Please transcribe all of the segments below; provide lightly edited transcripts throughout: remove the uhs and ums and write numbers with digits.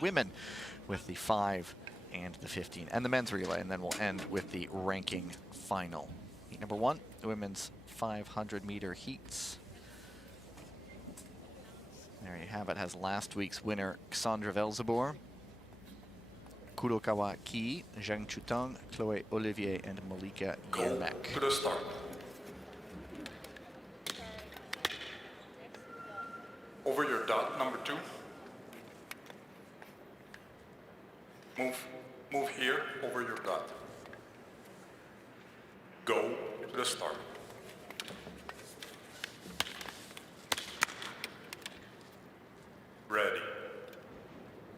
women with the 5 and the 15 and the men's relay, and then we'll end with the ranking final. Heat number 1, the women's 500-meter heats. There you have it, has last week's winner Cassandra Velzeboer, Kurokawa Ki, Zhang Chutang, Chloé Olivier, and Malika Yermek. To the start. Over your dot, number 2. Move here, over your dot. Go to the start. Ready.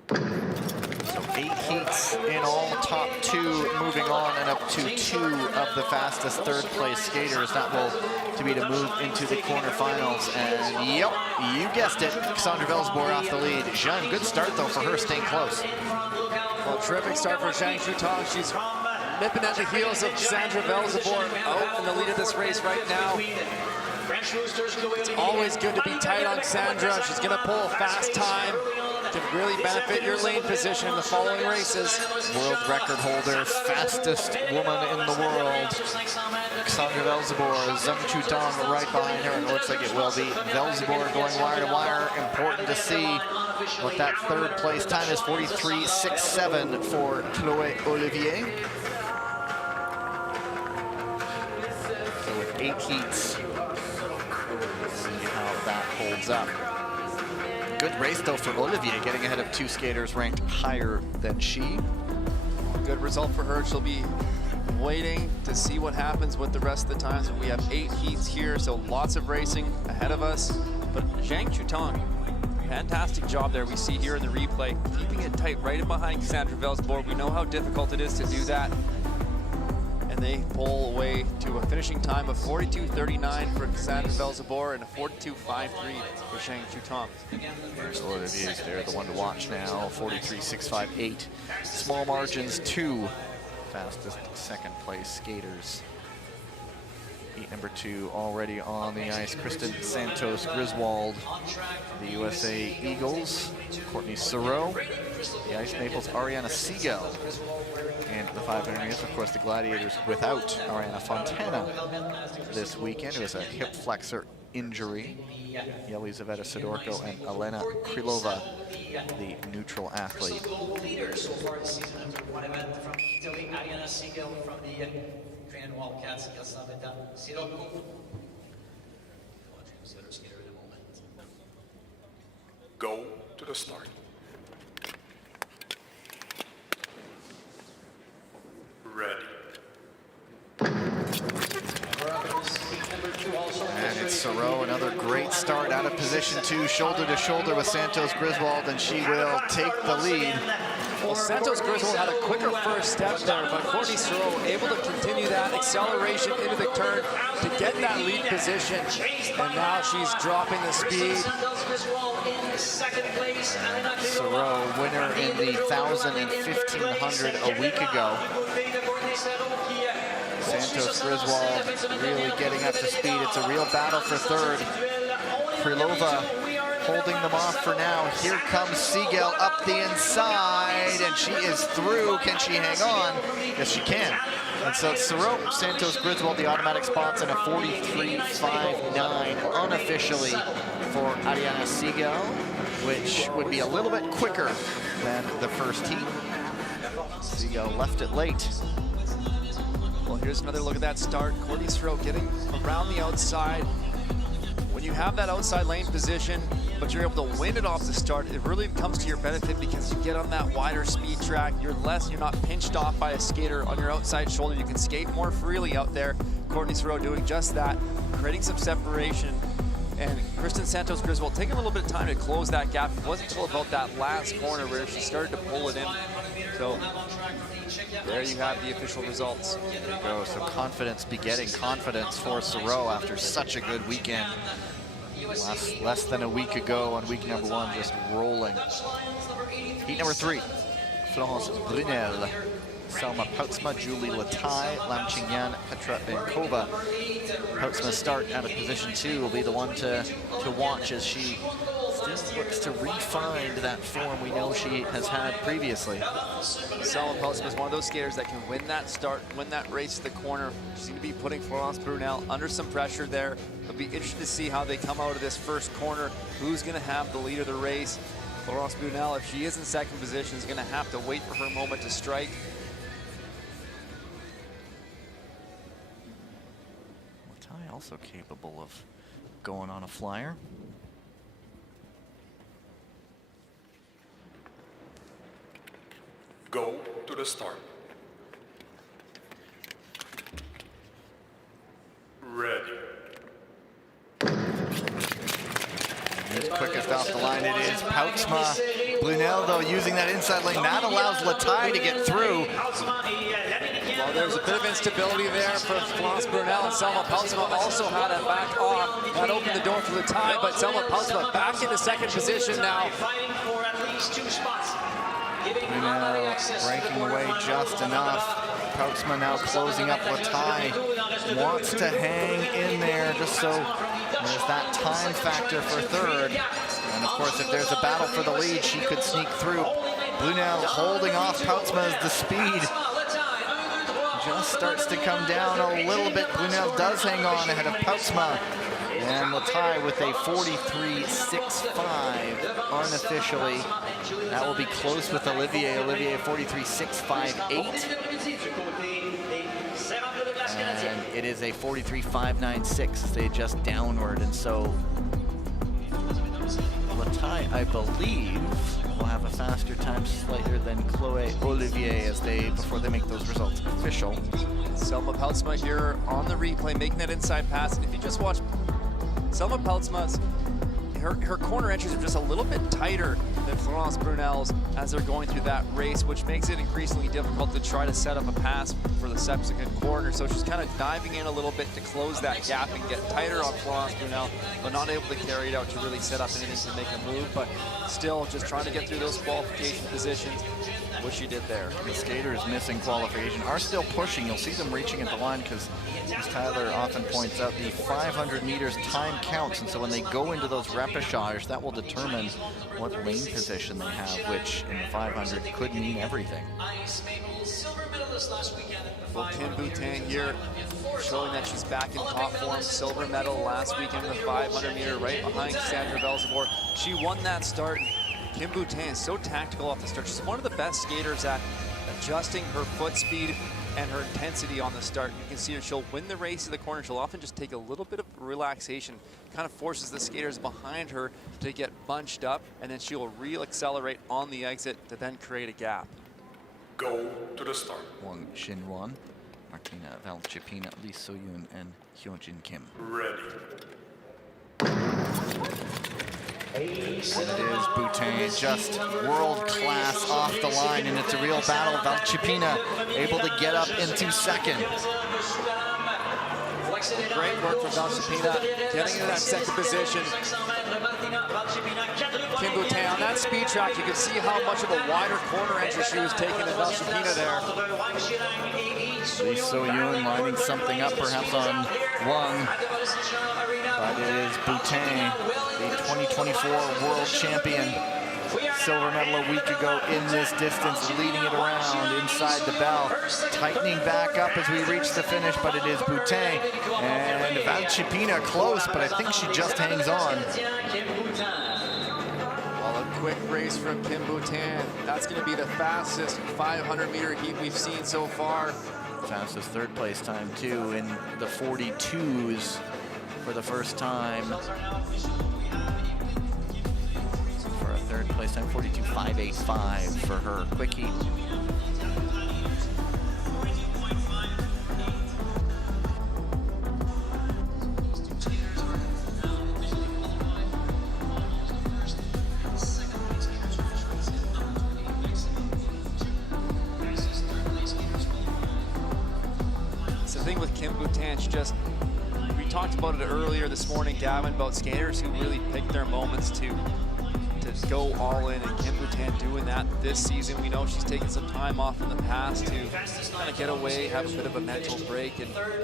So 8 heats in all, top 2 moving on, and up to 2 of the fastest third-place skaters. That will to be to move into the quarterfinals. And yep, you guessed it, Cassandra Velzeboer off the lead. Zhang, good start though for her, staying close. Well, terrific start for Zhang Chutang. She's nipping at the heels of Cassandra Velzeboer out in the lead of this race right now. It's always good to be tight on Cassandra. She's going to pull a fast time to really benefit your lane position in the following races. World record holder, fastest woman in the world, Cassandra Velzeboer. Zhang Chutang right behind her, and it looks like it will be Velzeboer going wire to wire. Important to see what that third place time is. 43.67 for Chloé Olivier. So with 8 heats, see how that holds up. Good race though for Olivier, getting ahead of 2 skaters ranked higher than she. Good result for her. She'll be waiting to see what happens with the rest of the times. We have 8 heats here, so lots of racing ahead of us. But Zhang Chutang, fantastic job there. We see here in the replay, keeping it tight right in behind Cassandra Velzeboer. We know how difficult it is to do that. And they pull away to a finishing time of 42.39 for Cassandra Velzeboer and a 42.53 for Zhang Chutang. Olivier's there, the one to watch now, 43.658. Small margins, 2 fastest second place skaters. Heat number 2 already on the ice. Kristen Santos Griswold, the USA Eagles. Courtney Sereau, the Ice Maples, Ariana Siegel. And the 500 meters, of course, the Gladiators without Ariana Fontana this weekend. It was a hip flexor injury. Yelizaveta Sidorko and Elena Krylova, the neutral athlete. Leaders so far this season after one event from Italy, Ariana Siegel from the Korean Wildcats, Yelizaveta Sidorko. Skater in a moment. Go to the start. Ready. And it's Sereau, another great start out of position 2, shoulder to shoulder with Santos Griswold, and she will take the lead. Well, Santos Griswold had a quicker first step there, but Courtney Sereau able to continue that acceleration into the turn to get that lead position. And now she's dropping the speed. Sereau, winner in the 1,000 and 1,500 a week ago. Santos Griswold really getting up to speed. It's a real battle for third. Krylova holding them off for now. Here comes Siegel up the inside, and she is through. Can she hang on? Yes, she can. And so Sereau, Santos Griswold, the automatic spots, and a 43.59 unofficially for Ariana Siegel, which would be a little bit quicker than the first heat. Siegel left it late. Well, here's another look at that start. Courtney Sereau getting around the outside. When you have that outside lane position, but you're able to win it off the start, it really comes to your benefit because you get on that wider speed track. You're not pinched off by a skater on your outside shoulder. You can skate more freely out there. Courtney Sereau doing just that, creating some separation. And Kristen Santos Griswold taking a little bit of time to close that gap. It wasn't until about that last corner where she started to pull it in. So there you have the official results. There you go. So confidence begetting confidence for Sereau after such a good weekend. Less than a week ago on week number 1, just rolling. Heat number 3, Florence Brunel, Selma Poutsma, Julie Latai, Lam Qingyan, Petra Benkova. Poutsma's start out of position 2 will be the one to watch as she still looks to refine that form we know she has had previously. Selma Peltzman is one of those skaters that can win that start, win that race to the corner. She's going to be putting Florence Brunel under some pressure there. It'll be interesting to see how they come out of this first corner. Who's going to have the lead of the race? Florence Brunel, if she is in second position, is going to have to wait for her moment to strike. Latai also capable of going on a flyer. Go to the start. Ready. Quickest off the line it is Poutsma. Brunel, though, using that inside lane. That allows Latai to get through. Well, there's a bit of instability there for Florence Brunel, and Selma Poutsma also had a back off. That opened the door for Latai, but Selma Poutsma back into second position now. Brunel breaking away just enough. Poutsma now closing up. Latai wants to hang in there just so there's that time factor for third. And of course, if there's a battle for the lead, she could sneak through. Brunel holding off Poutsma as the speed just starts to come down a little bit. Brunel does hang on ahead of Poutsma. And Latai with a 43.65 unofficially. That will be close with Olivier. Olivier 43.658. And it is a 43.596. They adjust downward. And so Latai, I believe, will have a faster time slider than Chloe Olivier before they make those results official. Selma Poutsma here on the replay, making that inside pass. And if you just watch Selma Poutsma's, her corner entries are just a little bit tighter than Florence Brunel's as they're going through that race, which makes it increasingly difficult to try to set up a pass for the subsequent corner. So she's kind of diving in a little bit to close that gap and get tighter on Florence Brunel, but not able to carry it out to really set up anything to make a move, but still just trying to get through those qualification positions, which she did there. The skaters missing qualification are still pushing. You'll see them reaching at the line because, as Tyler often points out, the 500 meters time counts, and so when they go into those repechage, that will determine what lane position they have, which in the 500 could mean everything. Well, Kim Boutin here showing that she's back in top form. Silver medal last weekend in the 500 meter, right behind Sandra Belzabor. She won that start. Kim Boutin is so tactical off the start. She's one of the best skaters at adjusting her foot speed and her intensity on the start. You can see her, she'll win the race to the corner. She'll often just take a little bit of relaxation, kind of forces the skaters behind her to get bunched up, and then she'll re-accelerate on the exit to then create a gap. Go to the start. Wang Xinwan, Martina Valchipina, Lee So-yoon, and Hyojin Kim. Ready. It is Boutin, just world class off the line, and it's a real battle. Valchipina able to get up into second. Great work from Valchipina, getting into that second position. Kim Boutin on that speed track, you can see how much of a wider corner entry she was taking than Valchipina there. Lee So-yoon lining something up perhaps on Wang, but it is Boutin, the 2024 world champion. Silver medal a week ago in this distance, leading it around inside the bell. Tightening back up as we reach the finish, but it is Boutin. And Valchipina close, but I think she just hangs on. Well, a quick race from Kim Boutin. That's going to be the fastest 500-meter heat we've seen so far. Fastest third place time, too, in the 42s for the first time. For a third place time, 42.585 for her quick heat. It's the thing with Kim Boutin, she just, we talked about it earlier this morning, Gavin, about skaters who really pick their moments to go all in, and Kim Boutin doing that this season. We know she's taken some time off in the past to kind of get away, have a bit of a mental break,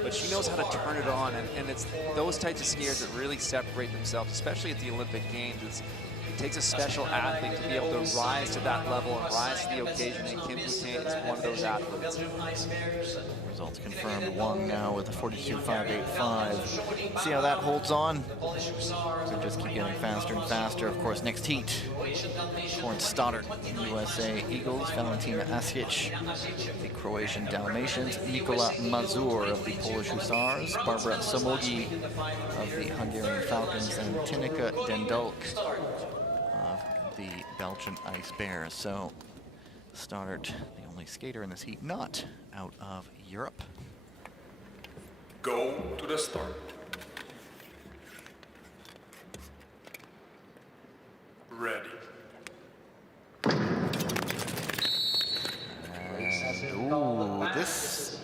but she knows how to turn it on, and it's those types of skiers that really separate themselves, especially at the Olympic Games. It's It takes a special athlete to be able to rise to that level and rise to the occasion, and Kim Boutin is one of those athletes. Results confirmed. Wong now with a 42.585. See how that holds on. So just keep getting faster and faster. Of course, next heat, Torrance Stoddard, USA Eagles, Valentina Askic, the Croatian Dalmatians, Nikola Mazur of the Polish Hussars, Barbara Somogi of the Hungarian Falcons, and Tinika Dendulk of the Belgian Ice Bears. So Stoddard, the only skater in this heat not out of Europe. Go to the start. Ready. Ooh, this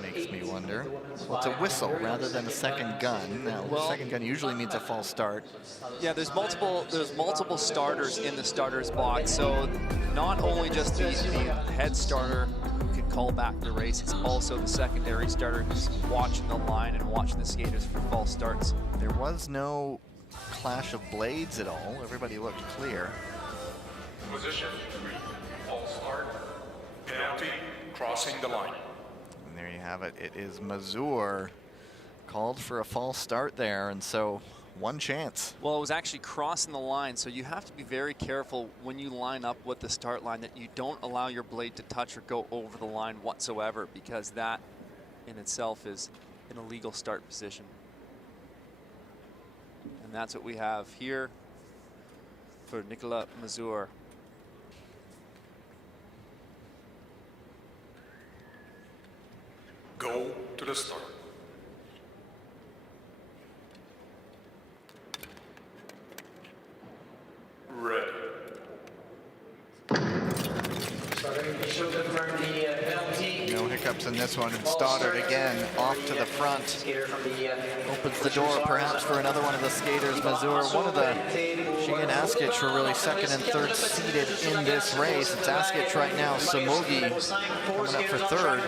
makes me wonder. Well, it's a whistle rather than a second gun. Now, second gun usually means a false start. Yeah, there's multiple starters in the starters box, so not only just the head starter who can call back the race, it's also the secondary starter who's watching the line and watching the skaters for false starts. There was no clash of blades at all. Everybody looked clear. Position 3. False start. Penalty. Crossing the line. And there you have it. It is Mazur called for a false start there, and so one chance. Well, it was actually crossing the line, so you have to be very careful when you line up with the start line that you don't allow your blade to touch or go over the line whatsoever, because that in itself is an illegal start position. And that's what we have here for Nikola Mazur. Go to the start. Ready. No hiccups in this one. And Stoddard again off to the front. Opens the door perhaps for another one of the skaters. Mazur, one of the, she and Askic were really second and third seated in this race. It's Askic right now. Somogi coming up for third.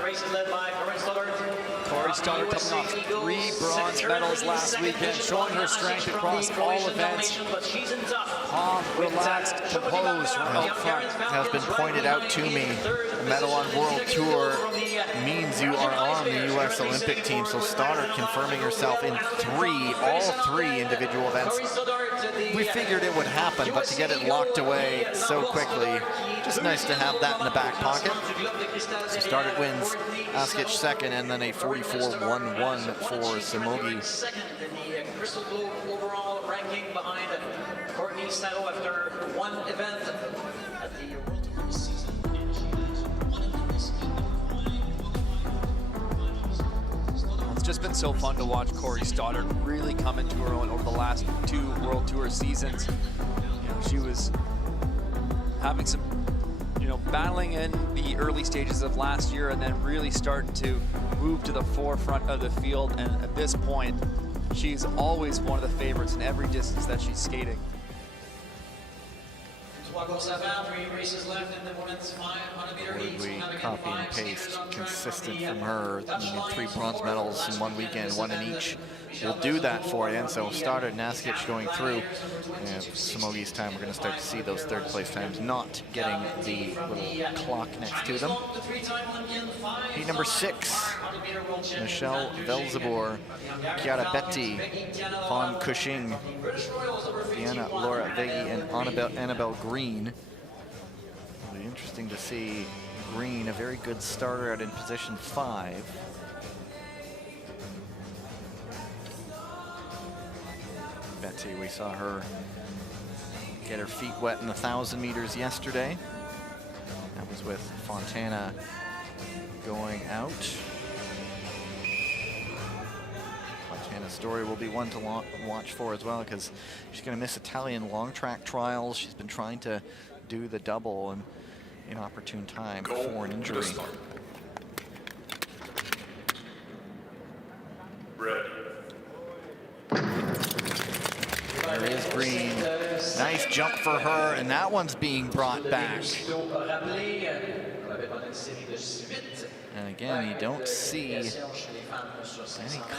Tori Stoddard coming off 3 bronze medals last weekend, showing her strength across all events. Calm, relaxed, composed from out front. Has been pointed out to me, a medal on World Tour means you are on the U.S. Olympic team. So Stoddard confirming herself in all three individual events. We figured it would happen, but to get it locked away so quickly, just nice to have that in the back pocket. So Stoddard wins, Askic second, and then a 44.11 for Somogi. Second in the Crystal Globe overall ranking behind Courtney Sneddle after one event at the World Tour season. It's just been so fun to watch Corey Stoddard really come into her own over the last 2 World Tour seasons. You know, she was having some, battling in the early stages of last year and then really starting to move to the forefront of the field. And at this point, she's always one of the favorites in every distance that she's skating. 3 races left in the women's 500-meter heat. We copy and paste consistent from her. You need 3 bronze medals in one weekend, 1 in each. We'll do that for you. And so Stoddard and Askic going through. And Somogi's time, we're going to start to see those third place times not getting the little clock next to them. Heat number 6, Michelle Velzeboer, Chiara Betti, Fawn Cushing, Deanna Laura Vegi, and Annabelle Green. It'll be interesting to see Green, a very good starter out in position 5. Betti, we saw her get her feet wet in the 1,000 meters yesterday. That was with Fontana going out. Fontana's story will be one to watch for as well, because she's going to miss Italian long track trials. She's been trying to do the double and inopportune time before an injury. Ready. There is Green. Nice nice jump for her, and that one's being brought back. And again, you don't see any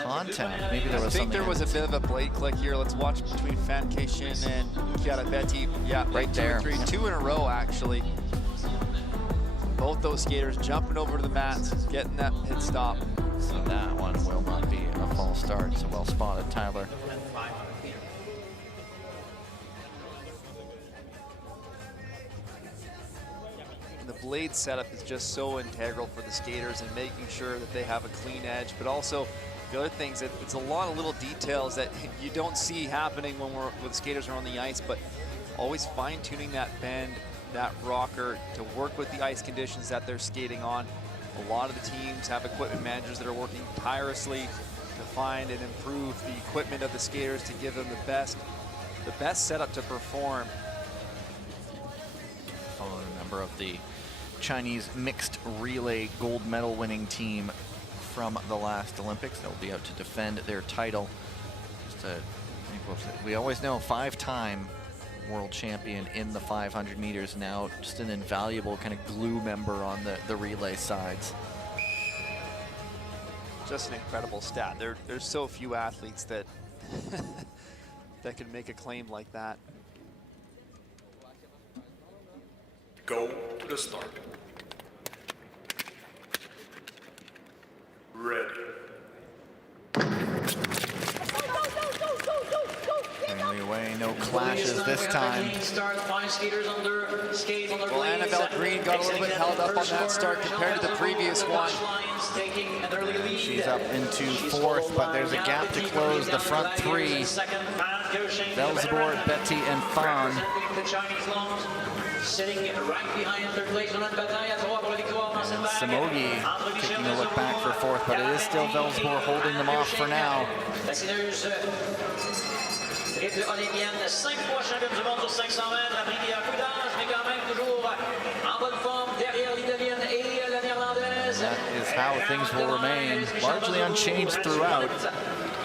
contact. Maybe there was I think something. there was a bit of a blade click here. Let's watch between Qualification and Betty. Yeah, right there. Two in a row, actually. Both those skaters jumping over to the mats, getting that pit stop. So that one will not be a false start. So well spotted, Tyler. The blade setup is just so integral for the skaters and making sure that they have a clean edge, but also the other things, it's a lot of little details that you don't see happening when the skaters are on the ice, but always fine-tuning that bend, that rocker to work with the ice conditions that they're skating on. A lot of the teams have equipment managers that are working tirelessly to find and improve the equipment of the skaters to give them the best setup to perform. Following a member of the Chinese mixed relay gold medal winning team from the last Olympics. They'll be out to defend their title. We always know 5-time world champion in the 500 meters, now just an invaluable kind of glue member on the relay sides. Just an incredible stat. There's so few athletes that that can make a claim like that. Go to the start. Ready. Bringing away, no clashes this time. Well, Annabelle Green got a little bit held up on that start compared to the previous one. She's up into fourth, but there's a gap to close the front three. Velzeboer, Betty, and Fan. Sitting right behind third place on that bataille à 3 pour la victoire dans cette vague. Samogi taking a look back for fourth, but it is still Velzeboer holding them off for now. La skineuse triple olympienne, 5 fois championne du monde sur 500 mètres, a pris un coup d'âge, mais quand même toujours en bonne forme derrière l'italienne et la néerlandaise. That is how things will remain, largely unchanged throughout.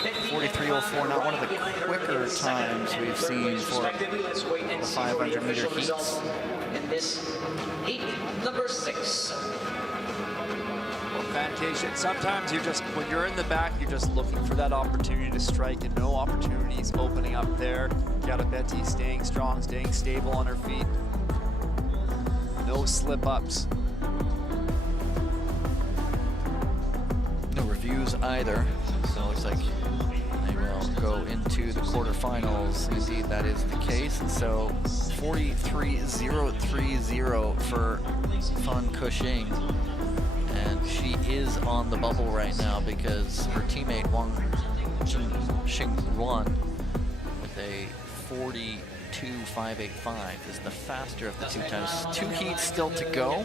43.04, not one of the quicker times we've seen for the 500 meter heats. In this heat number 6. Qualification. Sometimes when you're in the back, you're just looking for that opportunity to strike, and no opportunities opening up there. Betty staying strong, staying stable on her feet. No slip-ups. No reviews either, so it looks like they will go into the quarterfinals. Indeed, that is the case. And so 43.030 for Fan Kushing. And she is on the bubble right now because her teammate Wang Xingruan with a 42.585 is the faster of the two times. 2 heats still to go.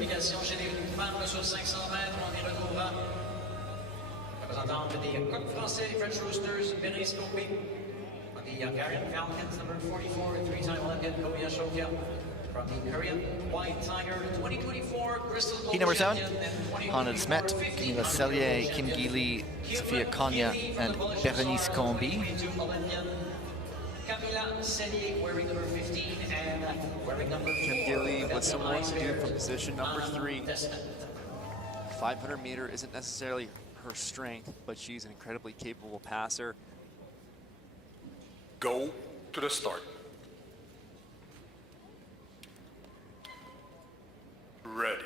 Representant des Coqs français, les French Roosters, Bénédicte Scopé. The Hungarian Falcons, number 44, 3-time Olympian Kobiya Shokia. From the Korean White Tiger, 2024 Crystal Gold Heat number 7, champion, Hanna de Smet, Camilla Cellier, Kim Gili, Sophia Konya, and Berenice Combi. Camilla Cellier wearing number 15 and wearing number 4. Kim Gili with some work to do from position number 3. 500 meter isn't necessarily her strength, but she's an incredibly capable passer. Go to the start. Ready.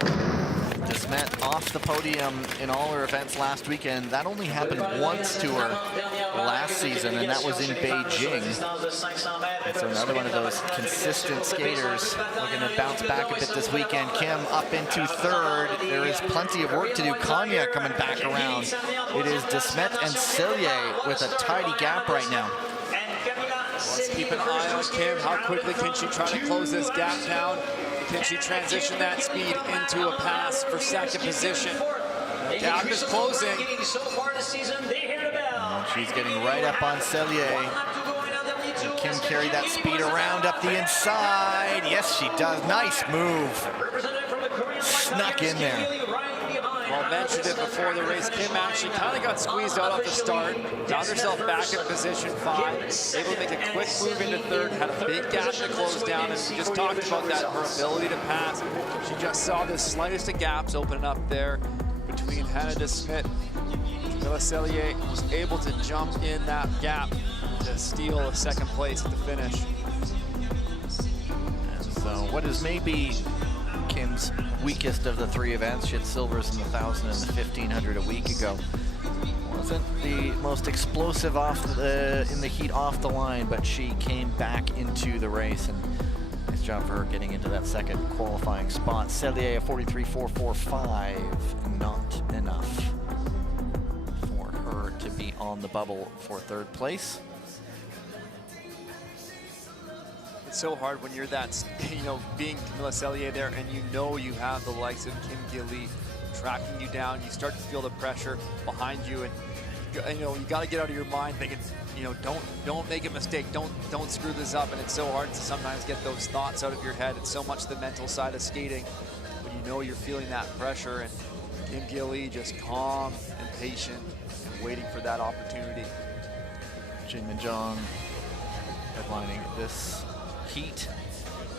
De Smet off the podium in all her events last weekend. That only happened once to her last season, and that was in Beijing. And so another one of those consistent skaters looking to bounce back a bit this weekend. Kim up into third. There is plenty of work to do. Konya coming back around. It is De Smet and Cellier with a tidy gap right now. Let's keep an eye on Kim. How quickly can she try to close this gap down? Can she transition that speed into a pass for second position? Gap is closing. And she's getting right up on Cellier. And Kim carry that speed around up the inside. Yes, she does. Nice move. Snuck in there. Well, I mentioned it before the race. Kim actually kind of got squeezed out off the start, found herself back in position 5, able to make a quick move into 3rd, had a big gap to close down, and we just talked about that, her ability to pass. She just saw the slightest of gaps opening up there between Hannah DeSmit. Camilla Cellier was able to jump in that gap to steal a 2nd place at the finish. And so what is maybe Kim's weakest of the 3 events, she had silvers in the 1,000 and the 1,500 a week ago. Wasn't the most explosive in the heat off the line, but she came back into the race, and nice job for her getting into that 2nd qualifying spot. Cellier, a 43.445, not enough for her to be on the bubble for 3rd place. It's so hard when you're that, being Camilla Cellier there, and you have the likes of Kim Gilly tracking you down. You start to feel the pressure behind you, and you got to get out of your mind thinking, don't make a mistake, don't screw this up. And it's so hard to sometimes get those thoughts out of your head. It's so much the mental side of skating when you're feeling that pressure. And Kim Gilly just calm and patient and waiting for that opportunity. Jaemin Jong headlining this heat.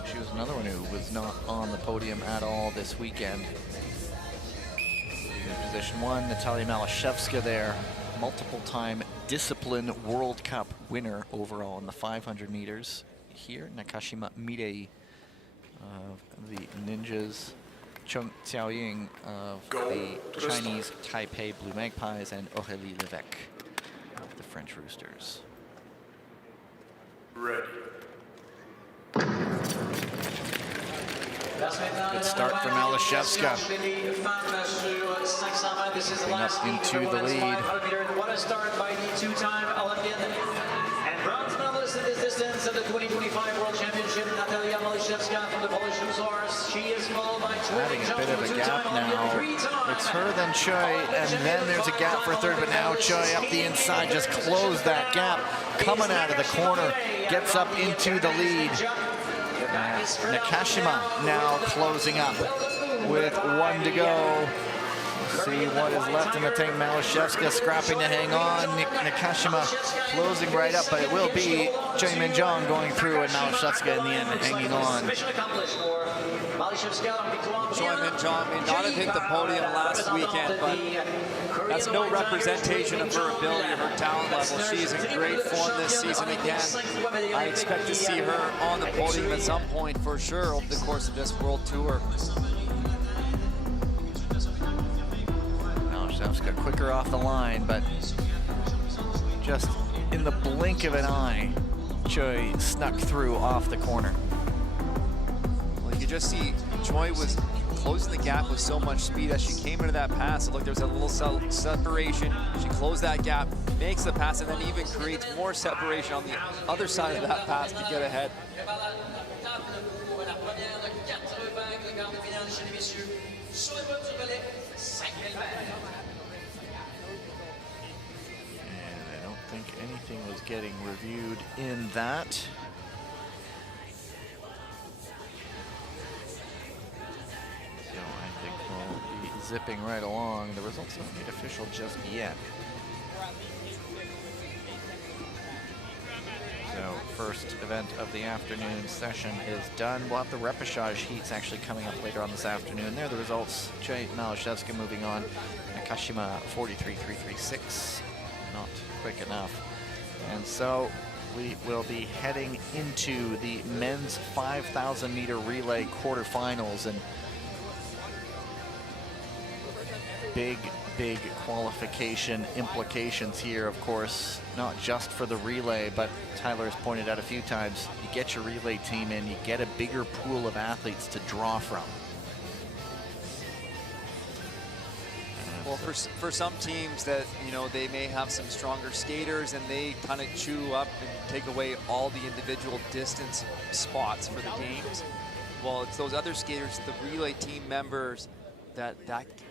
She was another one who was not on the podium at all this weekend. In position 1, Natalia Malashevska there, multiple-time discipline World Cup winner overall in the 500 meters. Here, Nakashima Mirei of the Ninjas, Chung Xiaoying of the Chinese Taipei Blue Magpies, and Aurélie Levesque of the French Roosters. Ready. Good start for Malashevska. Getting up into the lead. What a start by the 2-time Olympian and bronze medalist in this distance at the 2025 World Championship, Natalia Malashevska from the Polish Hussars. She is followed by Adding a bit of a gap now. It's her, then Choi, and then there's a gap for 3rd, but now Choi up the inside, just closed that gap. Coming out of the corner, gets up into the lead. Nakashima now closing up with 1 to go. See what is left in the tank. Malashevska scrapping to hang on. Nakashima closing right up, but it will be Jaemin Jong going through, and Malashevska in the end hanging on. Jaemin Jong may not have hit the podium last weekend, but that's no representation of her ability or her talent level. She's in great form this season again. I expect to see her on the podium at some point for sure over the course of this World Tour. Malashevska quicker off the line, but just in the blink of an eye, Choi snuck through off the corner. Well, you could just see Choi was closing the gap with so much speed as she came into that pass. Look, there's a little separation. She closed that gap, makes the pass, and then even creates more separation on the other side of that pass to get ahead. And I don't think anything was getting reviewed in that. So I think we'll be zipping right along. The results don't get official just yet. So first event of the afternoon session is done. We'll have the repechage heats actually coming up later on this afternoon. There are the results. Choi Malashevska moving on. Nakashima 43.336. Not quick enough. And so we will be heading into the men's 5,000 meter relay quarterfinals, and big qualification implications here, of course, not just for the relay, but Tyler has pointed out a few times, you get your relay team in, you get a bigger pool of athletes to draw from. Well, for some teams that, they may have some stronger skaters and they kind of chew up and take away all the individual distance spots for the games. Well, it's those other skaters, the relay team members, that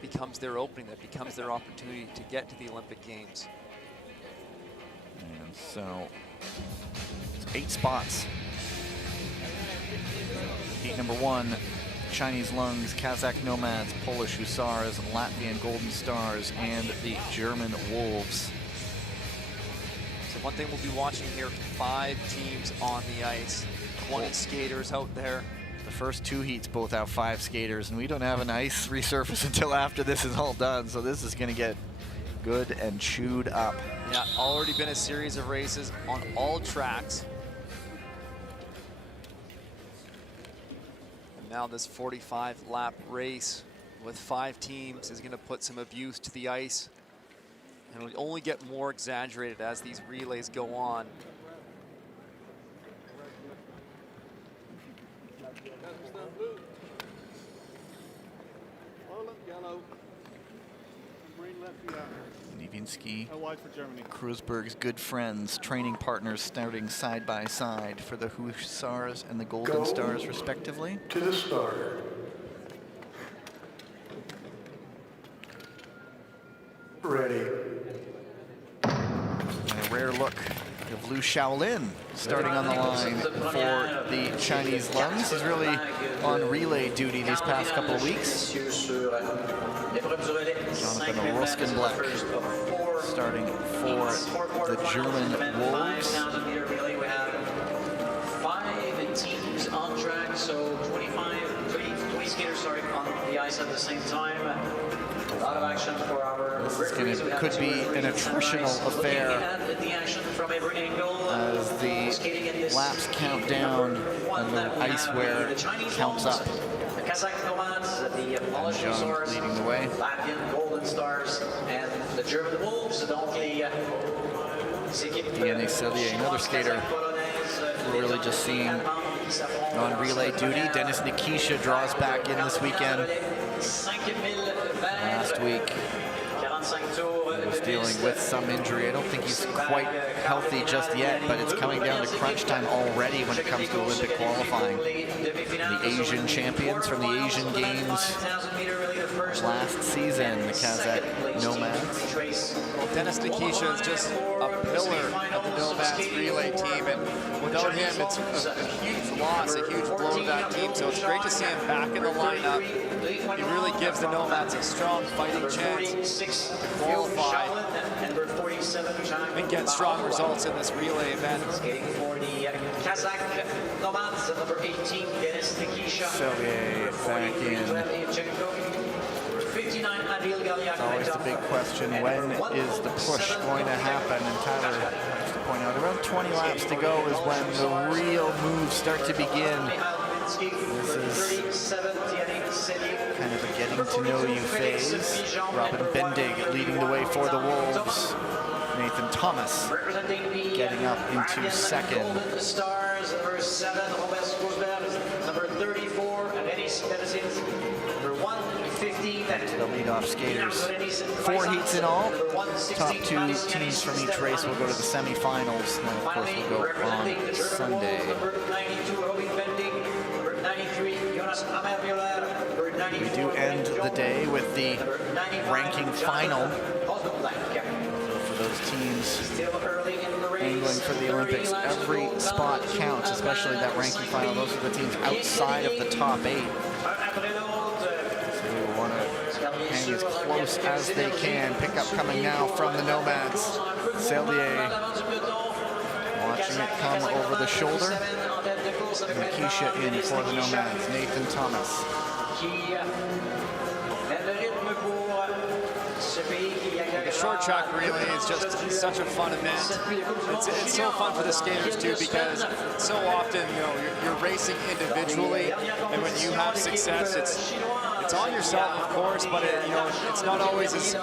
becomes their opening, that becomes their opportunity to get to the Olympic Games. And so it's 8 spots. Heat number 1, Chinese Lungs, Kazakh Nomads, Polish Hussars, Latvian Golden Stars, and the German Wolves. So one thing we'll be watching here, 5 teams on the ice, 20 skaters out there. The first 2 heats both out 5 skaters, and we don't have an ice resurface until after this is all done, so this is going to get good and chewed up. Yeah, already been a series of races on all tracks. And now this 45-lap race with 5 teams is going to put some abuse to the ice, and it'll only get more exaggerated as these relays go on. Nivinsky, Kreuzberg's good friends, training partners starting side by side for the Hussars and the Golden Stars respectively. To the start. Ready. And a rare look of Liu Shaolin starting on the line for the Chinese Lungs. He's really on relay duty these past couple of weeks. Jonathan Ruskenblack starting for the German Wolves. 5 teams on track, so 20 skaters on the ice at the same time. A lot of action for our This could be an attritional affair as the laps count down and the ice wear counts up. The Kazakh Nomads, the Polish Hussars, leading the way. Latvian Golden Stars, and the German Wolves. Donc les DNA Cellier, another skater we're really just seeing on relay duty. Dennis Nikisha draws back in this weekend. Last week he was dealing with some injury. I don't think he's quite healthy just yet, but it's coming down to crunch time already when it comes to Olympic qualifying. The Asian champions from the Asian Games last season, the Kazakh Nomads. Well, Dennis Nikisha is just a pillar of the Nomads relay team, and without him, it's a huge loss, a huge blow to that team. So it's great to see him back in the lineup. He really gives the Nomads a strong fighting chance to qualify and get strong results in this relay event. Skating for the Kazakh Nomads, number 18, Dennis Nikisha. Cellier back in. It's always the big question, when is the push going to happen? And Tyler has to point out, around 20 laps to go is when the real moves start to begin. This is kind of a getting to know you phase. Robin Bendig leading the way for the Wolves. Nathan Thomas getting up into second. Golden Stars, number 7, number 34, and Eddie Spedicins, number 115. The leadoff skaters. 4 heats in all. Top 2 teams from each race will go to the semifinals. And of course we'll go on Sunday. We do end the day with the ranking final. For those teams angling for the Olympics, every spot counts, especially that ranking final. Those are the teams outside of the top 8. So we want to hang as close as they can. Pickup coming now from the Nomads. Cellier watching it come over the shoulder. Nikisha in for the Nomads. Nathan Thomas. The short track relay is just such a fun event. It's so fun for the skaters too, because so often you're racing individually, and when you have success, it's on yourself, of course, but it's not always as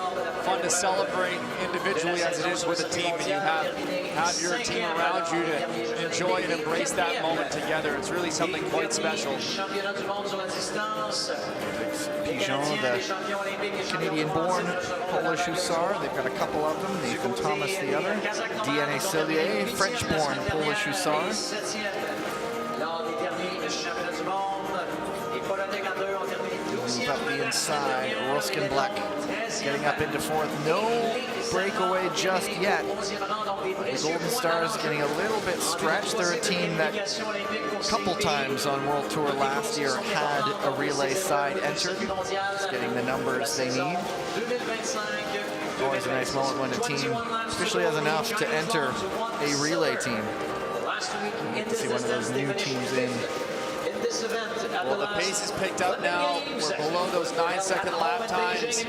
fun to celebrate individually as it is with a team, and you have your team around you to enjoy and embrace that moment together. It's really something quite special. Pigeon, the Canadian-born Polish Hussar. They've got a couple of them. Nathan Thomas, the other. DNA Cellier, French-born Polish Hussar. Move up the inside, Ruskenblack getting up into fourth. No breakaway just yet. The Golden Stars getting a little bit stretched. They're a team that a couple times on World Tour last year had a relay side entered. Just getting the numbers they need. Always a nice moment when a team officially has enough to enter a relay team. Good to see one of those new teams in. Well, the pace is picked up now. We're below those 9-second lap times.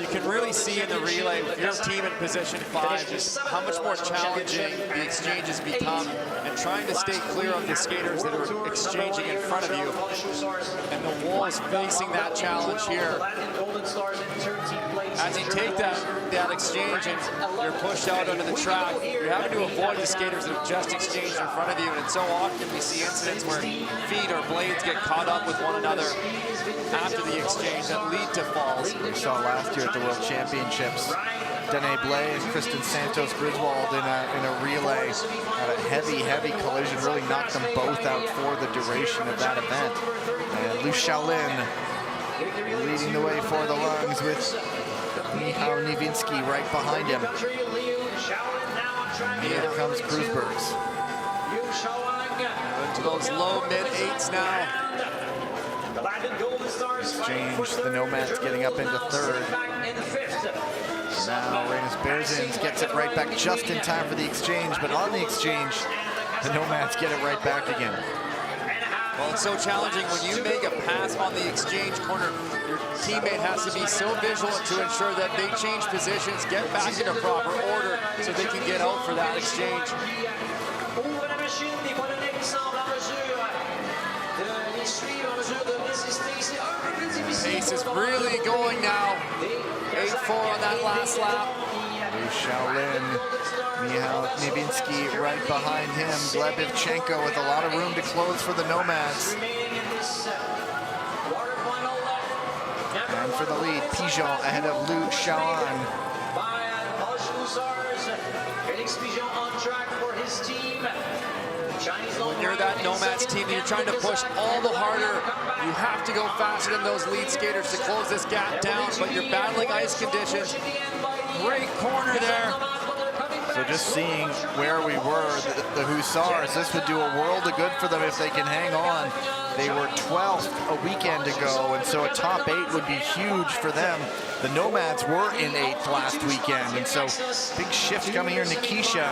You can really see in the relay with your team in position 5 just how much more challenging the exchanges become, and trying to stay clear of the skaters that are exchanging in front of you. And the Wolves facing that challenge here. As you take that exchange and you're pushed out onto the track, you're having to avoid the skaters that have just exchanged in front of you. And so often we see incidents where feet or blades get caught up with one another after the exchange that lead to falls. We saw last year at the World Championships, Dene Blais and Kristen Santos Griswold in a relay had a heavy collision, really knocked them both out for the duration of that event. And Liu Shaolin leading the way for the lungs with Michał Niewinski right behind him. And here comes Krusbergs. Into those low mid-8s now. Exchange, the Nomads getting up into third. Now Rainus Berzins gets it right back just in time for the exchange, but on the exchange, the Nomads get it right back again. Well, it's so challenging when you make a pass on the exchange corner. Your teammate has to be so vigilant to ensure that they change positions, get back into proper order so they can get out for that exchange. Pace is really going now. 8-4 on that last lap. Liu Shaolin, Michał Niewinski right behind him. Gleb Ivchenko with a lot of room to close for the Nomads. And for the lead, Pigeon ahead of Liu Shaolin. When you're that Nomads team, you're trying to push all the harder. You have to go faster than those lead skaters to close this gap down, but you're battling ice conditions. Great corner there. So just seeing where we were, the Hussars, this would do a world of good for them if they can hang on. They were 12th a weekend ago, and so a top 8 would be huge for them. The Nomads were in 8th last weekend, and so big shift coming here. Nikisha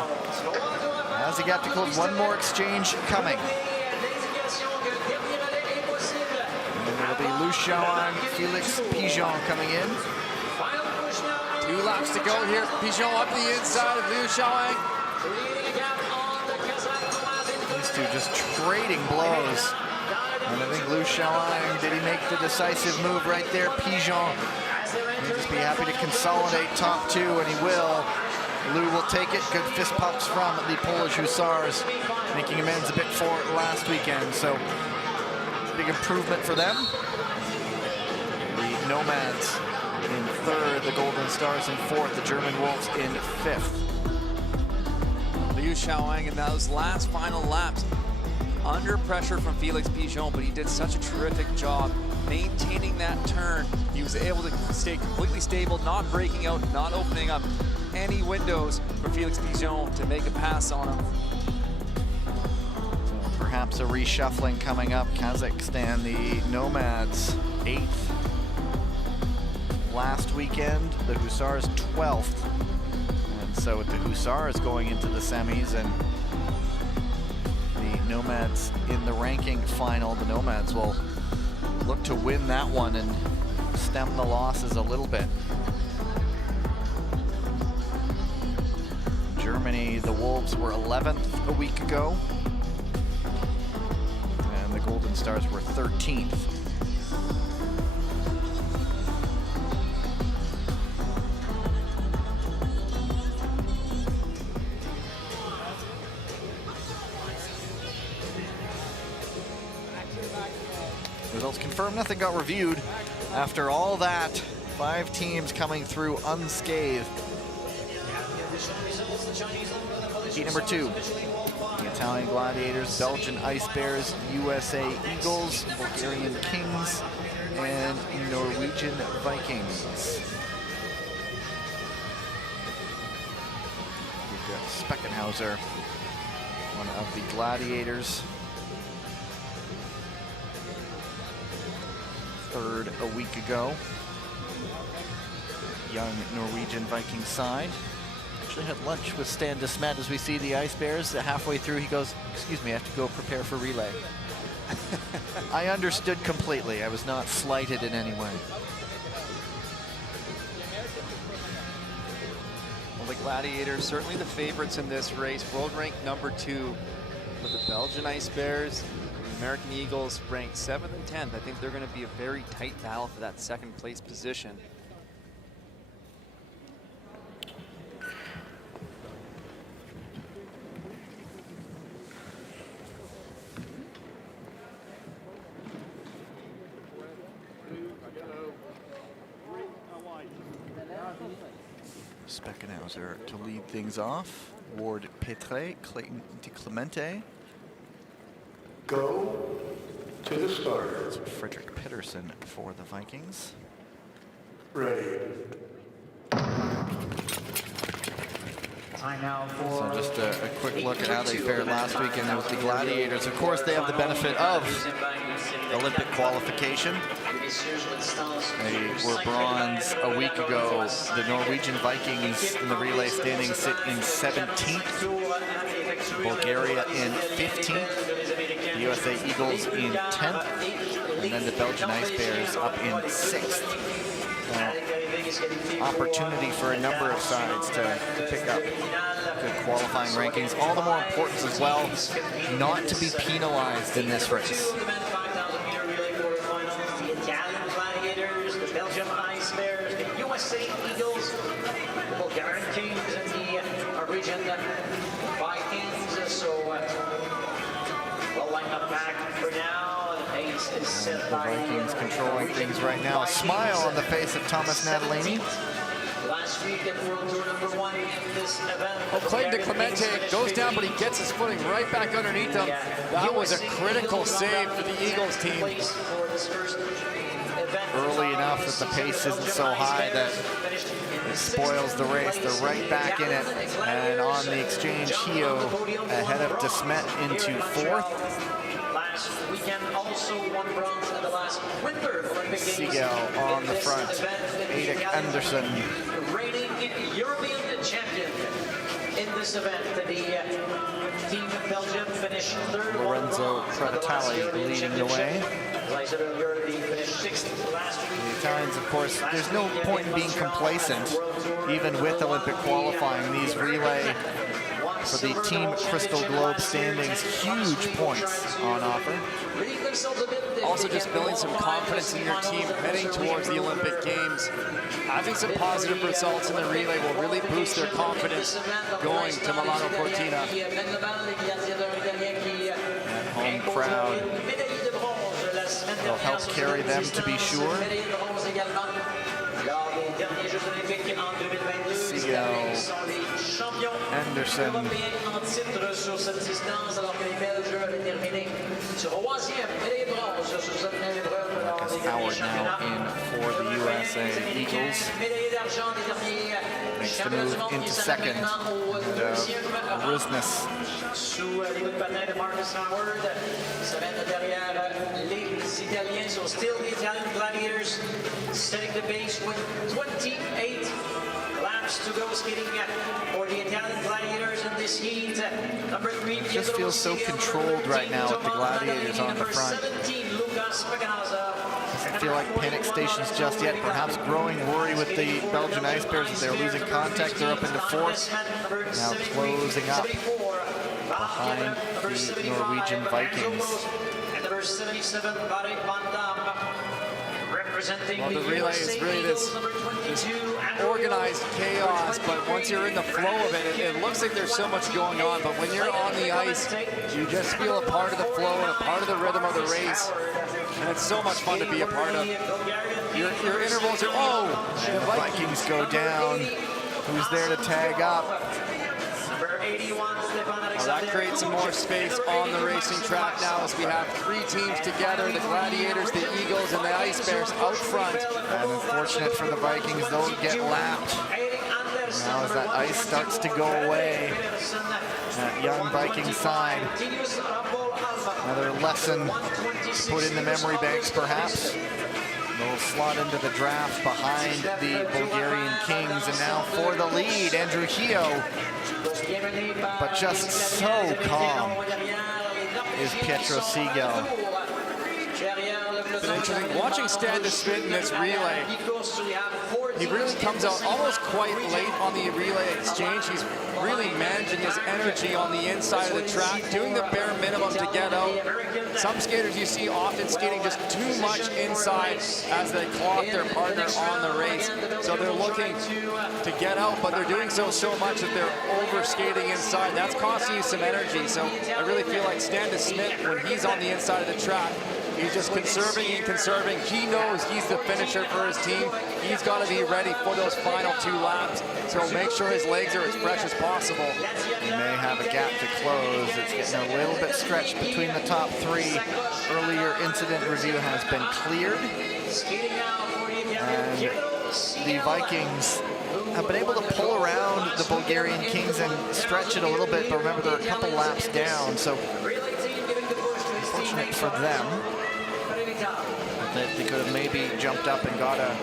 has a gap to close. One more exchange coming. And it'll be Liu Shaolin, Felix Pigeon coming in. 2 laps to go here. Pigeon up the inside of Liu Shaolin. These two just trading blows. And I think Liu Shaolin, did he make the decisive move right there? Pigeon may just be happy to consolidate top 2, and he will. Liu will take it. Good fist pumps from the Polish Hussars, making amends a bit for last weekend. So big improvement for them. The Nomads in 3rd, the Golden Stars in 4th, the German Wolves in 5th. Liu Shaolin in those last final laps, under pressure from Felix Pigeon, but he did such a terrific job maintaining that turn. He was able to stay completely stable, not breaking out, not opening up any windows for Felix Pigeon to make a pass on him. So perhaps a reshuffling coming up. Kazakhstan, the Nomads 8th last weekend, the Hussars 12th. And so with the Hussars going into the semis and the Nomads in the ranking final, the Nomads will look to win that one and stem the losses a little bit. Germany, the Wolves were 11th a week ago, and the Golden Stars were 13th. Results confirmed, nothing got reviewed. After all that, 5 teams coming through unscathed. Heat number 2, the Italian Gladiators, Belgian Ice Bears, USA Eagles, Bulgarian Kings, and Norwegian Vikings. We've got Speckenhauser, one of the Gladiators. Third a week ago. Young Norwegian Viking side. Actually had lunch with Stan de Smet as we see the Ice Bears. Halfway through he goes, "Excuse me, I have to go prepare for relay." I understood completely. I was not slighted in any way. Well, the Gladiators, certainly the favorites in this race. World ranked #2 for the Belgian Ice Bears. The American Eagles ranked 7th and 10th. I think they're going to be a very tight battle for that second place position. Speckenhauser to lead things off. Ward Petre, Clayton DeClemente. Go to the starter. That's Frederick Pettersson for the Vikings. Ready. Time now for So just a quick look at how they fared last weekend with the Gladiators. Of course, they have the benefit of Olympic qualification. They were bronze a week ago. The Norwegian Vikings in the relay standings sit in 17th. Bulgaria in 15th. The USA Eagles in 10th. And then the Belgian Ice Bears up in 6th. Opportunity for a number of sides to pick up good qualifying rankings. All the more important as well, not to be penalized in this race. The Vikings controlling things right now. A smile on the face of Thomas Natalini. Well, Clayton DeClemente goes down, but he gets his footing right back underneath him. That was a critical save for the Eagles team. Early enough that the pace isn't so high that it spoils the race. They're right back in it. And on the exchange, Hio ahead of de Smet into 4th. Siegel on the front. Erik Andersen. Reigning European champion in this event. The team of Belgium finished 3rd. Lorenzo Travatali leading the way. The Italians, of course, there's no point in being complacent, even with Olympic qualifying. These relay for the Team Crystal Globe standings, huge points on offer. Also just building some confidence in your team heading towards the Olympic Games. Having some positive results in the relay will really boost their confidence going to Milano Cortina. That home crowd will help carry them, to be sure. Siegel, Anderson. Howard now in for the USA Eagles. Makes the move into second. And Rusness. So still the Italian Gladiators setting the pace with 28 laps to go, skating for the Italian Gladiators in this heat. Number 3, it just feels so controlled right now with the Gladiators on the front. Doesn't feel like panic stations just yet. Perhaps growing worry with the Belgian Ice Bears as they're losing contact. They're up into 4th. Now closing up behind the Norwegian Vikings. And number 77, Barry Van Damme, representing well, the relay is really this organized chaos, but once you're in the flow of it, it looks like there's so much going on, but when you're on the ice, you just feel a part of the flow and a part of the rhythm of the race, and it's so much fun to be a part of. Your intervals are, the Vikings go down. Who's there to tag up? Well, that creates some more space on the racing track now as we have 3 teams together, the Gladiators, the Eagles, and the Ice Bears out front. And unfortunate for the Vikings, they'll get lapped. Now as that ice starts to go away, that young Viking side, another lesson to put in the memory banks perhaps. They'll slot into the draft behind the Bulgarian Kings, and now for the lead, Andrew Hio. But just so calm is Pietro Sigel. It's interesting watching Stan DeSmit in this relay. He really comes out almost quite late on the relay exchange. He's really managing his energy on the inside of the track, doing the bare minimum to get out. Some skaters you see often skating just too much inside as they clock their partner on the race. So they're looking to get out, but they're doing so much that they're over skating inside. That's costing you some energy. So I really feel like Stan DeSmit, when he's on the inside of the track, he's just conserving and conserving. He knows he's the finisher for his team. He's got to be ready for those final 2 laps. So make sure his legs are as fresh as possible. He may have a gap to close. It's getting a little bit stretched between the top 3. Earlier incident review has been cleared. And the Vikings have been able to pull around the Bulgarian Kings and stretch it a little bit, but remember they're a couple laps down, so unfortunate for them. That they could have maybe jumped up and got a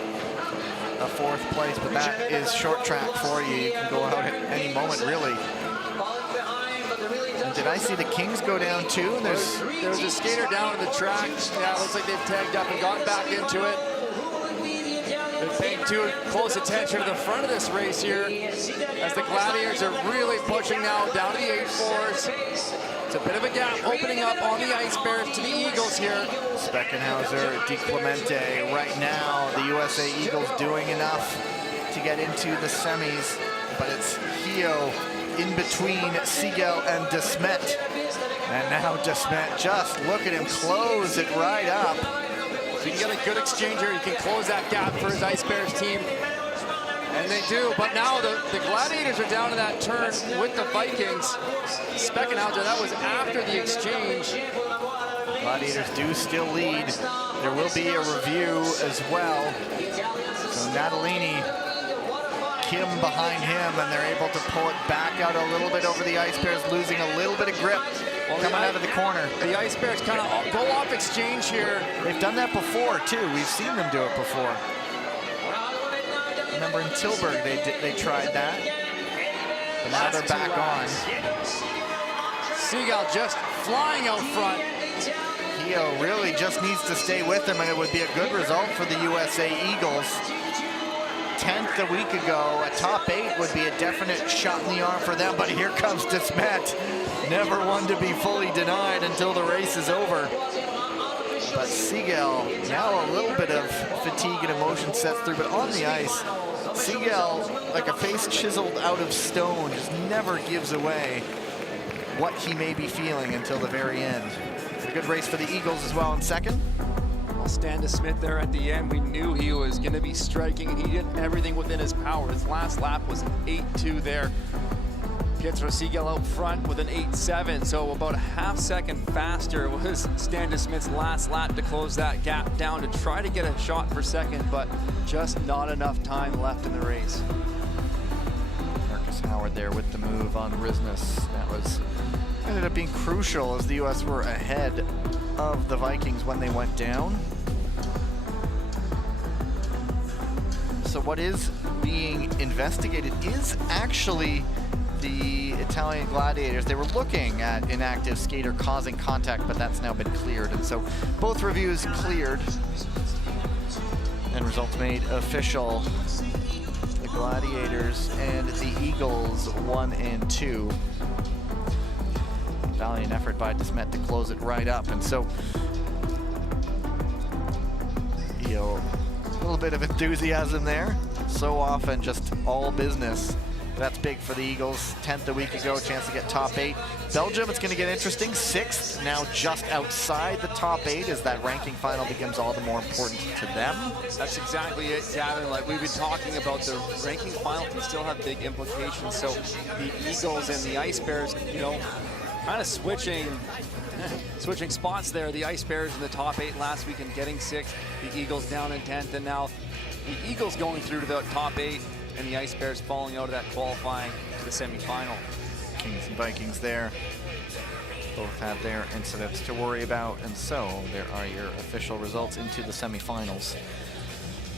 4th place, but that is short track for you. You can go out at any moment, really. And did I see the Kings go down too? There was a skater down on the track. Yeah, it looks like they've tagged up and gotten back into it. They're paying too close attention to the front of this race here as the Gladiators are really pushing now down to the 8-4s. It's a bit of a gap opening up on the Ice Bears to the Eagles here. Speckenhauser, Di Clemente. Right now, the USA Eagles doing enough to get into the semis, but it's Hio in between Sigel and DeSmet. And now DeSmet, just look at him close it right up. So you can get a good exchange here. He can close that gap for his Ice Bears team. And they do, but now the Gladiators are down in that turn with the Vikings. Speckenhauser, that was after the exchange. Gladiators do still lead. There will be a review as well. So Natalini, Kim behind him, and they're able to pull it back out a little bit over the Ice Bears, losing a little bit of grip coming out of the corner. The Ice Bears kind of go off exchange here. They've done that before, too. We've seen them do it before. Remember in Tilburg, they tried that. But now they're back on. Sigel just flying out front. Hio really just needs to stay with him, and it would be a good result for the USA Eagles. 10th a week ago, a top 8 would be a definite shot in the arm for them, but here comes DeSmet. Never one to be fully denied until the race is over. But Sigel, now a little bit of fatigue and emotion sets through, but on the ice, Sigel, like a face chiseled out of stone, just never gives away what he may be feeling until the very end. It's a good race for the Eagles as well in second. Well, Stan DeSmit there at the end, we knew he was going to be striking, and he did everything within his power. His last lap was an 8-2 there. Pietro Sigel out front with an 8-7, so about a half-second faster was Stan DeSmit's last lap to close that gap down to try to get a shot for second, but just not enough time left in the race. Marcus Howard there with the move on Risness. That ended up being crucial as the US were ahead of the Vikings when they went down. So what is being investigated is actually the Italian Gladiators. They were looking at inactive skater causing contact, but that's now been cleared. And so both reviews cleared and results made official. The Gladiators and the Eagles 1 and 2. Valiant effort by DeSmet to close it right up. And so, a little bit of enthusiasm there. So often just all business That's big for the Eagles. 10th a week ago, chance to get top 8. Belgium, it's going to get interesting. 6th, now just outside the top 8 as that ranking final becomes all the more important to them. That's exactly it, Gavin. Like we've been talking about, the ranking final can still have big implications. So the Eagles and the Ice Bears, you know, kind of switching spots there. The Ice Bears in the top 8 last week and getting 6th. The Eagles down in 10th, and now the Eagles going through to the top 8. And the Ice Bears falling out of that qualifying to the semifinal. Kings and Vikings there both had their incidents to worry about, and so there are your official results into the semifinals.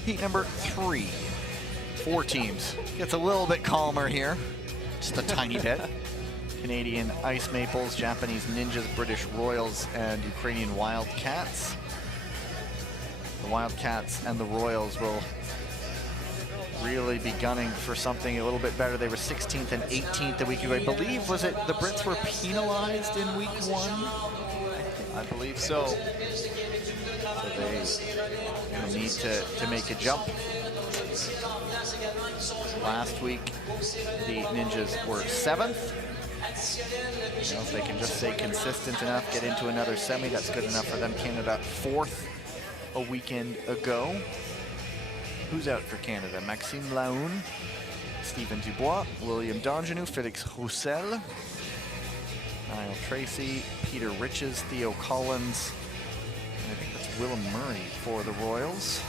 Heat number 3, 4 teams. Gets a little bit calmer here, just a tiny bit. Canadian Ice Maples, Japanese Ninjas, British Royals, and Ukrainian Wildcats. The Wildcats and the Royals will really be gunning for something a little bit better. They were 16th and 18th a week ago. I believe, was it the Brits were penalized in week 1? I believe so. So they need to make a jump. Last week, the Ninjas were 7th. You know, if they can just stay consistent enough, get into another semi, that's good enough for them. Canada 4th a weekend ago. Who's out for Canada? Maxime Laoun, Stephen Dubois, William Dongenou, Felix Roussel, Niall Tracy, Peter Riches, Theo Collins, and I think that's Willem Murray for the Royals.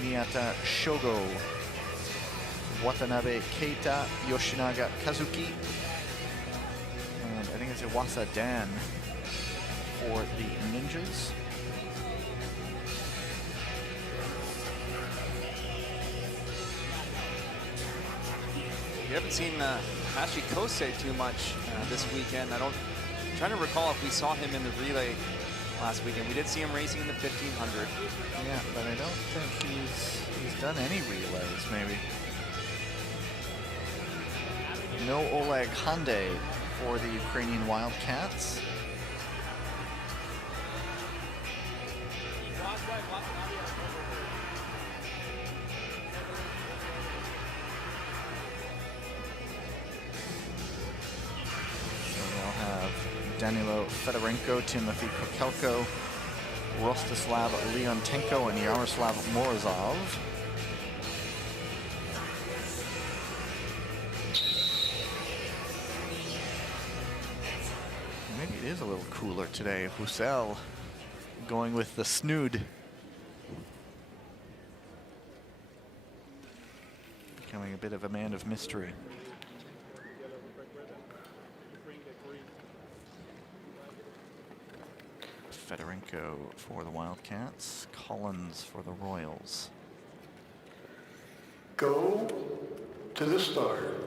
Miyata Shogo, Watanabe Keita, Yoshinaga Kazuki, and I think it's Iwasa Dan for the Ninjas. We haven't seen Hashi Kosei too much this weekend. I'm trying to recall if we saw him in the relay last weekend. We did see him racing in the 1500. Yeah, but I don't think he's done any relays, maybe. No Oleg Hande for the Ukrainian Wildcats. Danilo Fedorenko, Timothy Kokelko, Rostislav Leontenko, and Yaroslav Morozov. Maybe it is a little cooler today. Roussel going with the snood. Becoming a bit of a man of mystery. Fedorenko for the Wildcats, Collins for the Royals. Go to the start.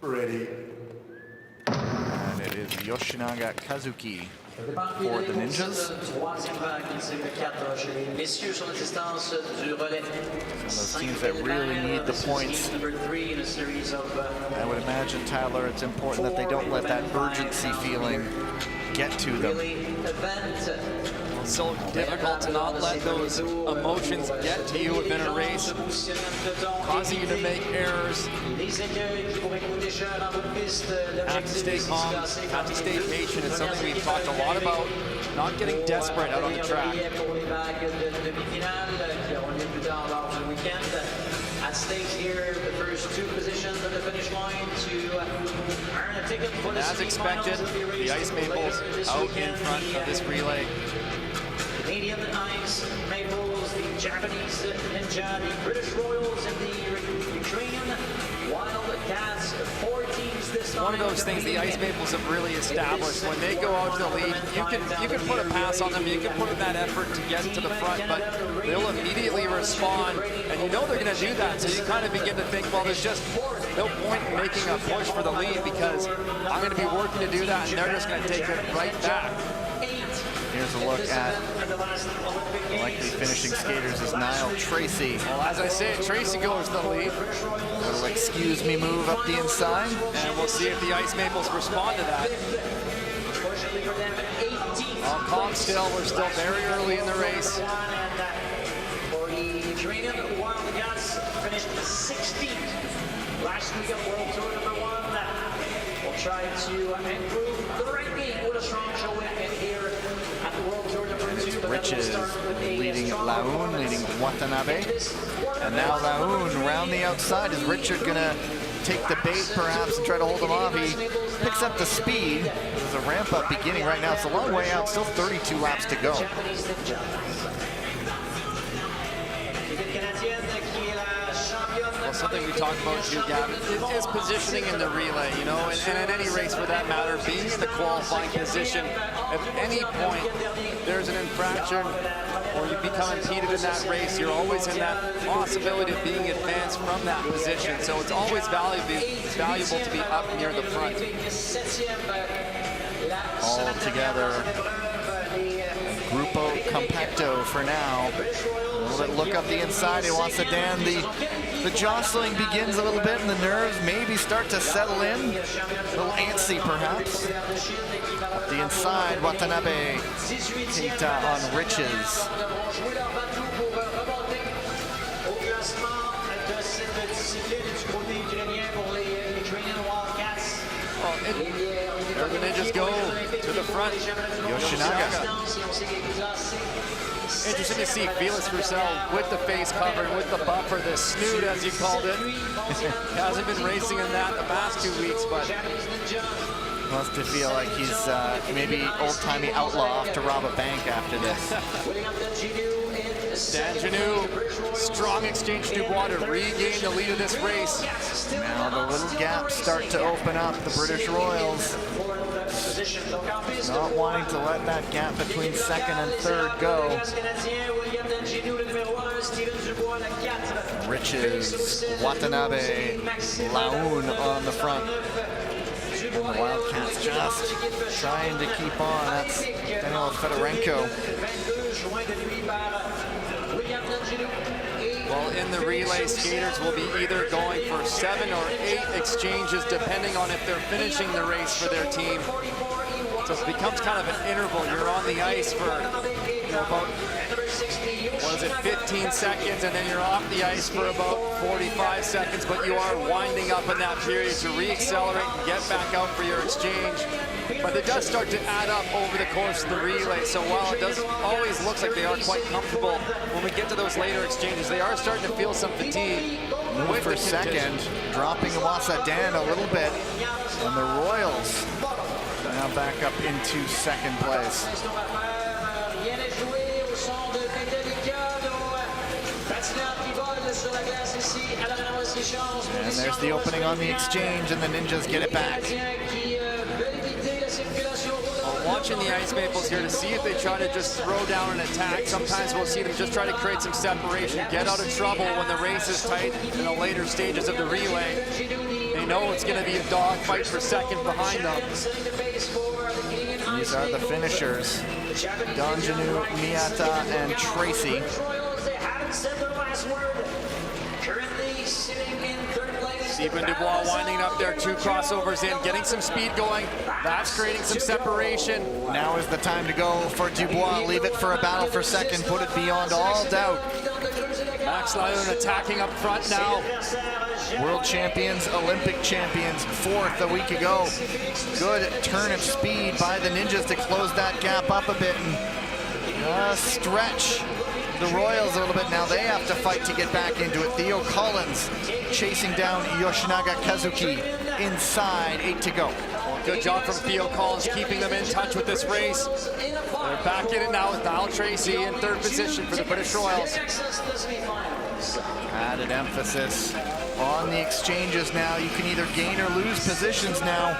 Ready. And it is Yoshinaga Kazuki for the Ninjas. Those teams that really need the points. I would imagine, Tyler, it's important that they don't let that urgency feeling get to them. It's so difficult to not let those emotions get to you within a race, causing you to make errors. Have to stay calm, have to stay patient. It's something we've talked a lot about, not getting desperate out on the track. At stake here, the first 2 positions on the finish line to earn a ticket for the as expected, the Ice Maples out in front of this relay. Canadian Ice Maples, the Japanese Ninja, the British Royals, and the Ukrainian Wildcats. 4 teams this time. One of those things the Ice Maples have really established. When they go out to the lead, you can put a pass on them, you can put in that effort to get to the front, but they'll immediately respond, and you know they're going to do that, so you kind of begin to think, well, there's just no point in making a push for the lead because I'm going to be working to do that, and they're just going to take it right back. Here's a look at likely finishing skaters is Niall Tracy. Well, as I say, Tracy goes to the lead. A little excuse me move up the inside. And we'll see if the Ice Maples respond to that. Well, calm still, we're still very early in the race. For the Ukrainian Wildcats, 16th. Last week of World Tour number 1. We'll try to improve the ranking with a strong showing here at the World Tour number 2. Riches leading Laun, leading Watanabe. And now Laun around the outside. Is Richard gonna take the bait perhaps and try to hold him off? He picks up the speed. There's a ramp up beginning right now. It's a long way out, still 32 laps to go. Well, something we talked about too, Gavin, is positioning in the relay, you know, and in any race for that matter, being in the qualifying position. At any point there's an infraction or you become impeded in that race, you're always in that possibility of being advanced from that position. So it's always valuable to be up near the front. All together, Grupo Compacto for now. A little bit look up the inside. He wants to Dan. The jostling begins a little bit, and the nerves maybe start to settle in. A little antsy, perhaps. Up the inside, Watanabe. Keita on Riches. There the Ninjas go to the front. Yoshinaga. Interesting to see Felix Roussel with the face covered, with the buffer, the snoot as you called it. Hasn't been racing in that the past 2 weeks, but Wants to feel like he's maybe old-timey outlaw off to rob a bank after this. Dan Genu, strong exchange Dubois to regain the lead of this race. Now the little gaps start to open up. The British Royals not wanting to let that gap between second and third go. Riches, Watanabe, Laun on the front. And the Wildcats just trying to keep on. That's Daniel Fedorenko. Well, in the relay, skaters will be either going for 7 or 8 exchanges, depending on if they're finishing the race for their team. So it becomes kind of an interval. You're on the ice for about, 15 seconds, and then you're off the ice for about 45 seconds, but you are winding up in that period to re-accelerate and get back out for your exchange. But it does start to add up over the course of the relay, so while it doesn't always looks like they are quite comfortable, when we get to those later exchanges, they are starting to feel some fatigue. Move for second, dropping Wasa Dan a little bit, and the Royals now back up into second place. And there's the opening on the exchange, and the Ninjas get it back. Watching the Ice Maples here to see if they try to just throw down an attack. Sometimes we'll see them just try to create some separation, get out of trouble when the race is tight in the later stages of the relay. They know it's going to be a dogfight for second behind them. These are the finishers. Donjanu, Miata, and Tracy. Stephen Dubois winding up there, 2 crossovers in, getting some speed going. That's creating some separation. Now is the time to go for Dubois. Leave it for a battle for second. Put it beyond all doubt. Max Laun attacking up front now. World champions, Olympic champions, 4th a week ago. Good turn of speed by the Ninjas to close that gap up a bit and stretch the Royals a little bit. Now they have to fight to get back into it. Theo Collins chasing down Yoshinaga Kazuki inside, 8 to go. Well, good job from Theo Collins keeping them in touch with this race. They're back in it now with Niall Tracy in 3rd position for the British Royals. Added emphasis on the exchanges now. You can either gain or lose positions now.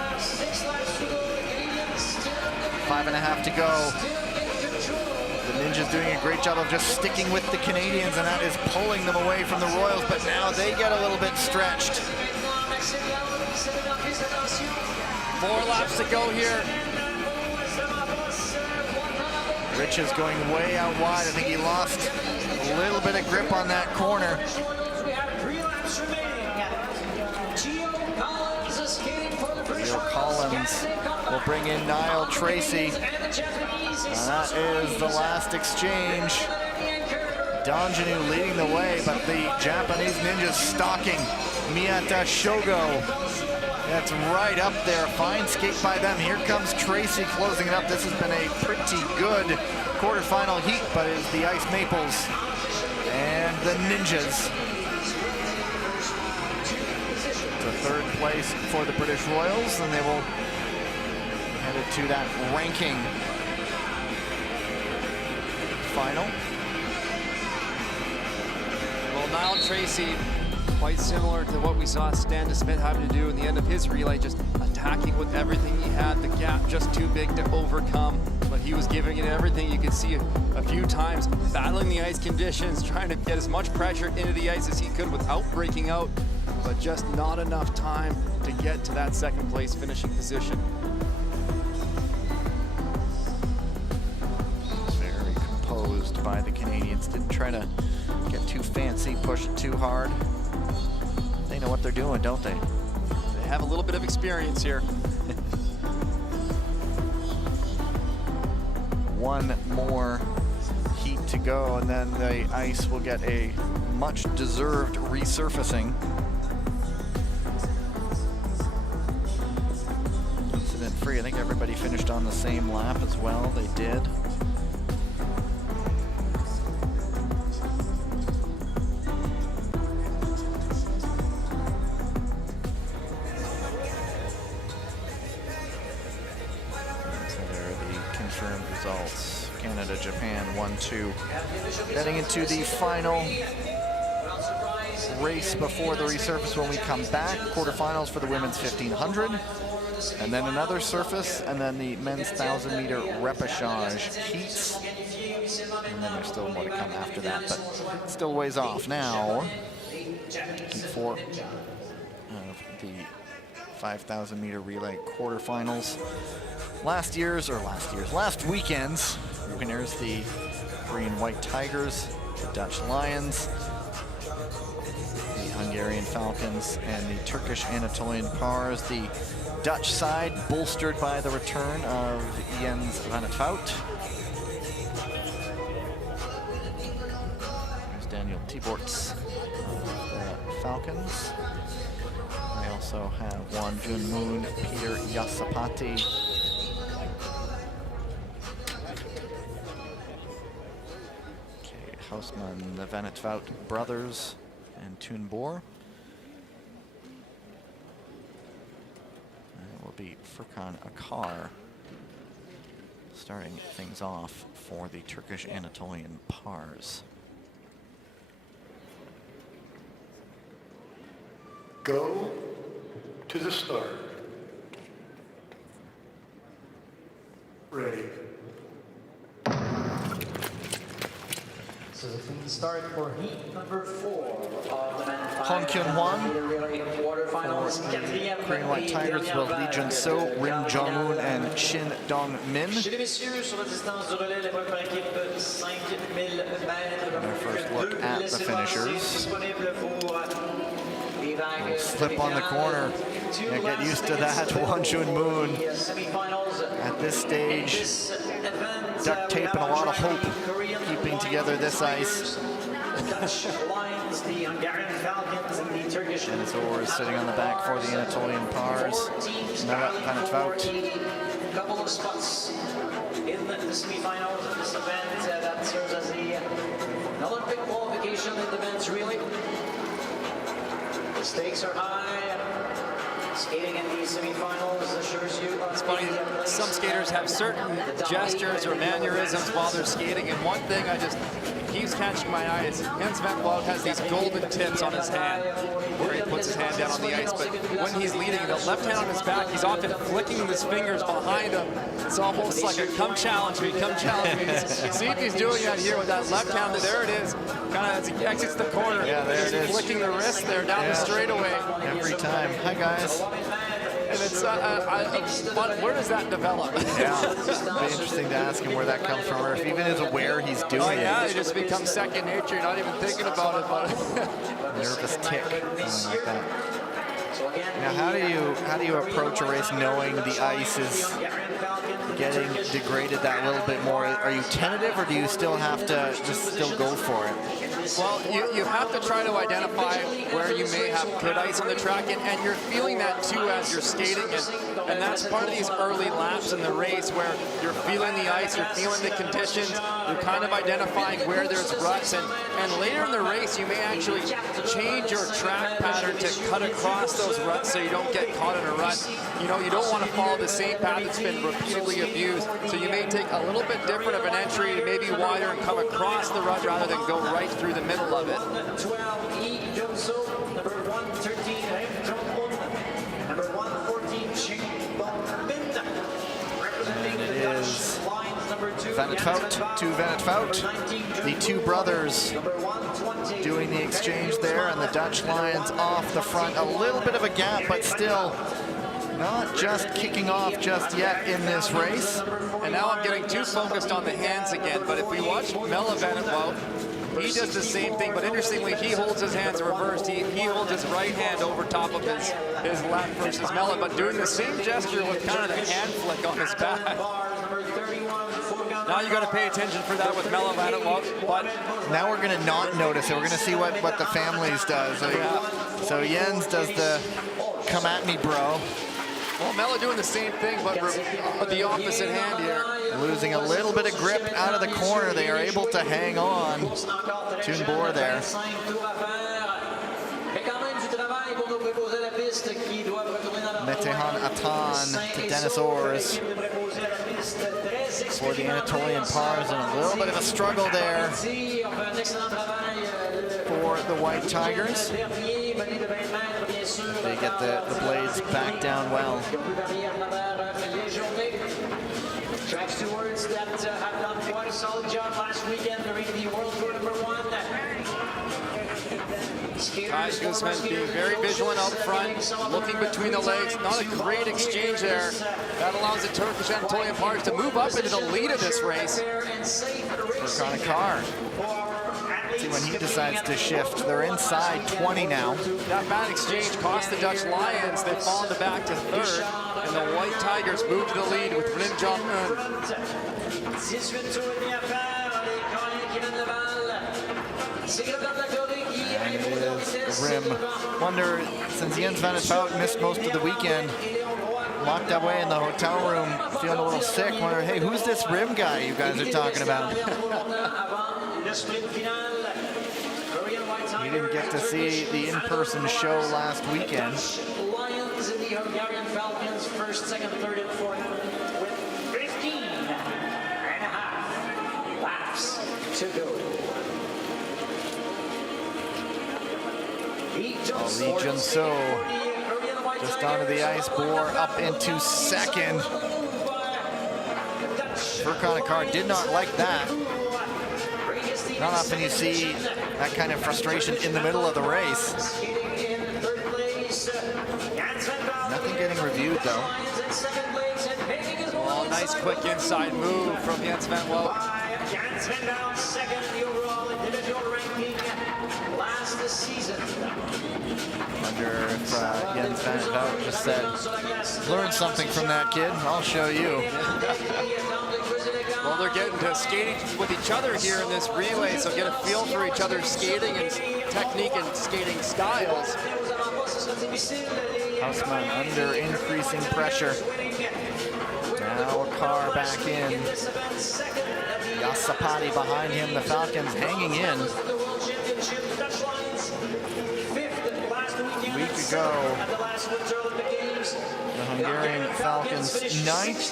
5.5 to go. The Ninjas doing a great job of just sticking with the Canadians, and that is pulling them away from the Royals, but now they get a little bit stretched. 4 laps to go here. Rich is going way out wide. I think he lost a little bit of grip on that corner. Theo Collins will bring in Niall Tracy. And that is the last exchange. Donjanu leading the way, but the Japanese ninjas stalking Miyata Shogo. That's right up there. Fine skate by them. Here comes Tracy closing it up. This has been a pretty good quarterfinal heat, but it's the Ice Maples and the Ninjas. The third place for the British Royals, and they will be headed to that ranking final. Well, Niall Tracy, quite similar to what we saw Stan Smith having to do in the end of his relay, just attacking with everything he had. The gap just too big to overcome, but he was giving it everything. You could see a few times battling the ice conditions, trying to get as much pressure into the ice as he could without breaking out, but just not enough time to get to that second place finishing position. Very composed by the Canadians. Didn't try to get too fancy, push it too hard. They know what they're doing, don't they? They have a little bit of experience here. One more heat to go, and then the ice will get a much deserved resurfacing. Incident free. I think everybody finished on the same lap as well. They did. Confirmed results. Canada, Japan, 1-2. Heading into the final race before the resurface when we come back. Quarterfinals for the women's 1500. And then another surface, and then the men's 1,000-meter repechage heats. And then there's still more to come after that, but still ways off. Now, for the 5,000-meter relay quarterfinals. Last weekend's winners, the Korean White Tigers, the Dutch Lions, the Hungarian Falcons, and the Turkish Anatolian Pars. The Dutch side bolstered by the return of Jens van 't Vout. There's Daniel Tiborts of the Falcons. They also have Won Jun Moon, Peter Yasapati, Hausman, the Van 't Vout brothers, and Toon Boer. And it will be Furkan Akar starting things off for the Turkish Anatolian Pars. Go to the start. Ready. So the clean start for heat number 4 of the men Hong Kyun-hwan quarterfinals. Korean White Tigers will Lee Jun-so, Rim Jong-un, and Shin Dong-min. Chez les messieurs, sur la distance du relais, l'épreuve par équipe 5000 mètres. Our first look at the finishers. Slip on the corner. Yeah, get used to that. Won Jun Moon at this stage. Duct tape and a lot of hope keeping together this ice. Dennis Orr is sitting on the back for the Anatolian Pars. Van 't Vout. Couple of spots in the semifinals of this event that serves as the Olympic qualification in the men's relay. The stakes are high. Skating in these semifinals assures you. It's funny, some skaters have certain gestures or mannerisms while they're skating, and one thing keeps catching my eye is Jens van 't Vout has these golden tips on his hand where he puts his hand down on the ice, but when he's leading, the left hand on his back, he's often flicking his fingers behind him. It's almost like a come challenge me, come challenge me. See if he's doing that here with that left hand. There it is, kind of as he exits the corner. Yeah, there it is. Flicking the wrist there down the straightaway. Every time. Hi, guys. And it's, where does that develop? Yeah, it'll be interesting to ask him where that comes from, or if even is aware he's doing Oh yeah, it. it just becomes second nature. You're not even thinking about it, but Nervous tick, something like that. Now, how do you approach a race knowing the ice is getting degraded that little bit more? Are you tentative, or do you still have to just still go for it? Well, you have to try to identify where you may have good ice on the track, and you're feeling that too as you're skating, and that's part of these early laps in the race where you're feeling the ice, you're feeling the conditions, you're kind of identifying where there's ruts, and later in the race you may actually change your track pattern to cut across those ruts so you don't get caught in a rut. You know, you don't want to follow the same path that's been repeatedly abused, so you may take a little bit different of an entry, maybe wider, and come across the rut rather than go right through the middle of it. 12, E. Johnson, number 113, number 114, representing the Dutch Lions, number 2, Van het Fout to Van het Fout. The two brothers doing the exchange there, and the Dutch Lions off the front. A little bit of a gap, but still not just kicking off just yet in this race. And now I'm getting too focused on the hands again, but if we watch Melle Van het Wout, he does the same thing, but interestingly, he holds his hands reversed. He holds his right hand over top of his left versus Melle, but doing the same gesture with kind of the hand flick on his back. Now you got to pay attention for that with Melle Van het Wout, but now we're going to not notice it. We're going to see what the families does. So Jens does the come at me, bro. Well, Melle doing the same thing, but the opposite hand here. Losing a little bit of grip out of the corner. They are able to hang on. Thunborg there. Metehan Atan to Dennis Ors for the Anatolian Pars, and a little bit of a struggle there for the White Tigers. They get the blades back down well. Track stewards that have done quite a solid job last weekend during the World Tour number 1. Kai Guzman being very vigilant up front, looking between the legs. Not a great exchange there. That allows the Turkish Anatolian Pars to move up into the lead of this race. For Car. See when he decides to shift. They're inside 20 now. That bad exchange cost the Dutch Lions. They've fallen back to third, and the White Tigers move to the lead with Rim Jong-un. And it is Rim. Wonder, since Jens Van het Fout missed most of the weekend, locked away in the hotel room, feeling a little sick, wonder, hey, who's this Rim guy you guys are talking about? You didn't get to see the in-person show last weekend. Lions in the Hungarian Falcons, first, second, third, and fourth, with 15.5 laps to go. Lee Jun-so just onto the ice, bore up into second. Verkonekar did not like that. Not often you see that kind of frustration in the middle of the race. Nothing getting reviewed though. Oh, nice quick inside move from Jens Van Wout. Jens Van Wout, second the overall individual ranking last season. Wonder if Jens Van Wout just said, learn something from that kid, I'll show you. Well, they're getting to skating with each other here in this relay, so get a feel for each other's skating and technique and skating styles. Hausmann under increasing pressure. Now a car back in. Yassapati behind him, the Falcons hanging in. A week ago, the Hungarian Falcons 9th.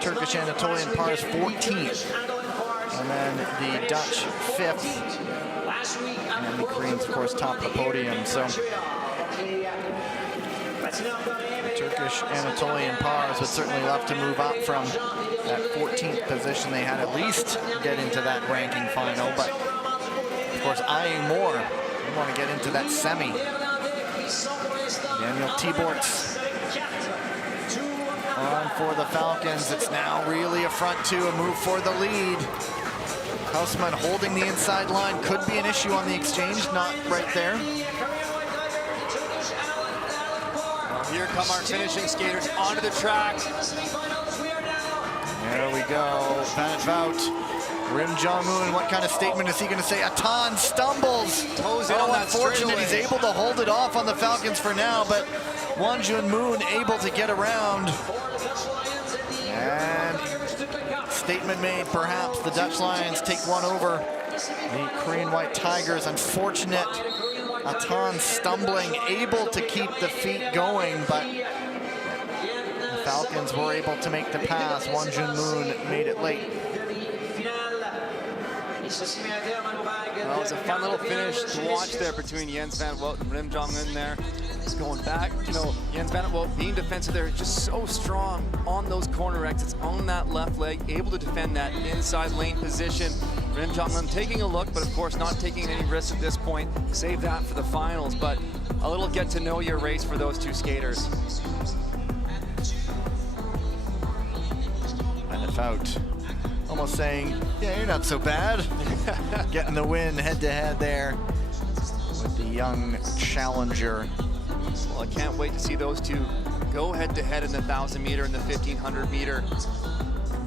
Turkish Anatolian Pars 14th, and then the Dutch 5th, and the Koreans, of course, top the podium. So Turkish Anatolian Pars would certainly love to move up from that 14th position. They had at least get into that ranking final, but of course eyeing more. They want to get into that semi. Daniel Tiborts on for the Falcons. It's now really a front two, a move for the lead. Hausmann holding the inside line. Could be an issue on the exchange, not right there. Here come our finishing skaters onto the track. There we go. Van Vout. Rim Jong-un, what kind of statement is he going to say? Atan stumbles. Toes in on that Unfortunate, he's straightaway. able to hold it off on the Falcons for now, but Won Jun-moon able to get around. And statement made, perhaps the Dutch Lions take one over the Korean White Tigers. Unfortunate, Atan stumbling, able to keep the feet going, but the Falcons were able to make the pass. Won Jun-moon made it late. Well, it was a fun little finish to watch there between Jens Van Wout and Rim Jong-un there. Just going back, you know, Jens Van Wout being defensive there, just so strong on those corner exits, on that left leg, able to defend that inside lane position. Rim Jong-un taking a look, but of course not taking any risks at this point. Save that for the finals, but a little get to know your race for those two skaters. And the Fout almost saying, yeah, you're not so bad. Getting the win head-to-head there with the young challenger. Well, I can't wait to see those two go head-to-head in the 1,000 meter and the 1,500 meter.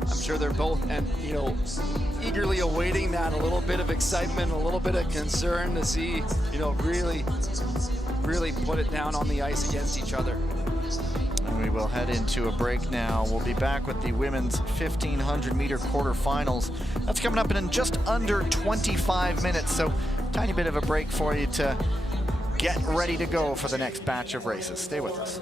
I'm sure they're both, and you know, eagerly awaiting that. A little bit of excitement, a little bit of concern to see, you know, really put it down on the ice against each other. And we will head into a break now. We'll be back with the women's 1,500 meter quarterfinals. That's coming up in just under 25 minutes. So tiny bit of a break for you to get ready to go for the next batch of races. Stay with us.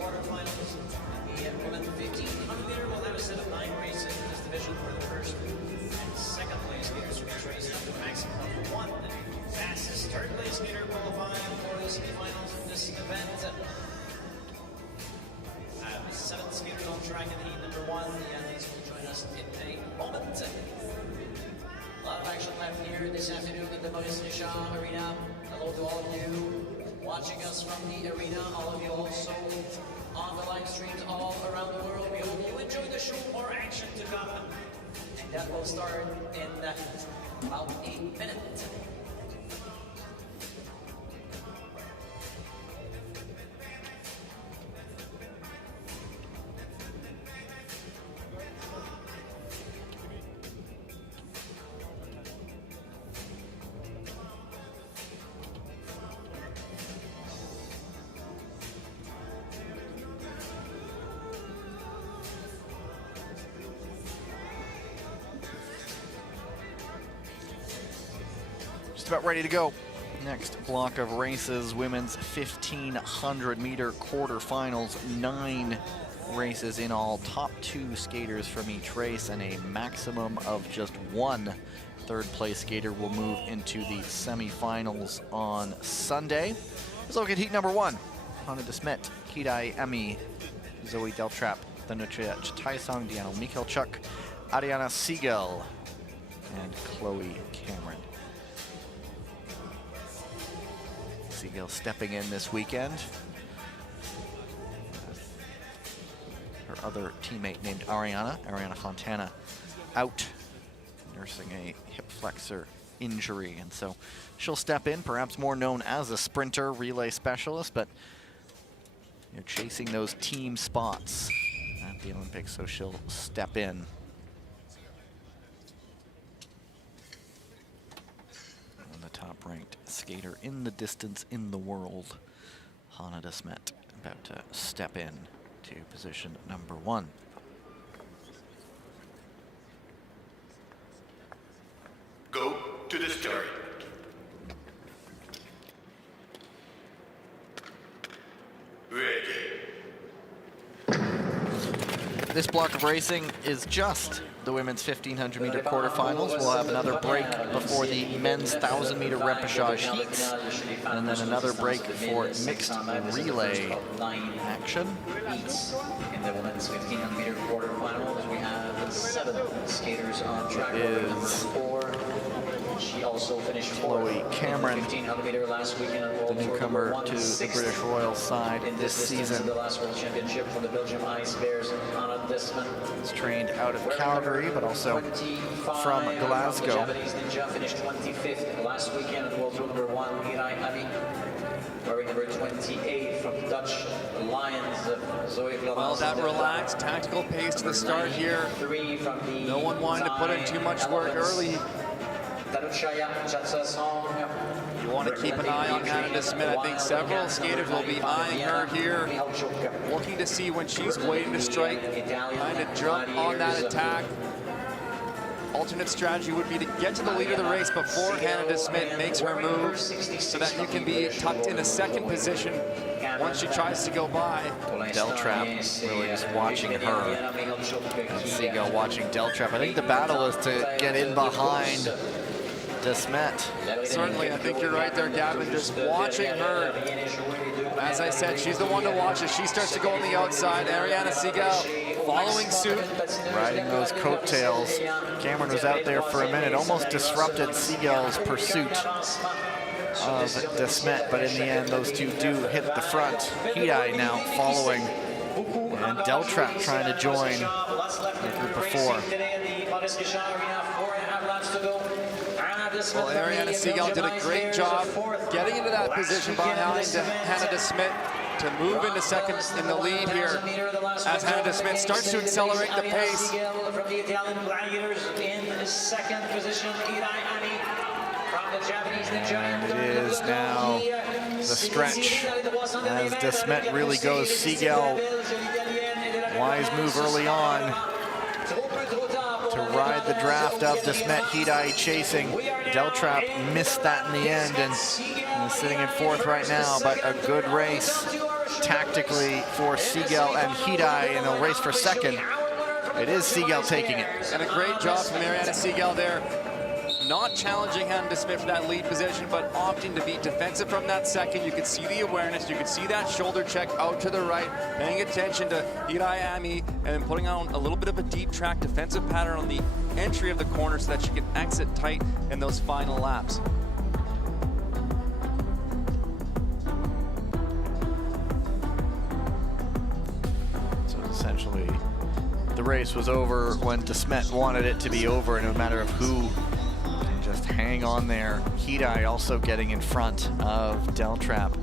quarterfinals. The women 1500 meter will have a set of 9 races in this division for the first and second place skaters reach races to a maximum of 1. Fastest third place skater qualifying for the semifinals in this event. 7 skaters on track in heat number 1. The athletes will join us in a moment. A lot of action left here this afternoon in the Maurice Richard Arena. Hello to all of you watching us from the arena, all of you also on the live streams all around the world. We hope you enjoy the show. More action to come. And that will start in about 8 minutes. About ready to go. Next block of races, women's 1500 meter quarterfinals, 9 races in all, top 2 skaters from each race, and a maximum of just 1 third place skater will move into the semifinals on Sunday. Let's look at heat number 1. Hannah de Smet, Hidai Emi, Zoe Deltrap, Danucha Taisong, Diana Mikhalchuk, Ariana Siegel, and Chloe Cameron. Siegel stepping in this weekend. Her other teammate named Ariana Fontana, out, nursing a hip flexor injury, and so she'll step in, perhaps more known as a sprinter, relay specialist, but chasing those team spots at the Olympics, so she'll step in. Top-ranked skater in the distance in the world, Hannah de Smet, about to step in to position number 1. Go to the start. Ready. This block of racing is just the women's 1500 meter quarterfinals. We'll have another break before the men's 1000 meter repechage heats, and then another break for mixed relay action. In the women's 1500 meter quarterfinals, we have 7 skaters on track. Is 4. She also finished Chloe Cameron, 1500 meter last weekend, the newcomer to the British Royal side this season. The last World Championship for the Belgium Ice Bears. Hannah de Smet is trained out of Calgary, but also from Glasgow. Japanese Ninja finished 25th last weekend at World Tour number 1. Hidai Emi, wearing number 28 from Dutch Lions. Zoe Well, that relaxed, tactical pace to the start here. No one wanted to put in too much work early. You want to keep an eye on Hannah de Smet. I think several skaters will be eyeing her here, looking to see when she's waiting to strike, trying to jump on that attack. Alternate strategy would be to get to the lead of the race before Hannah de Smet makes her move, so that you can be tucked in a second position once she tries to go by. Deltrap really just watching her. And Siegel watching Deltrap. I think the battle is to get in behind de Smet. Certainly, I think you're right there, Gavin, just watching her. As I said, she's the one to watch as she starts to go on the outside. Ariana Siegel following suit. Riding those coattails. Cameron was out there for a minute, almost disrupted Siegel's pursuit of de Smet, but in the end, those two do hit the front. Hidai now following, and Deltrap trying to join the group of 4. Well, Ariana Siegel did a great job getting into that position behind Hannah de Smet to move into second in the lead here as Hannah de Smet starts to accelerate the pace. From the Italian Gladiators in second position, from the Japanese Ninja. And it is now the stretch as de Smet really goes. Siegel, wise move early on to to ride the draft of Desmet. Hidai chasing. Deltrap missed that in the end and is sitting in 4th right now, but a good race tactically for Seagull and Hidai in a race for 2nd. It is Seagull taking it. And a great job from Mariana Seagull there. Not challenging him to submit for that lead position, but opting to be defensive from that 2nd. You could see the awareness, you could see that shoulder check out to the right, paying attention to Hidai Ami, and then putting on a little bit of a deep track defensive pattern on the entry of the corner so that she can exit tight in those final laps. So essentially, the race was over when Desmet wanted it to be over, and no matter of who can just hang on there. Hidai also getting in front of Deltrap.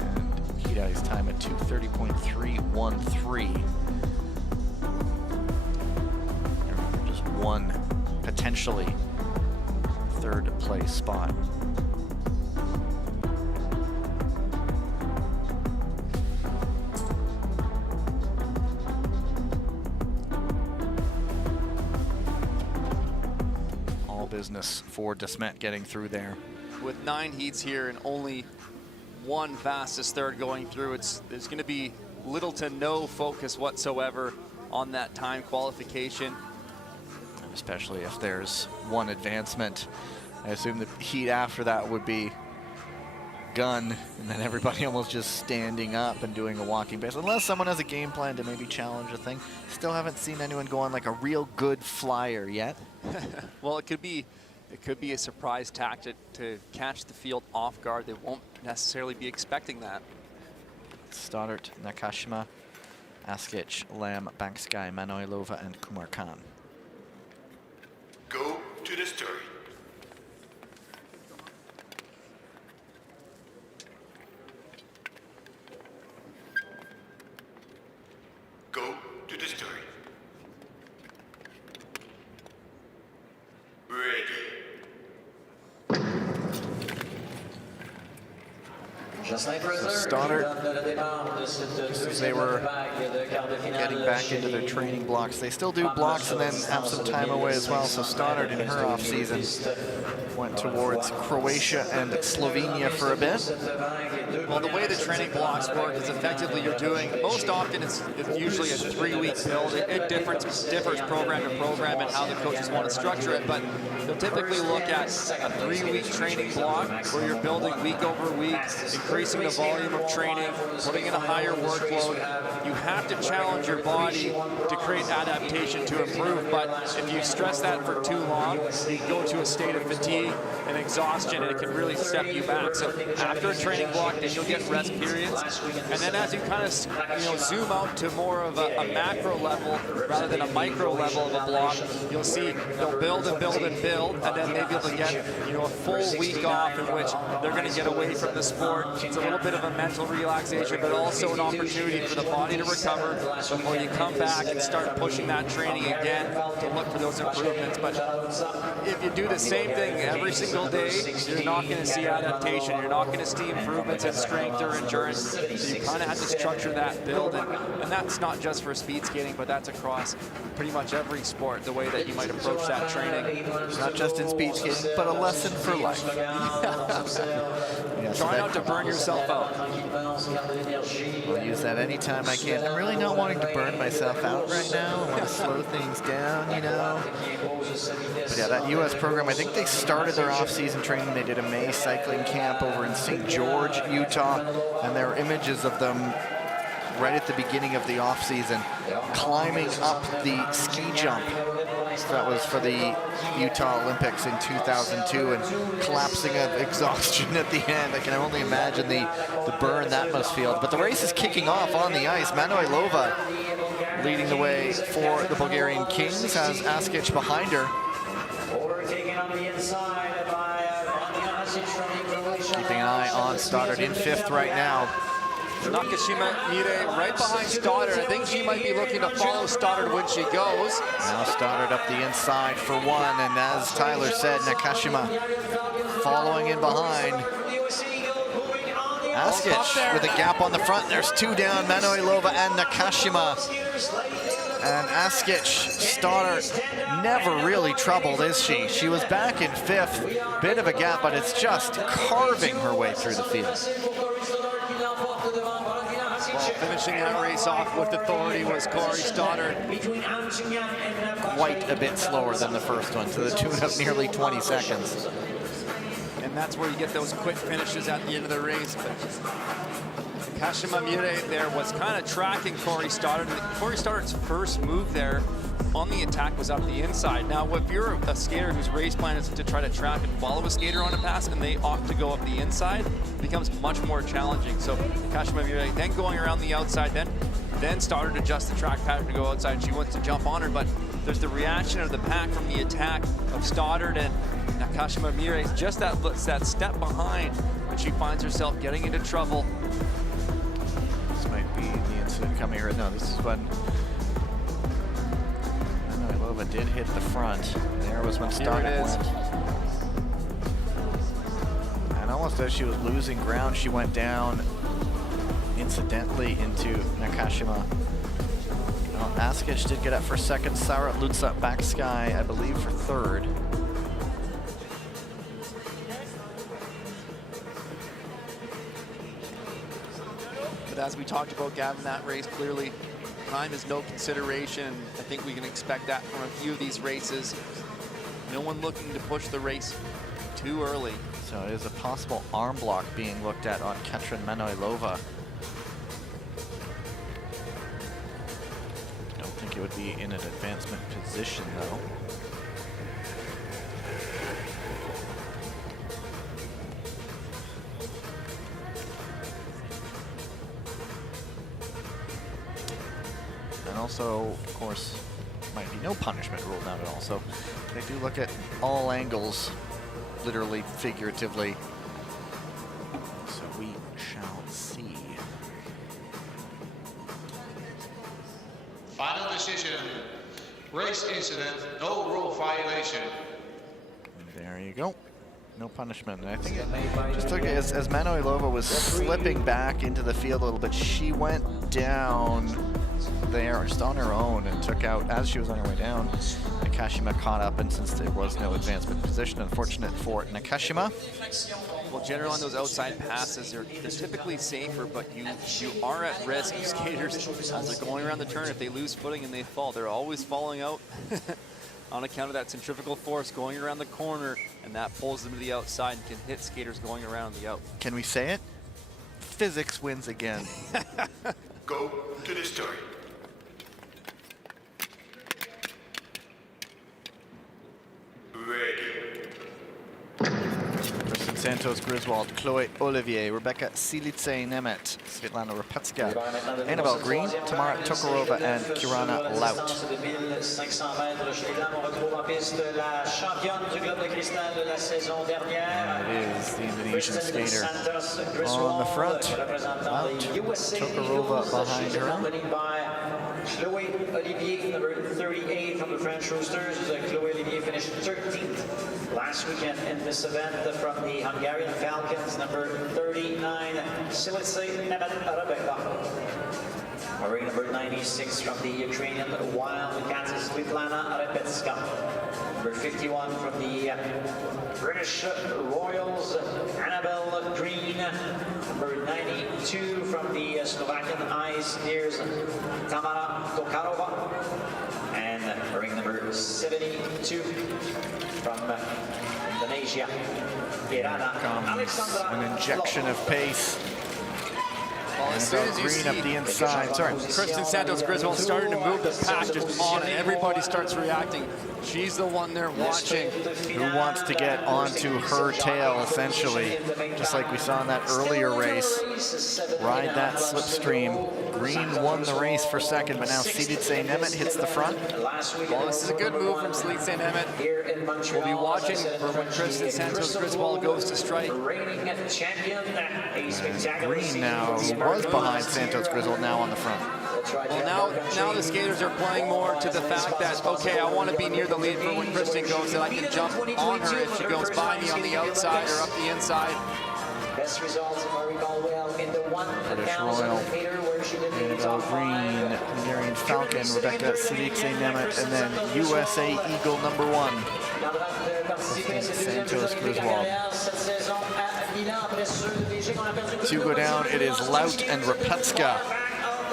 And Hidai's time at 2:30.313. Just one potentially 3rd place spot. Business for Desmet getting through there. With 9 heats here and only one fastest 3rd going through, there's going to be little to no focus whatsoever on that time qualification. Especially if there's one advancement. I assume the heat after that would be gun, and then everybody almost just standing up and doing a walking pace, unless someone has a game plan to maybe challenge a thing. Still haven't seen anyone go on like a real good flyer yet. Well, it could be a surprise tactic to catch the field off guard. They won't necessarily be expecting that. Stoddart, Nakashima, Askic, Lamb, Banksky, Manoilova, and Kumar Khan. Go to the start. Go to the start. Ready. So Stoddart, just as they were getting back into their training blocks, they still do blocks and then have some time away as well. So Stoddart in her off season went towards Croatia and Slovenia for a bit. Well, the way the training blocks work is effectively you're doing, most often it's usually a 3-week build. It differs program to program and how the coaches want to structure it, but you'll typically look at a 3-week training block where you're building week over week, increasing the volume of training, putting in a higher workload. You have to challenge your body to create adaptation to improve, but if you stress that for too long, you go to a state of fatigue and exhaustion, and it can really step you back. So after a training block, then you'll get rest periods, and then as you kind of zoom out to more of a macro level rather than a micro level of a block, you'll see they'll build and build and build, and then maybe they'll get a full week off in which they're going to get away from the sport. It's a little bit of a mental relaxation, but also an opportunity for the body to recover before you come back and start pushing that training again to look for those improvements. But if you do the same thing every single day, you're not going to see adaptation. You're not going to see improvements in strength or endurance. So you kind of have to structure that build, and that's not just for speed skating, but that's across pretty much every sport, the way that you might approach that training. Not just in speed skating, but a lesson for life. Yeah, try not to burn yourself out. I'll use that anytime I can. I'm really not wanting to burn myself out right now. I want to slow things down, But yeah, that U.S. program, I think they started their off-season training. They did a May cycling camp over in St. George, Utah, and there are images of them right at the beginning of the off-season climbing up the ski jump. That was for the Utah Olympics in 2002, and collapsing of exhaustion at the end. I can only imagine the burn that must feel. But the race is kicking off on the ice. Manoilova leading the way for the Bulgarian Kings, has Askic behind her. Keeping an eye on Stoddart in 5th right now. Nakashima Mire right behind Stoddart. I think she might be looking to follow Stoddart when she goes. Now Stoddart up the inside for one, and as Tyler said, Nakashima following in behind. Askic with a gap on the front. There's 2 down, Manoilova and Nakashima. And Askic, Stoddard, never really troubled, is she? She was back in 5th, bit of a gap, but it's just carving her way through the field. Well, finishing that race off with authority was Corey Stoddard. Quite a bit slower than the first one, to the tune of nearly 20 seconds. And that's where you get those quick finishes at the end of the race. But Kashima Mire there was kind of tracking Corey Stoddard. And Corey Stoddard's first move there on the attack was up the inside. Now, if you're a skater whose race plan is to try to track and follow a skater on a pass and they opt to go up the inside, it becomes much more challenging. So Kashima Mire then going around the outside, then Stoddard adjusts the track pattern to go outside. She wants to jump on her, but there's the reaction of the pack from the attack of Stoddard, and Kashima Mire just that step behind, and she finds herself getting into trouble. This might be the incident coming here. No, this is when Lova did hit the front. There was when Stoddard went. And almost as she was losing ground, she went down incidentally into Nakashima. Askic did get up for second. Sarah Lutza Backsky, I believe, for third. But as we talked about, Gavin, that race, clearly time is no consideration. I think we can expect that from a few of these races. No one looking to push the race too early. So it is a possible arm block being looked at on Katrin Manoilova. Don't think it would be in an advancement position, though. And also, of course, might be no punishment ruled out at all. So they do look at all angles, literally, figuratively. So we shall see. Final decision. Race incident, no rule violation. There you go. No punishment. And I think just look as Manoilova was slipping back into the field a little bit, she went down there just on her own and took out, as she was on her way down, Nakashima caught up, and since there was no advancement position, unfortunate for Nakashima. Well, generally on those outside passes, they're typically safer, but you are at risk. Skaters, as they're going around the turn, if they lose footing and they fall, they're always falling out on account of that centrifugal force going around the corner, and that pulls them to the outside and can hit skaters going around the out. Can we say it? Physics wins again. Go to the story. Ready. Kristen Santos Griswold, Chloe Olivier, Rebecca Silitse-Nemet, Svetlana Repetska, Annabelle Green, Tamara Tokarova, and Kirana Laut. And it is the Indonesian skater on the front. Laut, Tokarova behind her. Chloe Olivier, number 38 from the French Roosters. Chloe Olivier finished 13th last weekend in this event. From the Hungarian Falcons, number 39, Silitse-Nemet Rebecca. Wearing number 96 from the Ukrainian Wildcats, Svetlana Repetska. Number 51 from the British Royals, Annabelle Green. Number 92 from the Slovakian Ice Steers, Tamara Tokarova. And wearing number 72 from Indonesia, Comes an injection of pace. Well, as soon as you Green up the inside. Sorry. Kristen Santos Griswold starting to move the pack just on, and everybody starts reacting. She's the one they're watching. Who wants to get onto her tail, essentially, just like we saw in that earlier race. Ride that slipstream. Green won the race for second, but now Silitse-Nemet hits the front. Well, this is a good move from Silitse-Nemet. We'll be watching for when Kristen Santos Griswold goes to strike. Green now, who was behind Santos Griswold, now on the front. Well, now the skaters are playing more to the fact that, okay, I want to be near the lead for when Kristen goes, that I can jump on her if she goes by me on the outside or up the inside. Best results of Marie Caldwell in the 1,000 meter where she did the top Green, 5. Hungarian Falcon, Rebecca Sidikse-Nemeth, and then USA Eagle number 1. Santos Griswold. To go down, it is Laut and Repetska.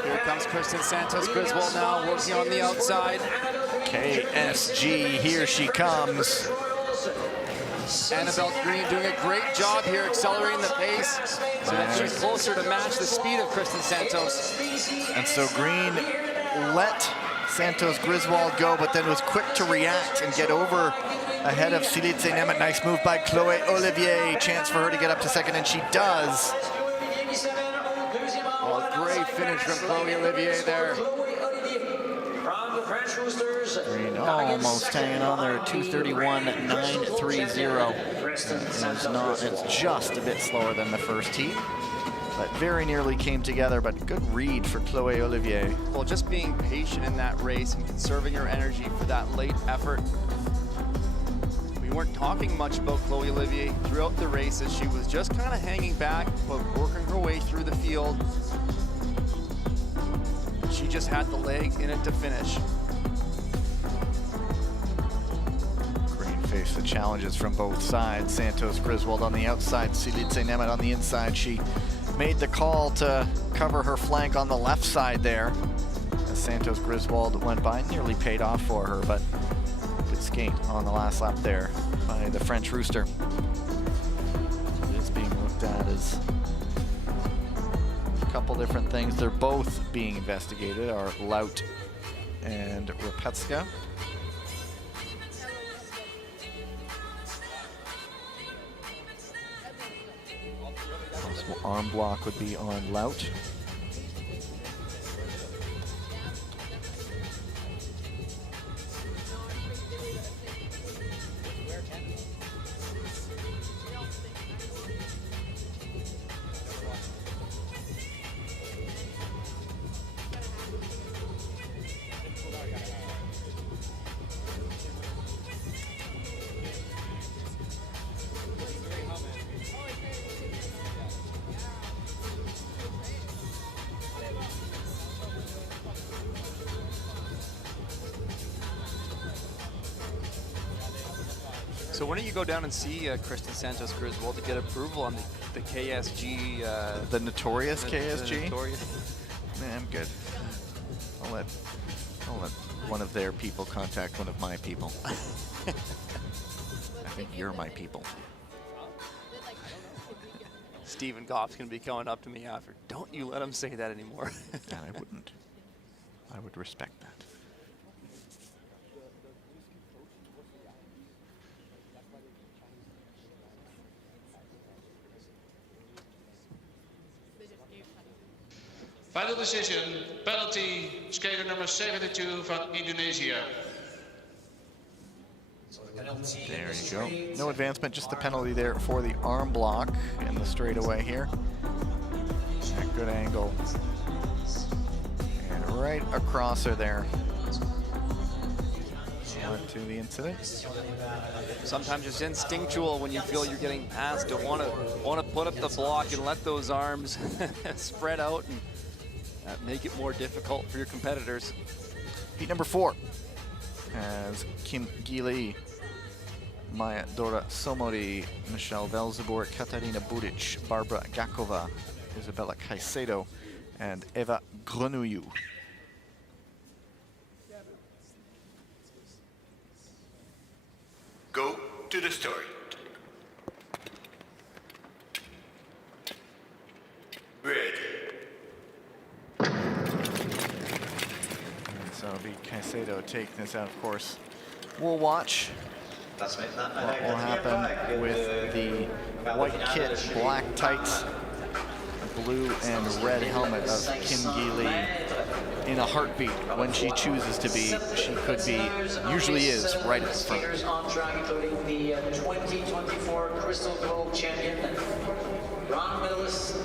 Here comes Kristen Santos Griswold now, working on the outside. KSG, here she comes. Annabelle Green doing a great job here, accelerating the pace so that she's closer to match the speed of Kristen Santos. And so Green let Santos Griswold go, but then was quick to react and get over ahead of Sidikse-Nemeth. Nice move by Chloé Olivier. Chance for her to get up to second, and she does. Oh, great finish from Chloé Olivier there. Green almost hanging on there, 2:31.930. It's just a bit slower than the first heat, but very nearly came together. But good read for Chloé Olivier. Well, just being patient in that race and conserving her energy for that late effort. We weren't talking much about Chloé Olivier throughout the race as she was just kind of hanging back, but working her way through the field. She just had the legs in it to finish. Green faced the challenges from both sides. Santos Griswold on the outside, Sidikse-Nemeth on the inside. She made the call to cover her flank on the left side there. As Santos Griswold went by, nearly paid off for her, but good skate on the last lap there by the French Rooster. It is being looked at as a couple different things. They're both being investigated, are Laut and Repetska. Possible arm block would be on Laut. So when do you go down and see Kristen Santos Griswold to get approval on the KSG? The notorious KSG? Notorious. Nah, I'm good. I'll let one of their people contact one of my people. I think you're my people. Stephen Goff's going to be coming up to me after. Don't you let him say that anymore. And I wouldn't. I would respect that. Final decision, penalty, skater number 72 from Indonesia. There you go. No advancement, just the penalty there for the arm block in the straightaway here. A good angle. And right across her there. On to the incident. Sometimes it's instinctual when you feel you're getting passed to want to put up the block and let those arms spread out and make it more difficult for your competitors. Heat number 4 has Kim Gili, Maya Dora Somori, Michelle Velzeboer, Katarina Buric, Barbara Gakova, Isabella Caicedo, and Eva Grenouillou. Go to the start. Red. So it'll be Caicedo taking this out, of course. We'll watch what will happen with the white kit, black tights, blue and red helmet of Kim Gili in a heartbeat. When she chooses to be, she could be, usually is, right at the front. Skaters on track, including the 2024 Crystal Globe champion, bronze medalist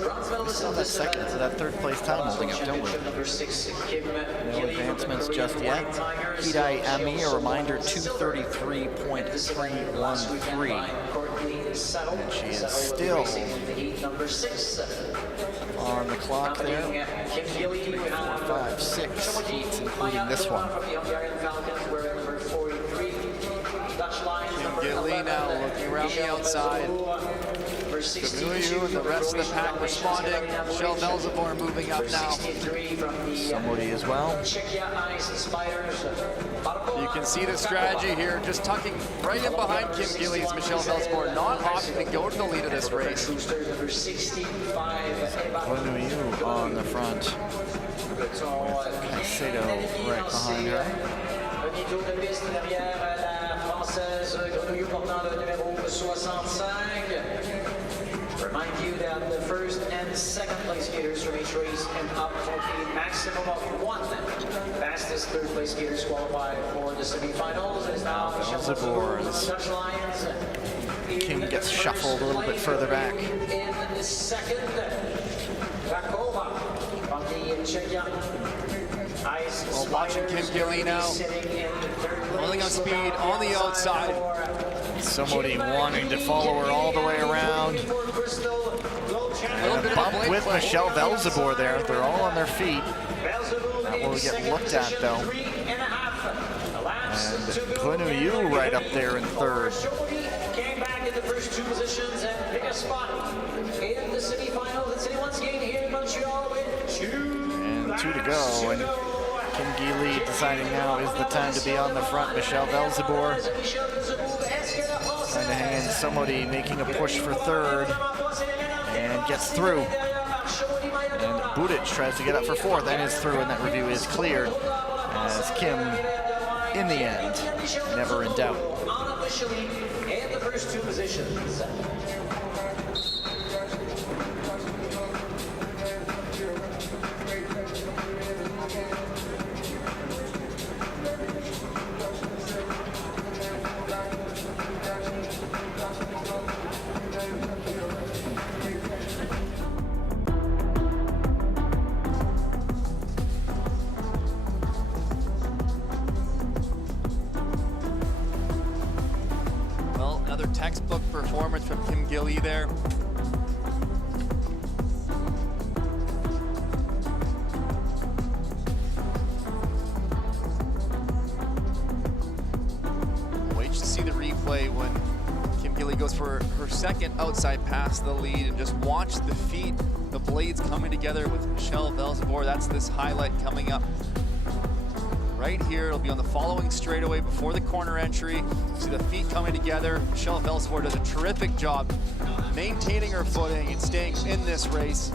of this event. That third place time holding up, don't we? Number 6, Kim No Gili advancements just yet. Hidai Ami, a reminder, 233.313. is settled. And she is Settled still racing in the heat number 6. on the clock there. Kim Gilly, 3, 4, 5, 6 heats, including this one. From the Hungarian Falcons, wearing number 43. Dutch Lions, number Gilly 11. now looking around the outside. Number 62 and the rest of the pack responding. Michelle Velzebor moving up now. 63 from the Somebody as well. Czechia Ice Spiders. You can see the strategy here, just tucking right in behind Kim Gilly is Michelle Velzebor, not opting to go to the lead of this race. Number 65. Qualification on the front. Caicedo right behind her. Premier tour de piste derrière la Française Grenouillou portant le numéro 65. Remind you that the first and second place skaters from each race end up for a maximum of 1. Fastest third place skaters qualify for the semifinals. It is now Michelle Velzebor from the Dutch Lions. Kim gets shuffled a little bit further back. In the second, Rakova from the Czechia Ice Well, watching Kim Gilly now, rolling on speed on the outside. Somebody wanting to follow her all the way around. And a bump with Michelle Velzebor there. They're all on their feet. That will get looked at though. And Qualification right up there in third. Came back in the first 2 positions and pick a spot in the semifinals. It's anyone's game here in Montreal with 2 And 2 to go. And Kim Gilly deciding now is the time to be on the front. Michelle Velzebor trying to hang in. Somebody making a push for third and gets through. And Budic tries to get up for fourth and is through, and that review is cleared as Kim, in the end, never in doubt. Unofficially in the first 2 positions. Well, another textbook performance from Kim Gilly there. Wait to see the replay when Kim Gilly goes for her second outside pass to the lead, and just watch the feet, the blades coming together with Michelle Velzebor. That's this highlight coming up right here. It'll be on the following straightaway before the corner entry. See the feet coming together. Michelle Velzebor does a terrific job maintaining her footing and staying in this race.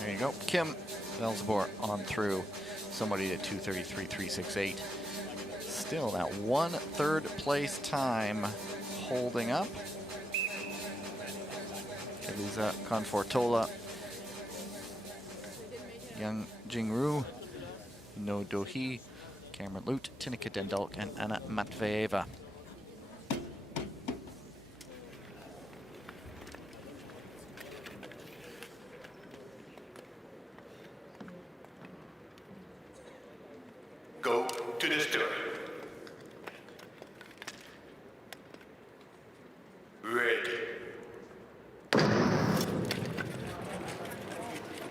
There you go. Kim Velzebor on through. Somebody at 2:33.368. Still that 1 third place time holding up. Elisa Confortola, Young Jingru, No Dohi, Cameron Lute, Tineke Dendalk, and Anna Matveyeva. Go to the story. Ready.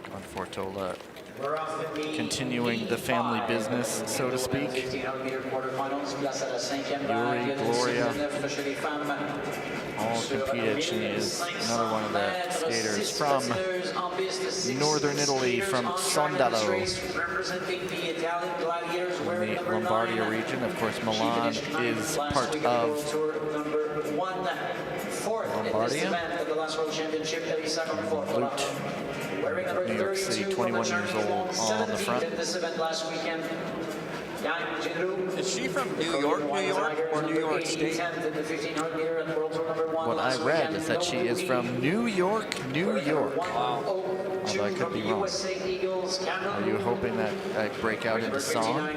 Confortola continuing the family business, so to speak. Yuri, Gloria, all competed. She is another one of the skaters from northern Italy, from Sondalo, in the Lombardia region. Of course, Milan is part of Lombardia. Lute, New York City, 21 years old, all on the front. Is she from New York, or New York State? What I read is that she is from New York, New York. Wow. although I could be wrong. Are you hoping that I break out into song?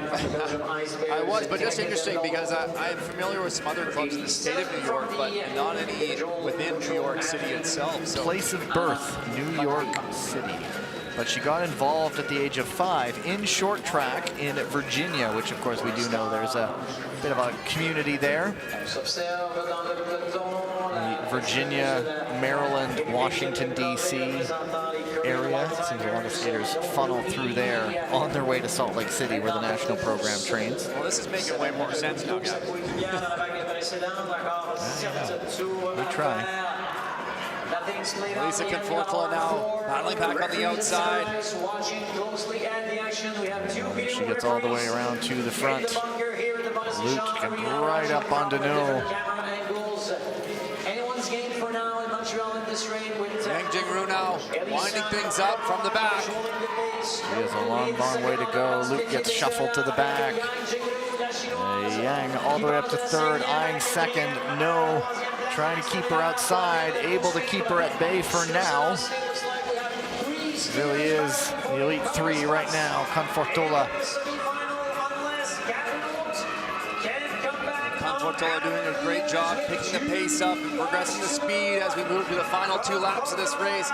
I was, but just interesting because I'm familiar with some other clubs in the state of New York, but not any within New York City itself. So. Place of birth, New York City. But she got involved at the age of 5 in short track in Virginia, which of course we do know there's a bit of a community there. The Virginia, Maryland, Washington, D.C. area. It seems a lot of skaters funnel through there on their way to Salt Lake City, where the national program trains. Well, this is making way more sense now, guys. We try. Lisa Confortola now battling back on the outside. She gets all the way around to the front. Luke right up on Deneau. Yang Jingru now winding things up from the back. She has a long, long way to go. Luke gets shuffled to the back. Yang all the way up to third, eyeing second. No. Trying to keep her outside, able to keep her at bay for now. Really is the elite 3 right now. Confortola. Confortola doing a great job picking the pace up and progressing the speed as we move to the final 2 laps of this race.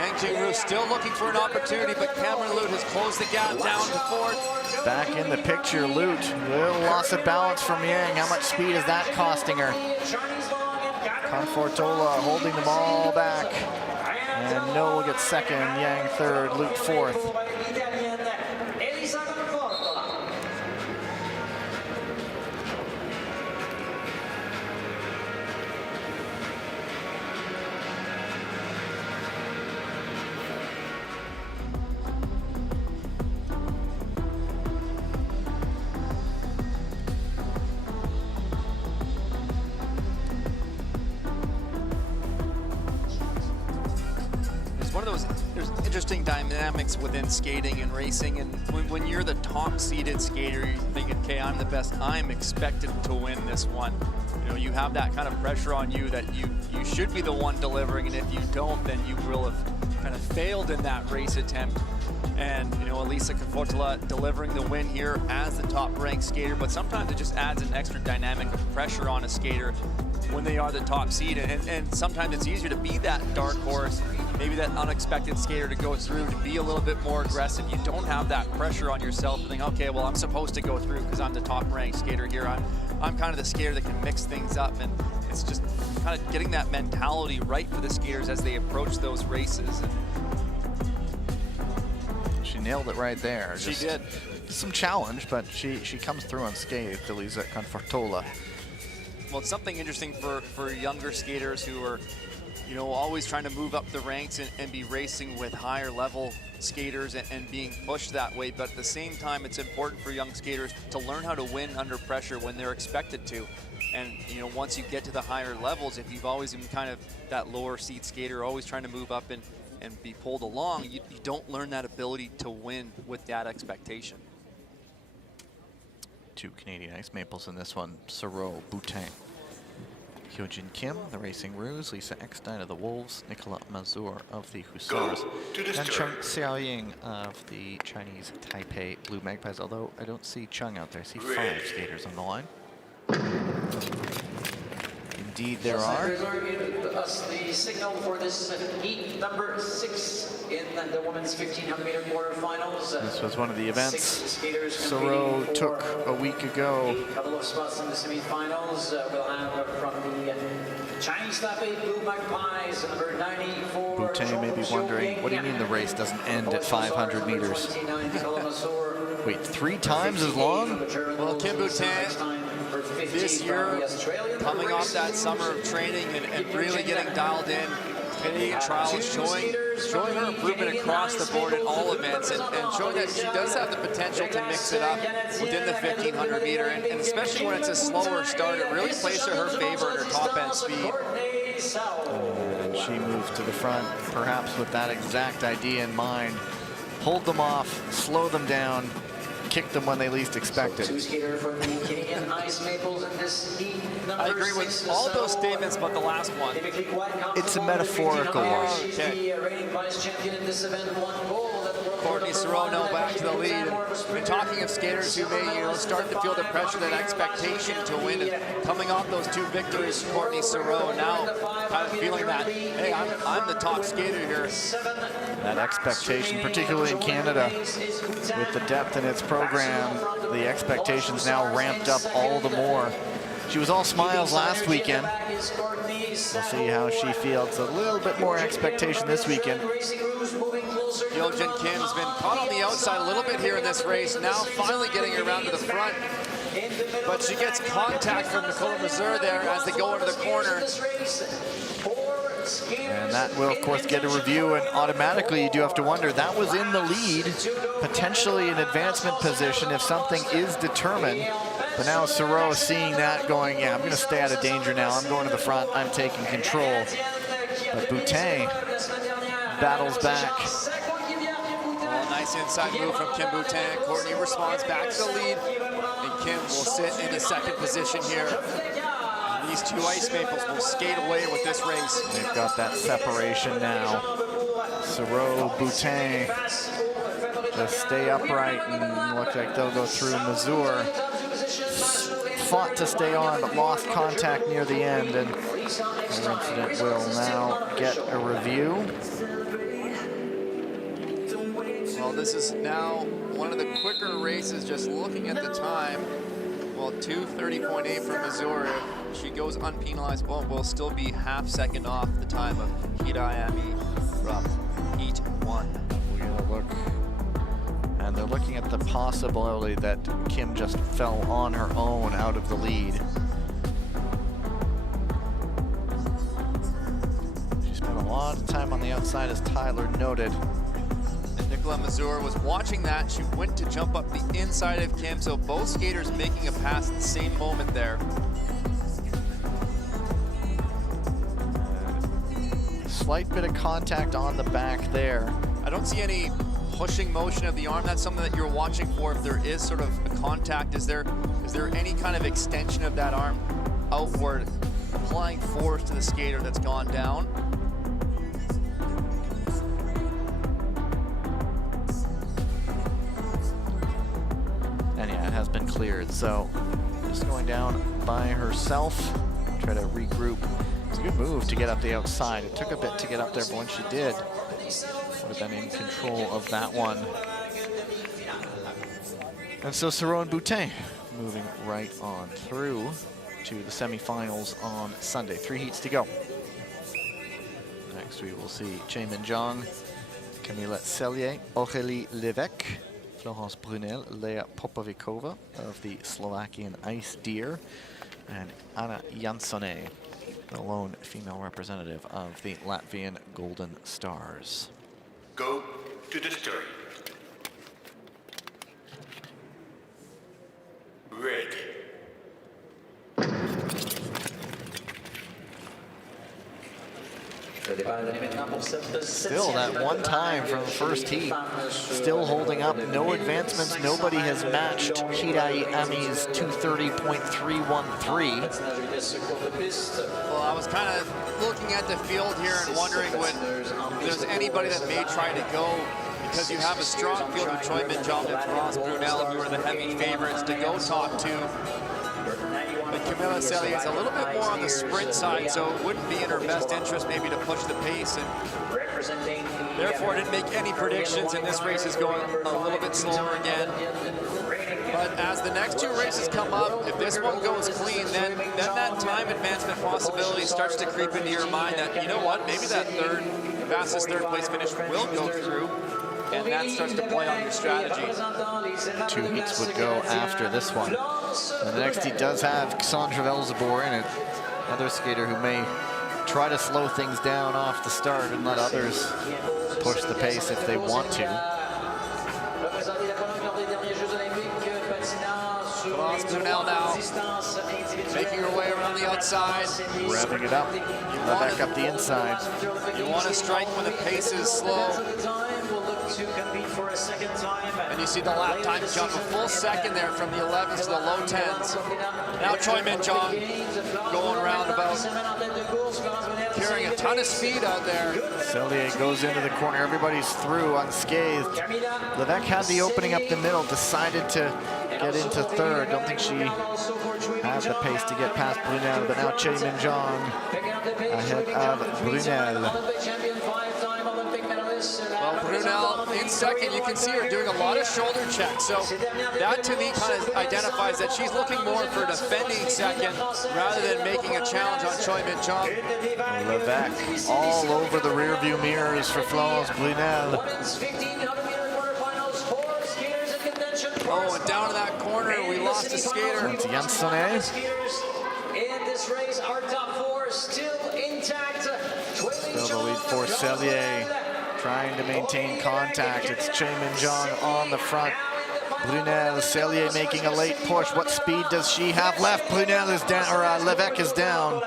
Yang Jingru still looking for an opportunity, but Cameron Lute has closed the gap down to fourth. Back in the picture, Lute. Little loss of balance from Yang. How much speed is that costing her? Confortola holding them all back. And Noah gets second, Yang third, Lute fourth. There's interesting dynamics within skating and racing, and when you're the top seeded skater, you're thinking, okay, I'm the best, I'm expected to win this one. You know, you have that kind of pressure on you that you should be the one delivering, and if you don't, then you will have kind of failed in that race attempt. And you know, Elisa Confortola delivering the win here as the top ranked skater, but sometimes it just adds an extra dynamic of pressure on a skater when they are the top seed, and sometimes it's easier to be that dark horse, maybe that unexpected skater to go through, to be a little bit more aggressive. You don't have that pressure on yourself to think, okay, well, I'm supposed to go through because I'm the top ranked skater here. I'm kind of the skater that can mix things up, and it's just kind of getting that mentality right for the skaters as they approach those races. She nailed it right there. She did. Some challenge, but she comes through unscathed, Elisa Confortola. Well, it's something interesting for younger skaters who are, you know, always trying to move up the ranks and be racing with higher level skaters and being pushed that way. But at the same time, it's important for young skaters to learn how to win under pressure when they're expected to. And, you know, once you get to the higher levels, if you've always been kind of that lower seed skater, always trying to move up and be pulled along, you don't learn that ability to win with that expectation. 2 Canadian Ice Maples in this one. Soro, Boutin, Hyojin Kim, the Racing Ruse, Lisa Eckstein of the Wolves, Nicolas Mazur of the Hussars, and Chung Xiaoying of the Chinese Taipei Blue Magpies, although I don't see Chung out there. I see 5 skaters on the line. Indeed there are. The signal for this heat number 6 in the women's 1500 meter quarterfinals. This was one of the events Soro took a week ago. A couple of spots in the semifinals. We'll have from the Chinese Taipei Blue Magpies, number 94. Boutin may be wondering, what do you mean the race doesn't end at 500 meters? Wait, 3 times as long? Well, Kim Boutin this year, coming off that summer of training and really getting dialed in, Canadian trials showing her improvement across the board in all events, and showing that she does have the potential to mix it up within the 1500 meter, and especially when it's a slower start, it really plays to her favor in her top end speed. And she moved to the front, perhaps with that exact idea in mind. Hold them off, slow them down, kicked them when they least expected. Two skater from the Canadian Ice Maples in this heat. I agree with all those statements, but the last one. It's a metaphorical one. Okay. The reigning vice champion in this event, won gold at the World Courtney Serrano back to the lead. And talking of skaters who may, start to feel the pressure, that expectation to win, and coming off those two victories, Courtney Serrano now kind of feeling that, hey, I'm the top skater here. That expectation, particularly in Canada, with the depth in its program, the expectations now ramped up all the more. She was all smiles last weekend. We'll see how she feels. A little bit more expectation this weekend. Yeojin Kim's been caught on the outside a little bit here in this race, now finally getting around to the front. But she gets contact from Nicola Mazur there as they go into the corner. And that will, of course, get a review, and automatically you do have to wonder, that was in the lead, potentially an advancement position if something is determined. But now Serrano seeing that, going, yeah, I'm going to stay out of danger now. I'm going to the front. I'm taking control. But Boutin battles back. Well, nice inside move from Kim Boutin. Courtney responds back to the lead, and Kim will sit in a second position here. And these two Ice Maples will skate away with this race. They've got that separation now. Serrano, Boutin just stay upright and look like they'll go through. Mazur fought to stay on, but lost contact near the end, and the incident will now get a review. Well, this is now one of the quicker races, just looking at the time. Well, 2:30.8 for Mazur. If she goes unpenalized, well, will still be half second off the time of Hirayami from Heat 1. We're gonna look, and they're looking at the possibility that Kim just fell on her own out of the lead. She spent a lot of time on the outside, as Tyler noted. And Nicola Mazur was watching that. She went to jump up the inside of Kim, so both skaters making a pass at the same moment there. Slight bit of contact on the back there. I don't see any pushing motion of the arm. That's something that you're watching for. If there is sort of a contact, is there any kind of extension of that arm outward, applying force to the skater that's gone down? And yeah, it has been cleared. So just going down by herself, try to regroup. It's a good move to get up the outside. It took a bit to get up there, but when she did, would have been in control of that one. And so Serrano and Boutin moving right on through to the semifinals on Sunday. 3 heats to go. Next we will see Jaemin Jong, Camilla Cellier, Aurélie Lévesque, Florence Brunel, Leah Popovikova of the Slovakian Ice Deer, and Anna Jansone, the lone female representative of the Latvian Golden Stars. Go to the start. Red. Still that one time from the first heat, still holding up, no advancements. Nobody has matched Hirayami's 230.313. Well, I was kind of looking at the field here and wondering if there's anybody that may try to go, because you have a strong field with Jaemin Jong and Florence Brunel, who are the heavy favorites to go top 2. But Camilla Cellier is a little bit more on the sprint side, so it wouldn't be in her best interest maybe to push the pace, and therefore didn't make any predictions, and this race is going a little bit slower again. But as the next 2 races come up, if this one goes clean, then that time advancement possibility starts to creep into your mind that, you know what, maybe that fastest third place finish will go through, and that starts to play on your strategy. 2 heats would go after this one. And the next heat does have Cassandra Velzebor in it, another skater who may try to slow things down off the start and let others push the pace if they want to. Florence Brunel now making her way around the outside. Revving it up, back up the inside. You want to strike when the pace is slow. to compete for a second time. And you see the lap time jump a full second there from the 11s to the low 10s. Now Choi Min-jong going around about, carrying a ton of speed out there. Cellier goes into the corner. Everybody's through unscathed. Levesque had the opening up the middle, decided to get into third. Don't think she had the pace to get past Brunel, but now Choi Min-jong ahead of Brunel. Well, Brunel in second, you can see her doing a lot of shoulder checks. So that to me kind of identifies that she's looking more for defending second rather than making a challenge on Choi Min-jong. Levesque all over the rear view mirrors for Florence Brunel. Oh, and down to that corner, we lost a skater. It's Janssonet. In this race, our top four still intact. Still the lead for Cellier, trying to maintain contact. It's Choi Min-jong on the front. Brunel, Cellier making a late push. What speed does she have left? Brunel is down, or Levesque is down.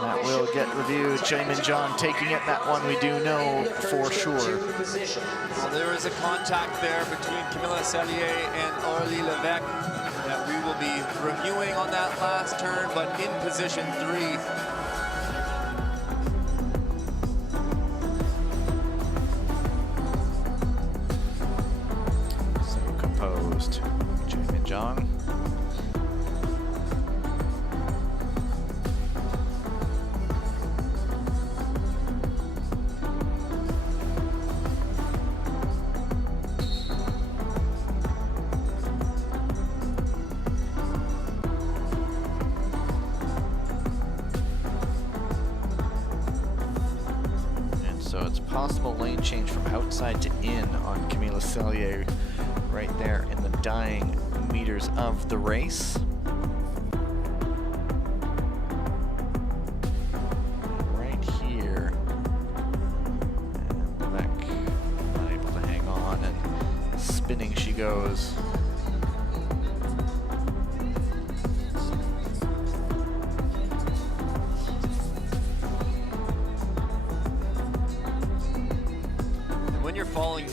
That will get reviewed. Choi Min-jong taking it. That one we do know for sure. Well, there is a contact there between Camilla Cellier and Aurélie Levesque that we will be reviewing on that last turn, but in position 3. So composed. Choi Min-jong. So it's possible lane change from outside to in on Camilla Cellier right there in the dying meters of the race. Right here. And Levesque not able to hang on, and spinning she goes. When you're following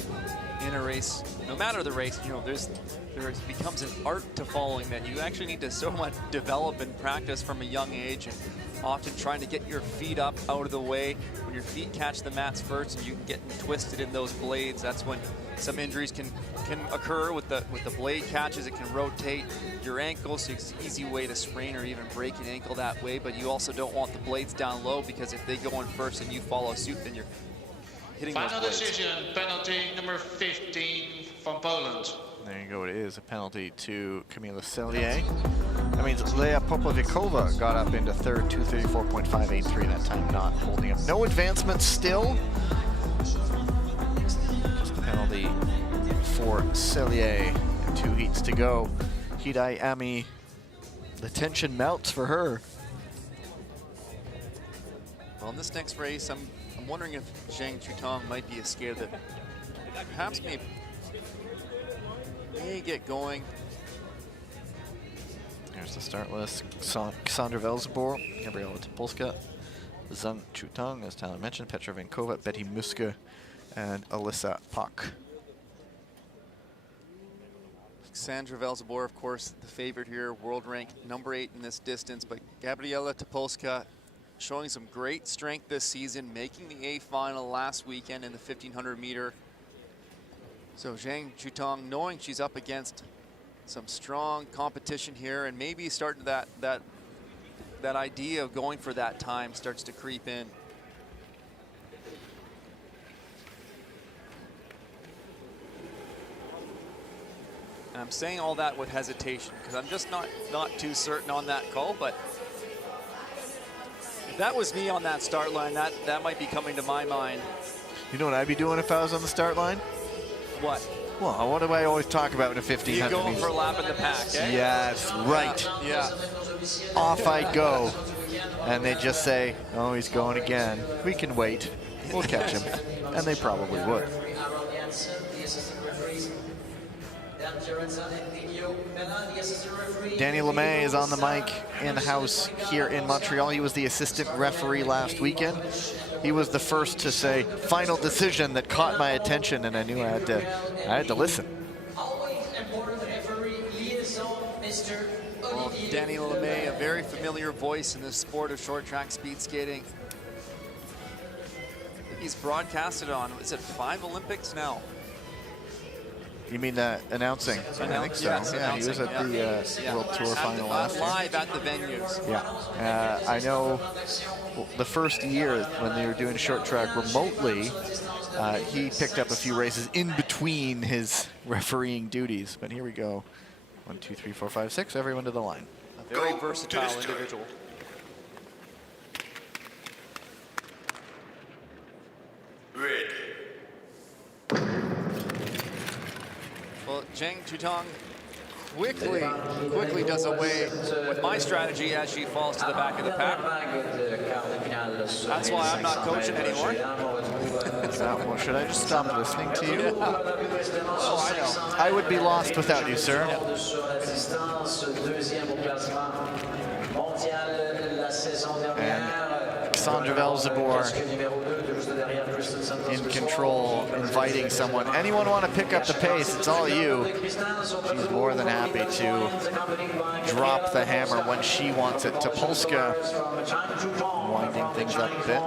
in a race, no matter the race, you know, there becomes an art to following that you actually need to so much develop and practice from a young age, and often trying to get your feet up out of the way. When your feet catch the mats first and you can get twisted in those blades, that's when some injuries can occur with the blade catches. It can rotate your ankle, so it's an easy way to sprain or even break an ankle that way. But you also don't want the blades down low, because if they go in first and you follow suit, then you're hitting those Final blades. decision, penalty number 15 from Poland. There you go, it is a penalty to Camilla Cellier. That means Leia Popovikova got up into third, 234.583 that time, not holding up. No advancement still. Just a penalty for Cellier. 2 heats to go. Hidai Ami, the tension mounts for her. Well, in this next race, I'm wondering if Zhang Chutong might be a skater that perhaps may get going. Here's the start list. Cassandra Velzebor, Gabriela Topolska, Zhang Chutong, as Tyler mentioned, Petra Vankova, Betty Muska, and Alyssa Puck. Sandra Velzebor, of course, the favorite here, world ranked number 8 in this distance, but Gabriela Topolska showing some great strength this season, making the A final last weekend in the 1500 meter. So Zhang Chutong, knowing she's up against some strong competition here, and maybe starting that idea of going for that time starts to creep in. And I'm saying all that with hesitation, because I'm just not too certain on that call, but if that was me on that start line, that might be coming to my mind. You know what I'd be doing if I was on the start line? What? Well, what do I always talk about in a 1500 You going meters? for a lap in the pack, eh? Yes, right. Yeah. Off I go. And they just say, oh, he's going again. We can wait. We'll catch him. And they probably would. Danny LeMay is on the mic in-house here in Montreal. He was the assistant referee last weekend. he was the first to say final decision that caught my attention, and I knew I had to listen. Always important referee liaison, Mr. Well, Olivier. Danny LeMay, a very familiar voice in the sport of short track speed skating. I think he's broadcasted on, is it 5 Olympics now? You mean announcing? I think so. Yes, yeah, he was at the World Tour final last year. Live at the venues. Yeah, I know the first year when they were doing short track remotely, he picked up a few races in between his refereeing duties. But here we go. 1, 2, 3, 4, 5, 6, everyone to the line. A very Go to versatile the start. individual. Red. Well, Zhang Chutong quickly does away with my strategy as she falls to the back of the pack. That's why I'm not coaching anymore. Well, should I just stop listening to you? Oh, I know. I would be lost without you, sir. And Sandra Velzebor in control, inviting someone. Anyone want to pick up the pace? It's all you. She's more than happy to drop the hammer when she wants it. Topolska winding things up a bit.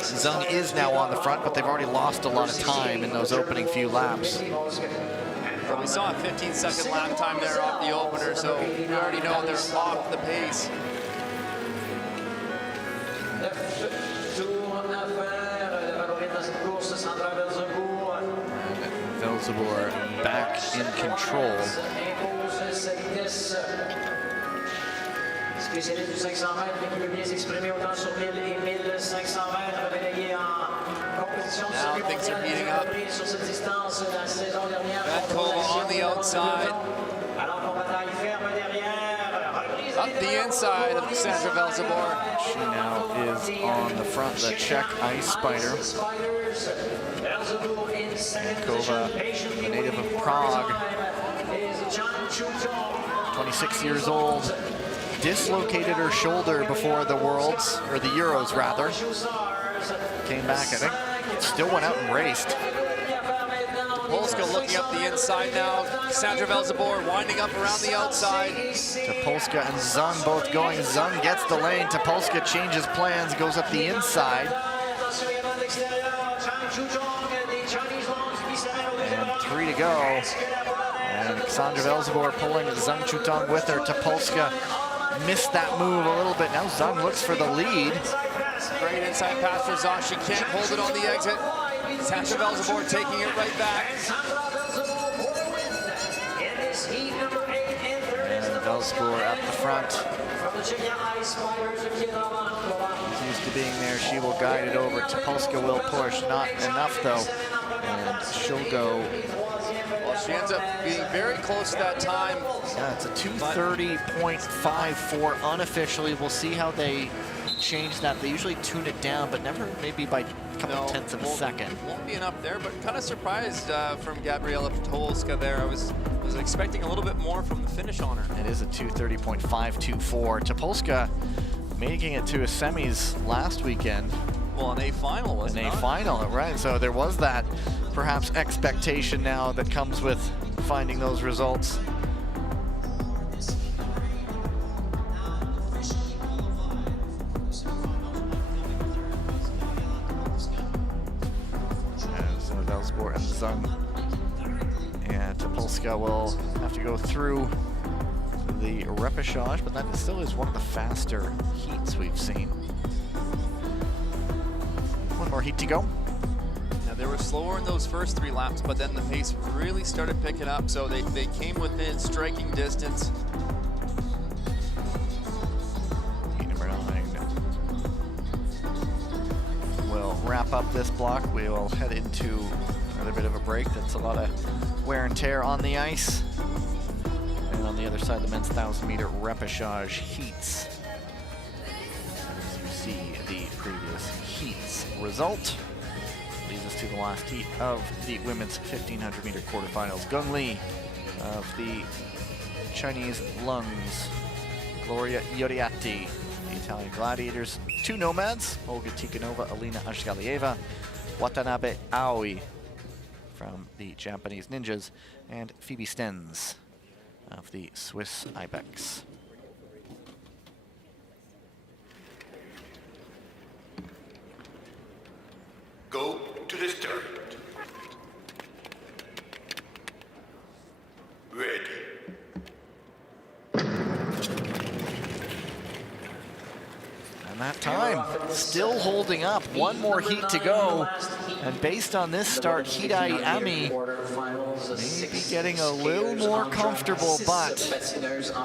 Zung is now on the front, but they've already lost a lot of time in those opening few laps. Well, we saw a 15-second lap time there off the opener, so we already know they're off the pace. Velzebor back in control. Spécialiste du 500 mètres, mais qui peut bien s'exprimer autant sur 1000 et 1500 mètres, relayé en compétition Now things are heating up. sur cette distance la saison dernière. Vankova on the outside. Alors qu'on bataille ferme derrière. Up the inside of Sandra Velzebor. She now is on the front, the Czech Ice Spider. Vankova, a native of Prague, 26 years old. Dislocated her shoulder before the Worlds, or the Euros rather. Came back, I think, still went out and raced. Polska looking up the inside now. Sandra Velzebor winding up around the outside. Topolska and Zung both going. Zung gets the lane. Topolska changes plans, goes up the inside. And 3 to go. And Sandra Velzebor pulling Zung Chutong with her. Topolska missed that move a little bit. Now Zung looks for the lead. Great inside pass for Zong. She can't hold it on the exit. Sandra Velzebor taking it right back. And Velzebor at the front. Used to being there. She will guide it over. Topolska will push. Not enough though. And she'll go. Well, she ends up being very close that time. Yeah, it's a 2:30.54 unofficially. We'll see how they change that. They usually tune it down, but never maybe by a couple tenths of a second. Won't be enough there, but kind of surprised from Gabriela Polska there. I was expecting a little bit more from the finish on her. It is a 2:30.524. Topolska making it to a semis last weekend. Well, an A final, wasn't it? An A final, right? So there was that perhaps expectation now that comes with finding those results. So Velzebor and Zung. And Topolska will have to go through the repechage, but that still is one of the faster heats we've seen. One more heat to go. Now, they were slower in those first 3 laps, but then the pace really started picking up, so they came within striking distance. Heat number 9 will wrap up this block. We will head into another bit of a break. That's a lot of wear and tear on the ice. And on the other side, the men's 1,000-meter repechage heats. As you see the previous heats result, leads us to the last heat of the women's 1,500-meter quarterfinals. Gung Lee of the Chinese Lungs, Gloria Yoriati The Italian Gladiators, 2 Nomads, Olga Tikhonova, Alina Ashgalieva, Watanabe Aoi from the Japanese Ninjas, and Phoebe Stenz of the Swiss Ibex. Go to the start. Ready. And that time, still holding up. One more heat to go. And based on this start, Hidai Ami may be getting a little more comfortable, but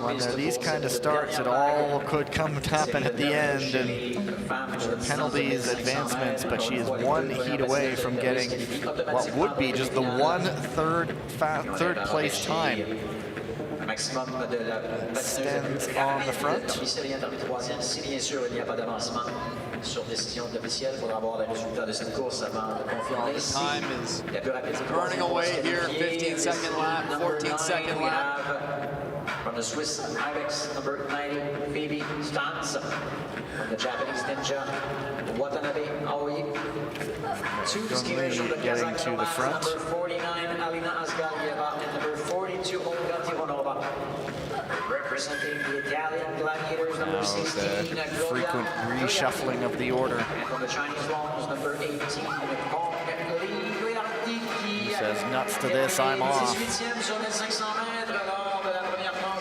when there are these kind of starts, it all could come to happen at the end. And the penalties, advancements, but she is 1 heat away from getting what would be just the third place time. Stands on the front. Time is burning away here. 15-second lap, 14-second lap. From the Swiss Ibex, number 90, Phoebe Stenz. From the Japanese Ninja, Watanabe Aoi. 2 skiers from the getting to the front. Number 49, Alina Ashgalieva, and number 42, Olga Tikhonova. Representing the Italian Gladiators, number 16, The frequent reshuffling of the order. And from the Chinese Longs, number 18, He says, nuts to this, I'm off.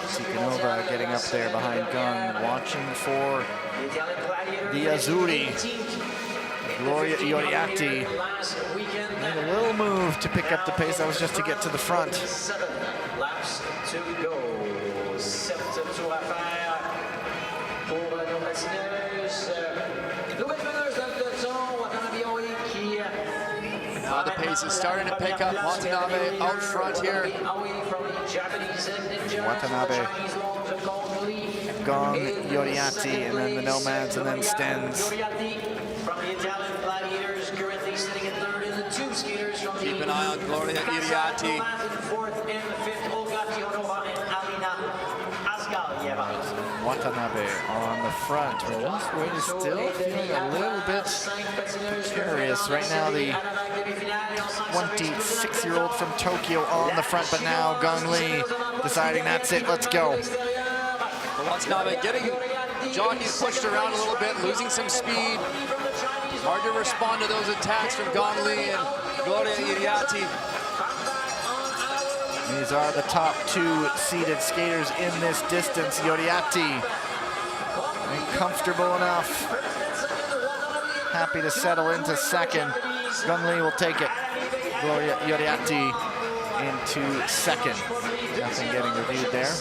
Tikhonova getting up there behind Gunn, watching for the Azzurri. Gloria Ioriatti made a little move to pick up the pace. That was just to get to the front. 7 laps to go. 7 tours à faire pour nos patineuses. Nouvelle meneuse dans le peloton, Watanabe Aoi qui... Now the pace is starting to pick up. Watanabe out front here. Aoi from the Japanese Ninja. Watanabe, Gong, Ioriatti, and then the Nomads, and then Stenz. From the Italian Gladiators, currently sitting in 3rd, and the 2 skaters from Keep an eye on Gloria Ioriatti. 4th and 5th, Olga Tikhonova and Alina Ashgalieva. Watanabe on the front. Wait is still feeling a little bit precarious. Right now, the 26-year-old from Tokyo on the front, but now Gong Li deciding that's it, let's go. Watanabe getting jockeys pushed around a little bit, losing some speed. Hard to respond to those attacks from Gong Li and Gloria Ioriatti. These are the top 2 seeded skaters in this distance. Ioriatti, comfortable enough. Happy to settle into 2nd. Gong Li will take it. Gloria Ioriatti into 2nd. Nothing getting reviewed there.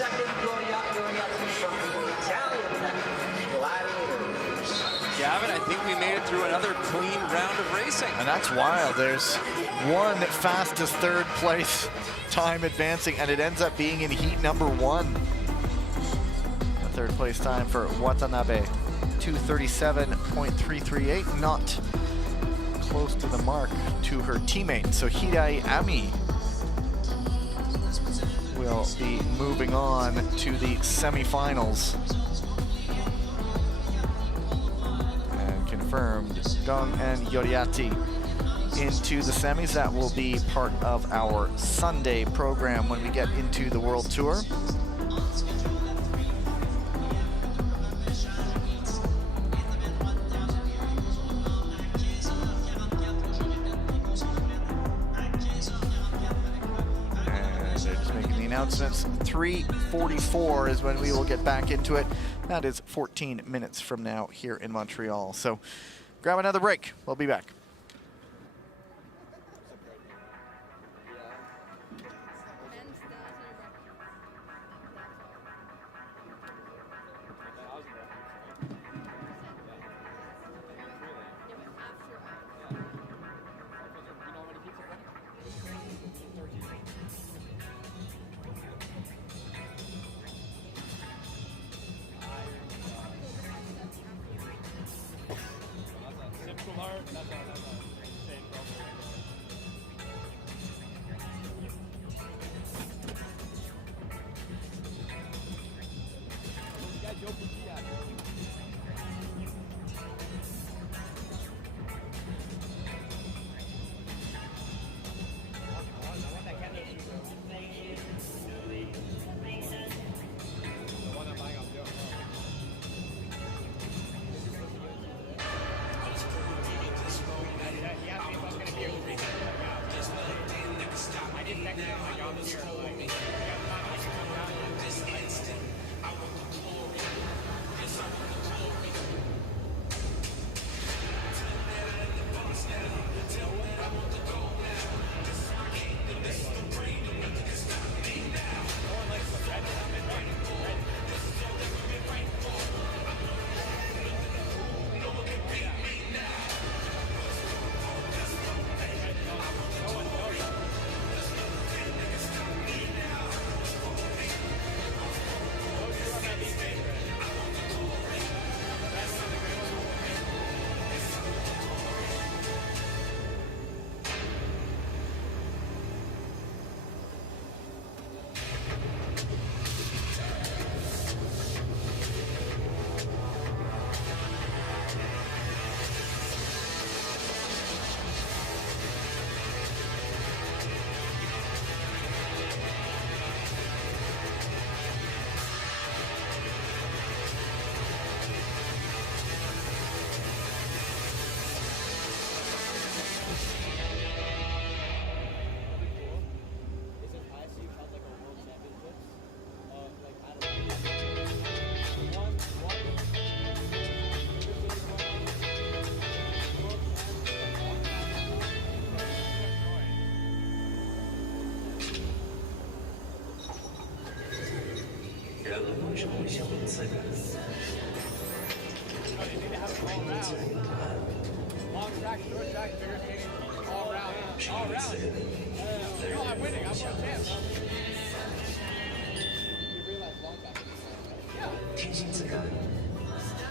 Gavin, I think we made it through another clean round of racing. And that's wild. There's one fastest 3rd place time advancing, and it ends up being in heat number 1. The 3rd place time for Watanabe, 2:37.338, not close to the mark to her teammate. So Hidai Ami will be moving on to the semifinals. Confirmed, Gong and Ioriatti into the semis. That will be part of our Sunday program when we get into the World Tour. And they're just making the announcements. 3:44 is when we will get back into it. That is 14 minutes from now here in Montreal. So grab another break. We'll be back. Heart, 人手相自然。Long track, short track, figure skating, all around, all around. No, I'm winning. I'm world champ. You realize long track. Yeah. 天性自然，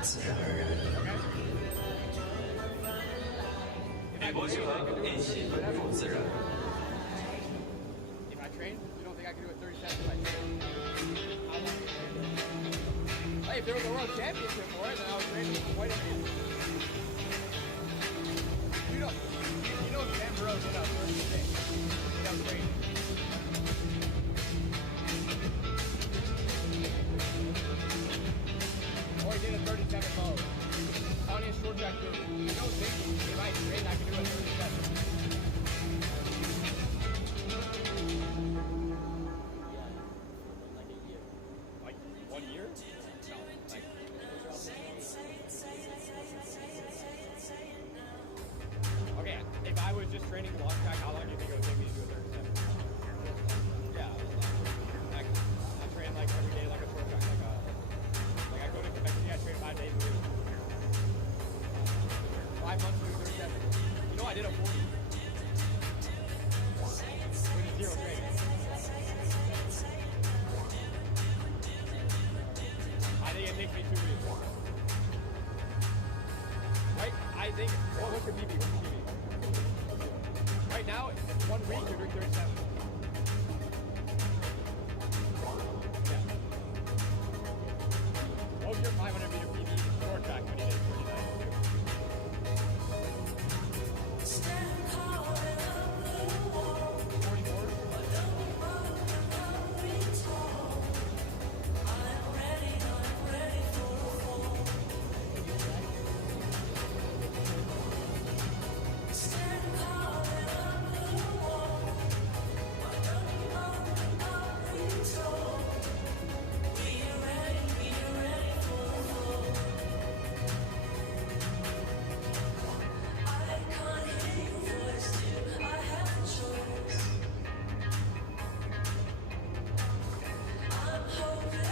自然而然。美国结合练习本土自然。 If I train, you don't think I can do a 37 if I train? Hey, if there was a world championship for it, then I would train quite a bit. You know Sam Burrow did our first thing. That was great. Or he did a 37 low. On his short track group. You don't think if I train I can do a 37. Like 1 year? No, like okay, if I was just training long track, how long do you think it would take me to do a 37? Yeah, I train like every day like a short track, like I go to Quebec City, I train 5 days a week. 5 months to do 37. You know I did a 40. With zero training. I think it takes me 2 weeks. Right? I think, what's your PB? What's your PB? Right now, 1 week, you're doing 37. Yeah. What was your 500 meter PB short track when you did 39? 44?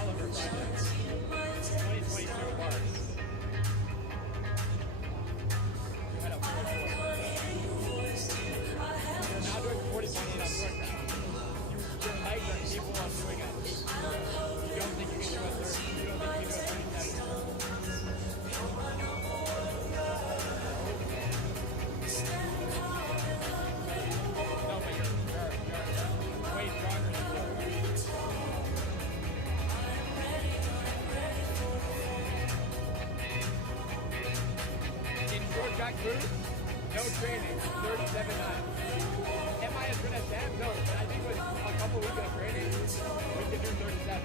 Oliver Project. 2022 March. You had a 44. You're now doing 40.8 on short track. Your legs are capable of doing it. You don't think you can do a 30. You don't think you can do a 37. No, but you're way stronger than you. In short track group, no training, 37.9. Am I as good as Sam? No, but I think with a couple weeks of training, we can do 37.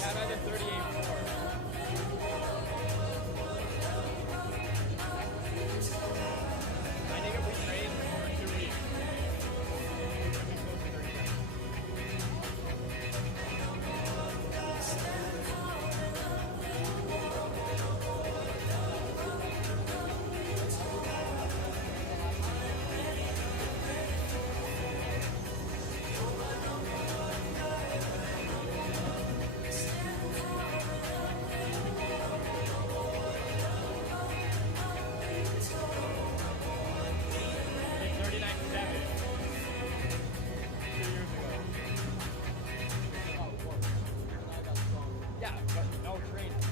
Yeah, another 38.4. I think if we train for 2 weeks, we could be close to 37. Yeah, but no training.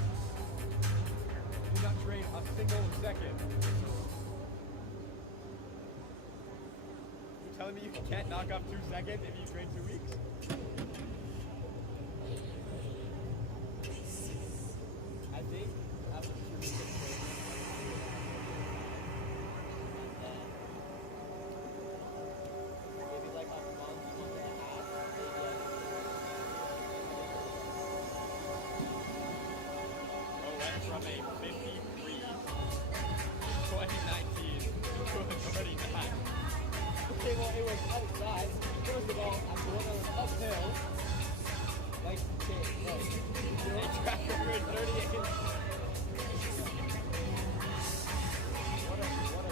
Do not train a single second. You telling me you can't knock off 2 seconds if you train 2 weeks? from a 53 2019 to a 39. Okay, well, it was outside. First of all, I'm the one that was uphill. Like, okay, look. The track record 38. What a shot.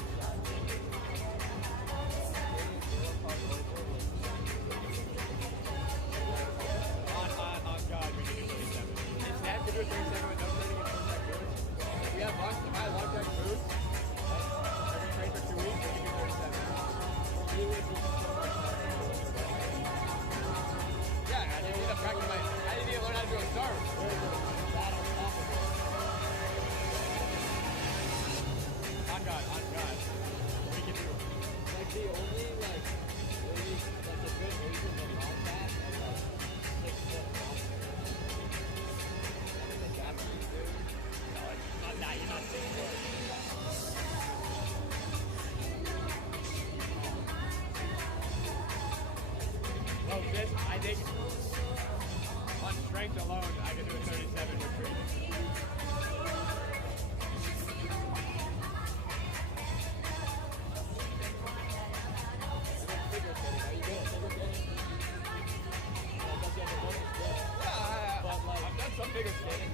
On God, we can do 37. If Snap could do a 37 with no training and long track boots, if we have if I had long track boots, every train for 2 weeks, we can do 37. Yeah, I didn't need to practice I didn't need to learn how to do a start. On God. We can do it. Like the only really a good reason to long that is 6 foot long. No, it's not that. You're not 6 foot. Well, this, I think, on strength alone, I can do a 37 with training. Yeah, I've done some figure skating.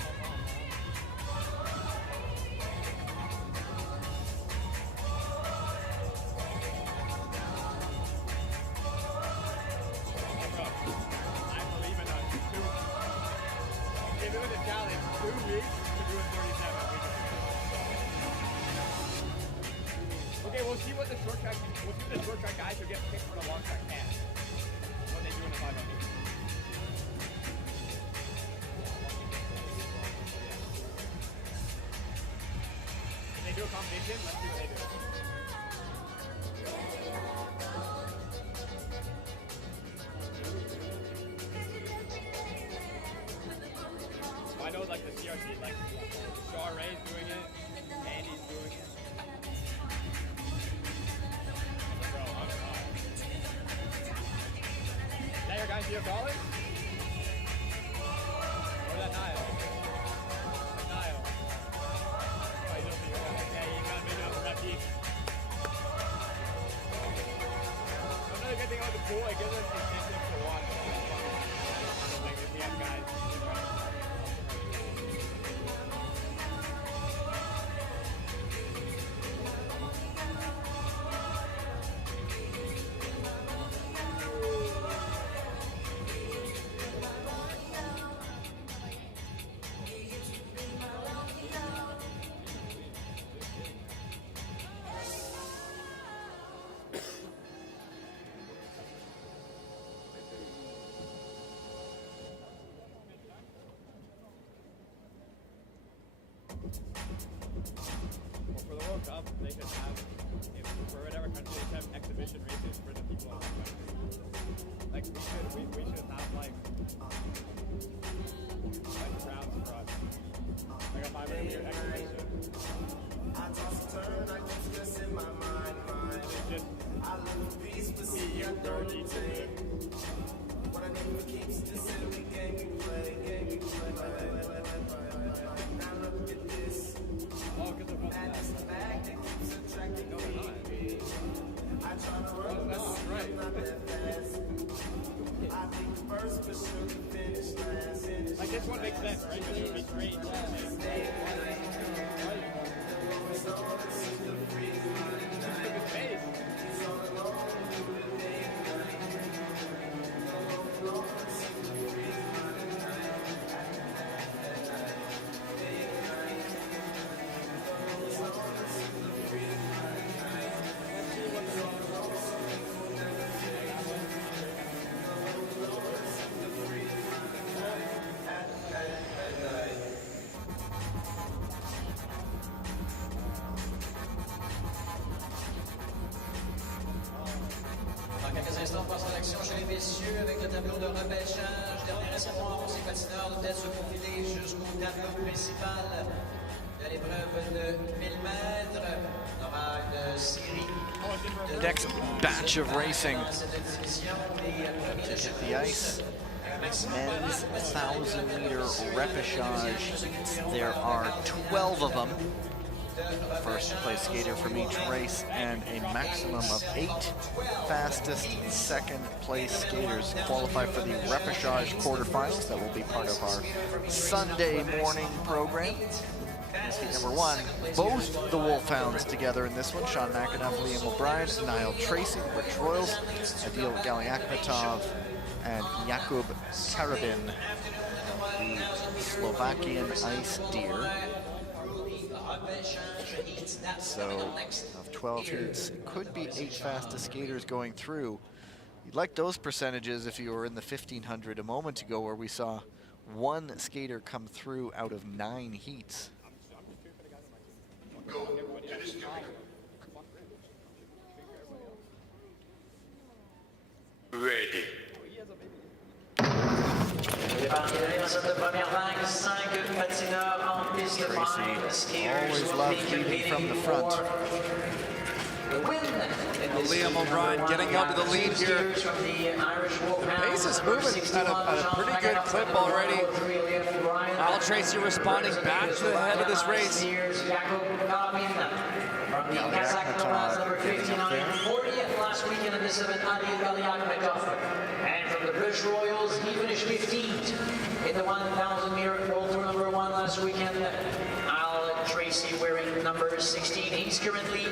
I believe in us. If it was a challenge, 2 weeks to do a 37, we can do it. Okay, we'll see what the short track guys who get picked for the long track can. What they do in the 500. If they do a competition, let's see what they do. I know like the CRC, like Shaw Ray's doing it, Andy's doing it. Bro, I'm God. Is that your guy, Theo Collins? Or that Niall? Like Niall. Oh, he's up here. Yeah, you gotta make it up for that peak. Another good thing about the pool, it gives us incentive to watch. Like if we have guys. Well, for the World Cup, they could have, for whatever country, they could have exhibition races for the people in the country. Like, we should have, like rounds for us. Like a 500 meter exhibition. I toss a turn, I keep stress in my mind. Just I live a piece, but see be I don't 30 to take. What I need for keeps this every game we play. Now look at this. oh, because of Madness the bag that keeps attracting me. I try to run, but see I'm not that fast. I think first, but sure to finish last. like this one makes sense, right? Because it would be great. Dans quelques instants, on passe à l'action chez les messieurs avec le tableau de repêchage. Dernier espoir, ces patineurs doivent être se faufiler jusqu'au tableau principal de l'épreuve de 1000 mètres. Normal de Syrie. Next batch of racing to hit the ice. men's 1,000-meter repechage heats. There are 12 of them. First place skater from each race and a maximum of 8 fastest second place skaters qualify for the repechage quarterfinals. That will be part of our Sunday morning program. Heat number 1, both the Wolfhounds together in this one. Sean McAnuff, Liam O'Brien, Niall Tracy, Rich Royals, Adil Galiakmatov, and Jakub Karabin, the Slovakian ice deer. So, of 12 heats, it could be 8 fastest skaters going through. You'd like those percentages if you were in the 1500 a moment ago, where we saw 1 skater come through out of 9 heats. Go to the start. Ready. Tracy always loves leading from the front. Liam O'Brien getting out to the lead here. The pace is moving at a pretty good clip already. Niall Tracy responding back to the head of this race. From the Kazakhstan, number 59, 40th last weekend in this event, Adil Galiakmatov. And from the British Royals, he finished 15th in the 1,000-meter World Tour number 1 last weekend. Niall Tracy wearing number 16. He's currently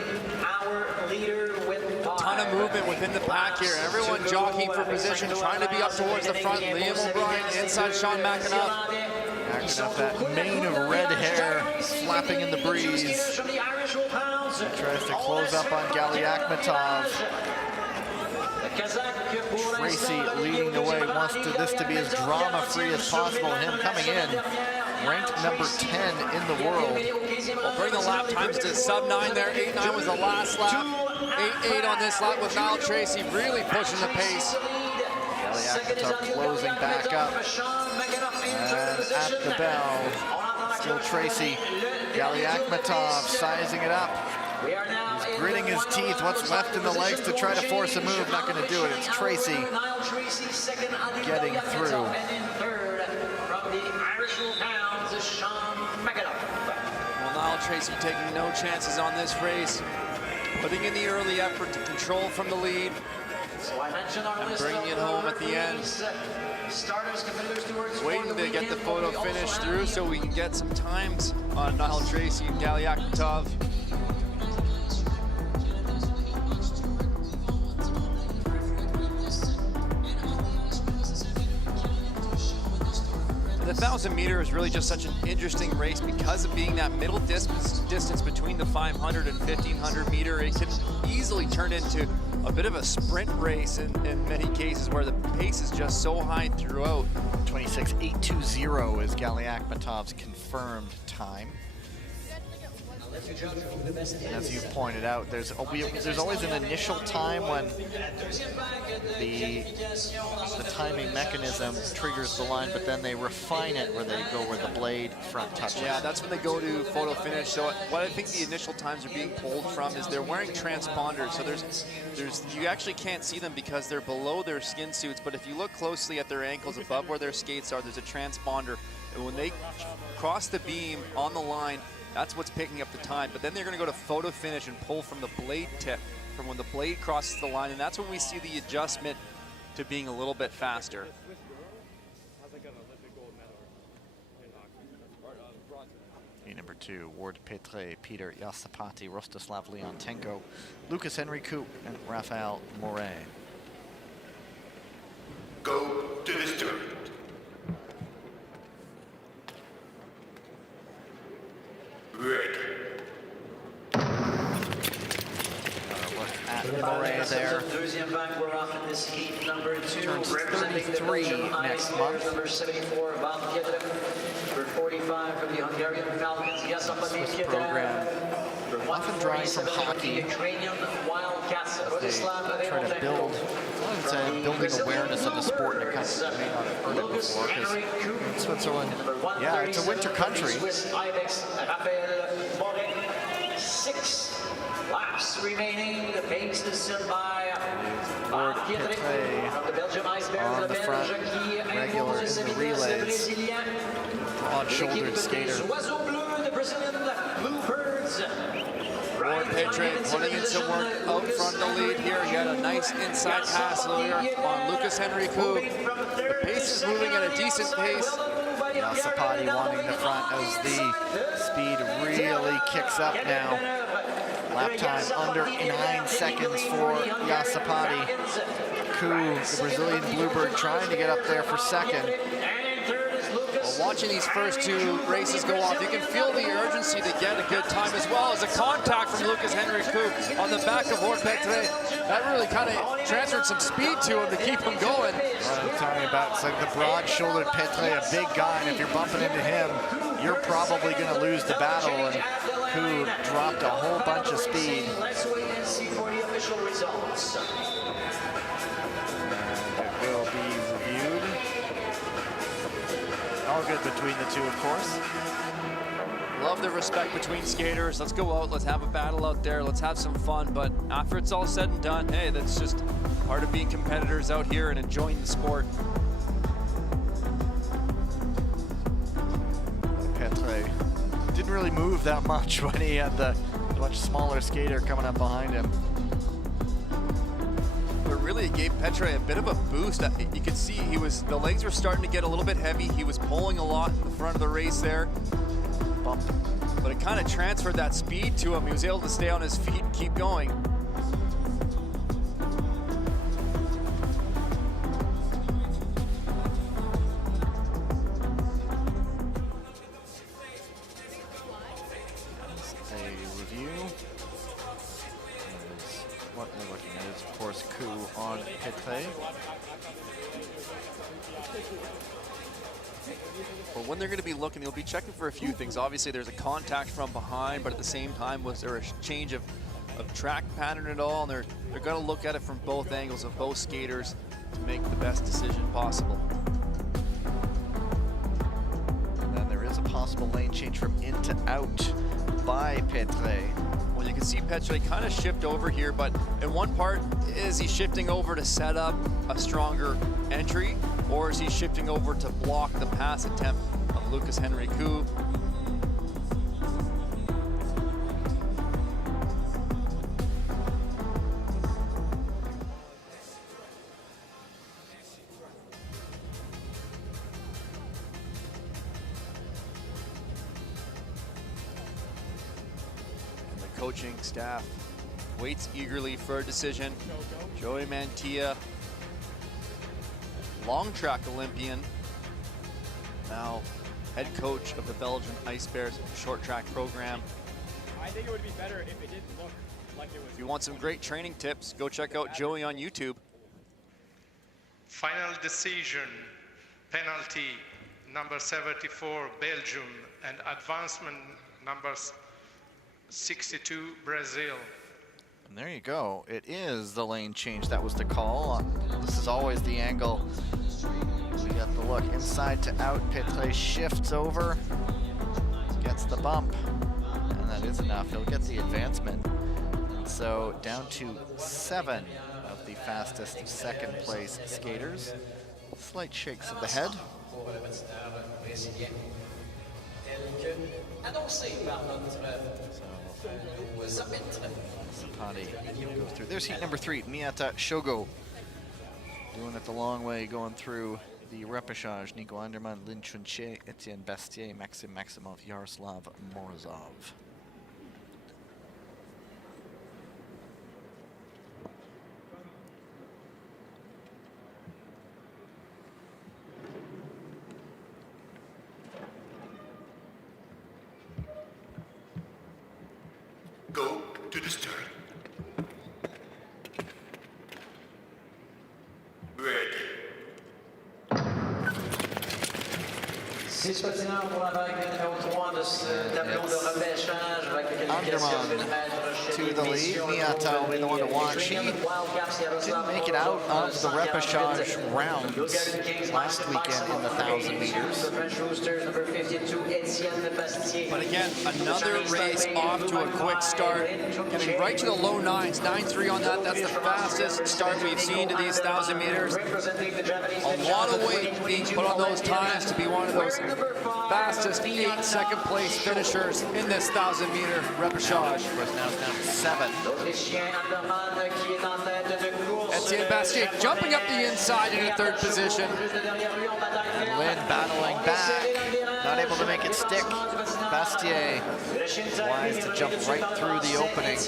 our leader with 5. Ton of movement within the pack here. Everyone jockeying for position, trying to be up towards the front. Liam O'Brien inside Sean McAnuff. McAnuff, that mane of red hair flapping in the breeze. He tries to close up on Galiakmatov. Tracy leading the way, wants this to be as drama-free as possible. Him coming in, ranked number 10 in the world. We'll bring the lap times to sub-9 there. 8.9 was the last lap. 8.8 on this lap with Niall Tracy really pushing the pace. Galiakmatov closing back up. And at the bell, still Tracy. Galiakmatov sizing it up. He's gritting his teeth. What's left in the legs to try to force a move? Not going to do it. It's Tracy getting through. Well, Niall Tracy taking no chances on this race, putting in the early effort to control from the lead and bringing it home at the end. Waiting to get the photo finish through so we can get some times on Niall Tracy and Galiakmatov. The 1,000 meter is really just such an interesting race because of being that middle distance between the 500 and 1,500 meter. It can easily turn into a bit of a sprint race in many cases where the pace is just so high throughout. 26.820 is Galiakmatov's confirmed time. And as you pointed out, there's always an initial time when the timing mechanism triggers the line, but then they refine it where they go where the blade front touches. Yeah, that's when they go to photo finish. So what I think the initial times are being pulled from is they're wearing transponders. So you actually can't see them because they're below their skin suits, but if you look closely at their ankles above where their skates are, there's a transponder. And when they cross the beam on the line, that's what's picking up the time. But then they're going to go to photo finish and pull from the blade tip from when the blade crosses the line. And that's when we see the adjustment to being a little bit faster. Number 2, Ward Petre, Peter Yastapati, Rostislav Leontenko, Lucas Henrique, and Rafael Moret. Go to the start. Ready. Look at Moret there. Turns 33 next month. Number 74, number 45 from the Hungarian Falcons. Swiss program, often drawing from hockey. They try to build, building awareness of the sport in a country that may not have heard it before, because in Switzerland, yeah, it's a winter country. 6 laps remaining. The pace is set by Ford Petre on the front, regular in the relays. Broad-shouldered skater. Ford Petre putting in some work out front of the lead here. He had a nice inside pass earlier on Lucas Henrique. The pace is moving at a decent pace. Sapati wanting the front as the speed really kicks up now. Lap time under 9 seconds for Sapati. Koo, the Brazilian Bluebird, trying to get up there for second. Well, watching these first two races go off, you can feel the urgency to get a good time, as well as a contact from Lucas Henrique on the back of Ford Petre. That really kind of transferred some speed to him to keep him going. I'm talking about, it's like the broad-shouldered Petre, a big guy, and if you're bumping into him, you're probably going to lose the battle. And Koo dropped a whole bunch of speed. Let's wait and see for the official results. And it will be reviewed. All good between the two, of course. Love the respect between skaters. Let's go out, let's have a battle out there, let's have some fun. But after it's all said and done, hey, that's just part of being competitors out here and enjoying the sport. Petre didn't really move that much when he had the much smaller skater coming up behind him. But really, it gave Petre a bit of a boost. You could see the legs were starting to get a little bit heavy. He was pulling a lot in the front of the race there. Bump. But it kind of transferred that speed to him. He was able to stay on his feet and keep going. What we're looking at is, of course, Koo on Petre. But when they're going to be looking, they'll be checking for a few things. Obviously, there's a contact from behind, but at the same time, was there a change of track pattern at all? And they're going to look at it from both angles of both skaters to make the best decision possible. And then there is a possible lane change from in to out by Petre. Well, you can see Petre kind of shift over here, but in one part, is he shifting over to set up a stronger entry, or is he shifting over to block the pass attempt of Lucas Henrique? Coaching staff waits eagerly for a decision. Joey Mantilla, long track Olympian, now head coach of the Belgian Ice Bears short track program. I think it would be better if it didn't look like it was. If you want some great training tips, go check out Joey on YouTube. Final decision, penalty number 74, Belgium, and advancement numbers 62, Brazil. And there you go. It is the lane change. That was the call. This is always the angle. We got the look inside to out. Petre shifts over, gets the bump, and that is enough. He'll get the advancement. And so down to 7 of the fastest second place skaters. Slight shakes of the head. Sapati goes through. There's heat number 3, Miyata Shogo. Doing it the long way, going through the repechage. Nico Anderman, Lin Chunche, Etienne Bastier, Maxim Maximov, Yaroslav Morozov. Go to the start. Ready. 6 patineurs pour la vague numéro 3 de ce tableau de repêchage avec la qualification de mètres to the lead. Miyata will be the one to watch. He didn't make it out of the repechage rounds last weekend in the 1,000 meters. The French Roosters, number 52, Etienne But again, another race off to a quick start, getting right to the low nines, 9.3 on that. That's the fastest start we've seen to these 1,000 meters. A lot of weight being put on those times to be one of those fastest 8 second place finishers in this 1,000 meter repechage. Now it's down to 7. Etienne Bastier jumping up the inside into third position. And Lynn battling back, not able to make it stick. Bastier wise to jump right through the opening.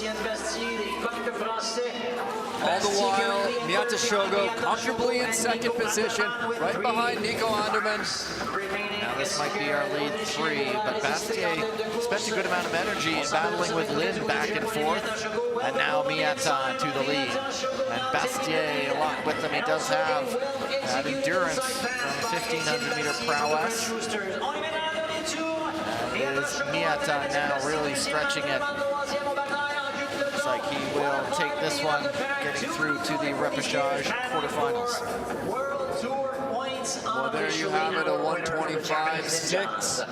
All the while, Miata Shogo comfortably in second position, right behind Nico Anderman. Now this might be our lead 3, but Bastier spent a good amount of energy battling with Lynn back and forth. And now Miata to the lead. And Bastier along with him, he does have that endurance from 1,500 meter prowess. And is Miata now really stretching it. Looks like he will take this one, getting through to the repechage quarterfinals. Well, there you have it, a 125.6.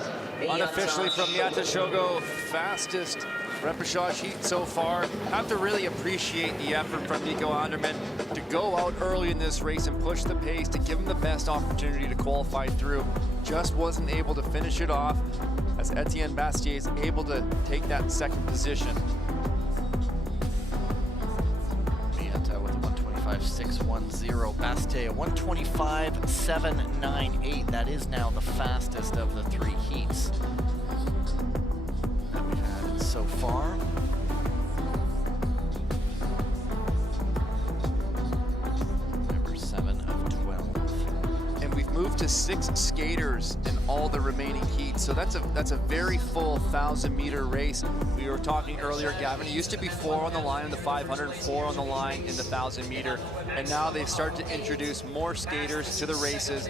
Unofficially from Miata Shogo, fastest repechage heat so far. Have to really appreciate the effort from Nico Anderman to go out early in this race and push the pace to give him the best opportunity to qualify through. Just wasn't able to finish it off as Etienne Bastier is able to take that second position. Miata with 125.610. Bastier 125.798. That is now the fastest of the 3 heats that we've had so far. Number 7 of 12. And we've moved to 6 skaters in all the remaining heats, so that's a very full 1,000 meter race. We were talking earlier, Gavin, it used to be 4 on the line in the 500, 4 on the line in the 1,000 meter, and now they've started to introduce more skaters to the races,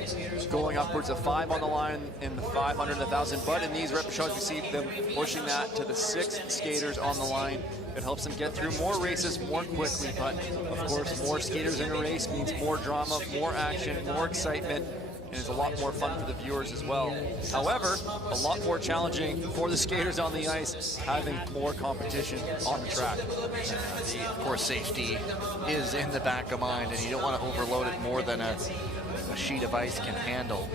going upwards of 5 on the line in the 500 and the 1,000, but in these repechages we see them pushing that to the 6 skaters on the line. It helps them get through more races more quickly, but of course more skaters in a race means more drama, more action, more excitement, and it's a lot more fun for the viewers as well. However, a lot more challenging for the skaters on the ice, having more competition on the track. Of course, safety is in the back of mind, and you don't want to overload it more than a sheet of ice can handle.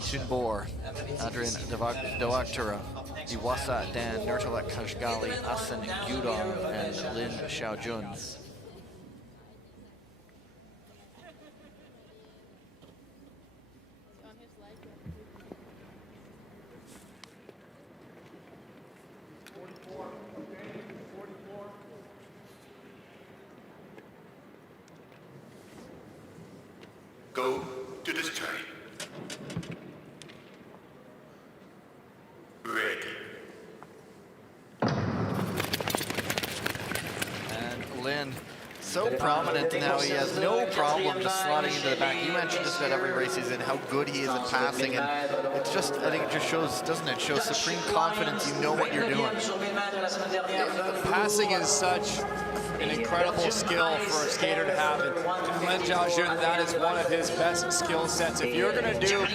Shinbor, Adrian Dewaktura, Iwasa Dan, Nurtalek Kashgali, Asen Gudon, and Lin Xiaojun. Go to the start. Ready. And Lin, so prominent now, he has no problem just slotting into the back. You mentioned just about every race he's in how good he is at passing, and it's just, I think it just shows, doesn't it, shows supreme confidence. You know what you're doing. Passing is such an incredible skill for a skater to have, and Lin Xiaojun, that is one of his best skill sets. If you're going to do,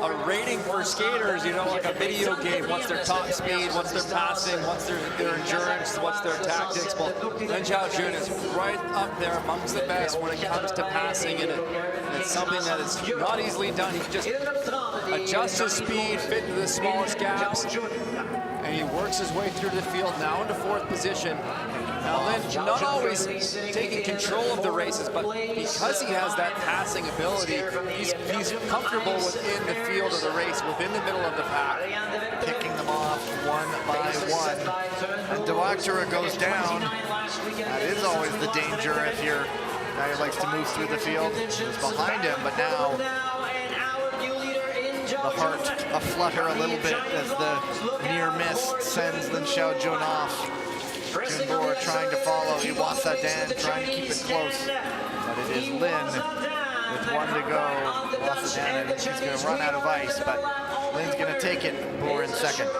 a rating for skaters, like a video game, what's their top speed, what's their passing, what's their endurance, what's their tactics. Well, Lin Xiaojun is right up there amongst the best when it comes to passing, and it's something that is not easily done. He can just adjust his speed, fit into the smallest gaps, and he works his way through the field, now into 4th position. Now Lin, not always taking control of the races, but because he has that passing ability, he's comfortable within the field of the race, within the middle of the pack. Picking them off one by one. And Dewaktura goes down. That is always the danger if you're a guy who likes to move through the field. He's behind him, but now the heart aflutter a little bit as the near miss sends Lin Xiaojun off. Junbor trying to follow, Iwasa Dan trying to keep it close, but it is Lin with 1 to go. Iwasa Dan, I think she's going to run out of ice, but Lin's going to take it. Boer in second.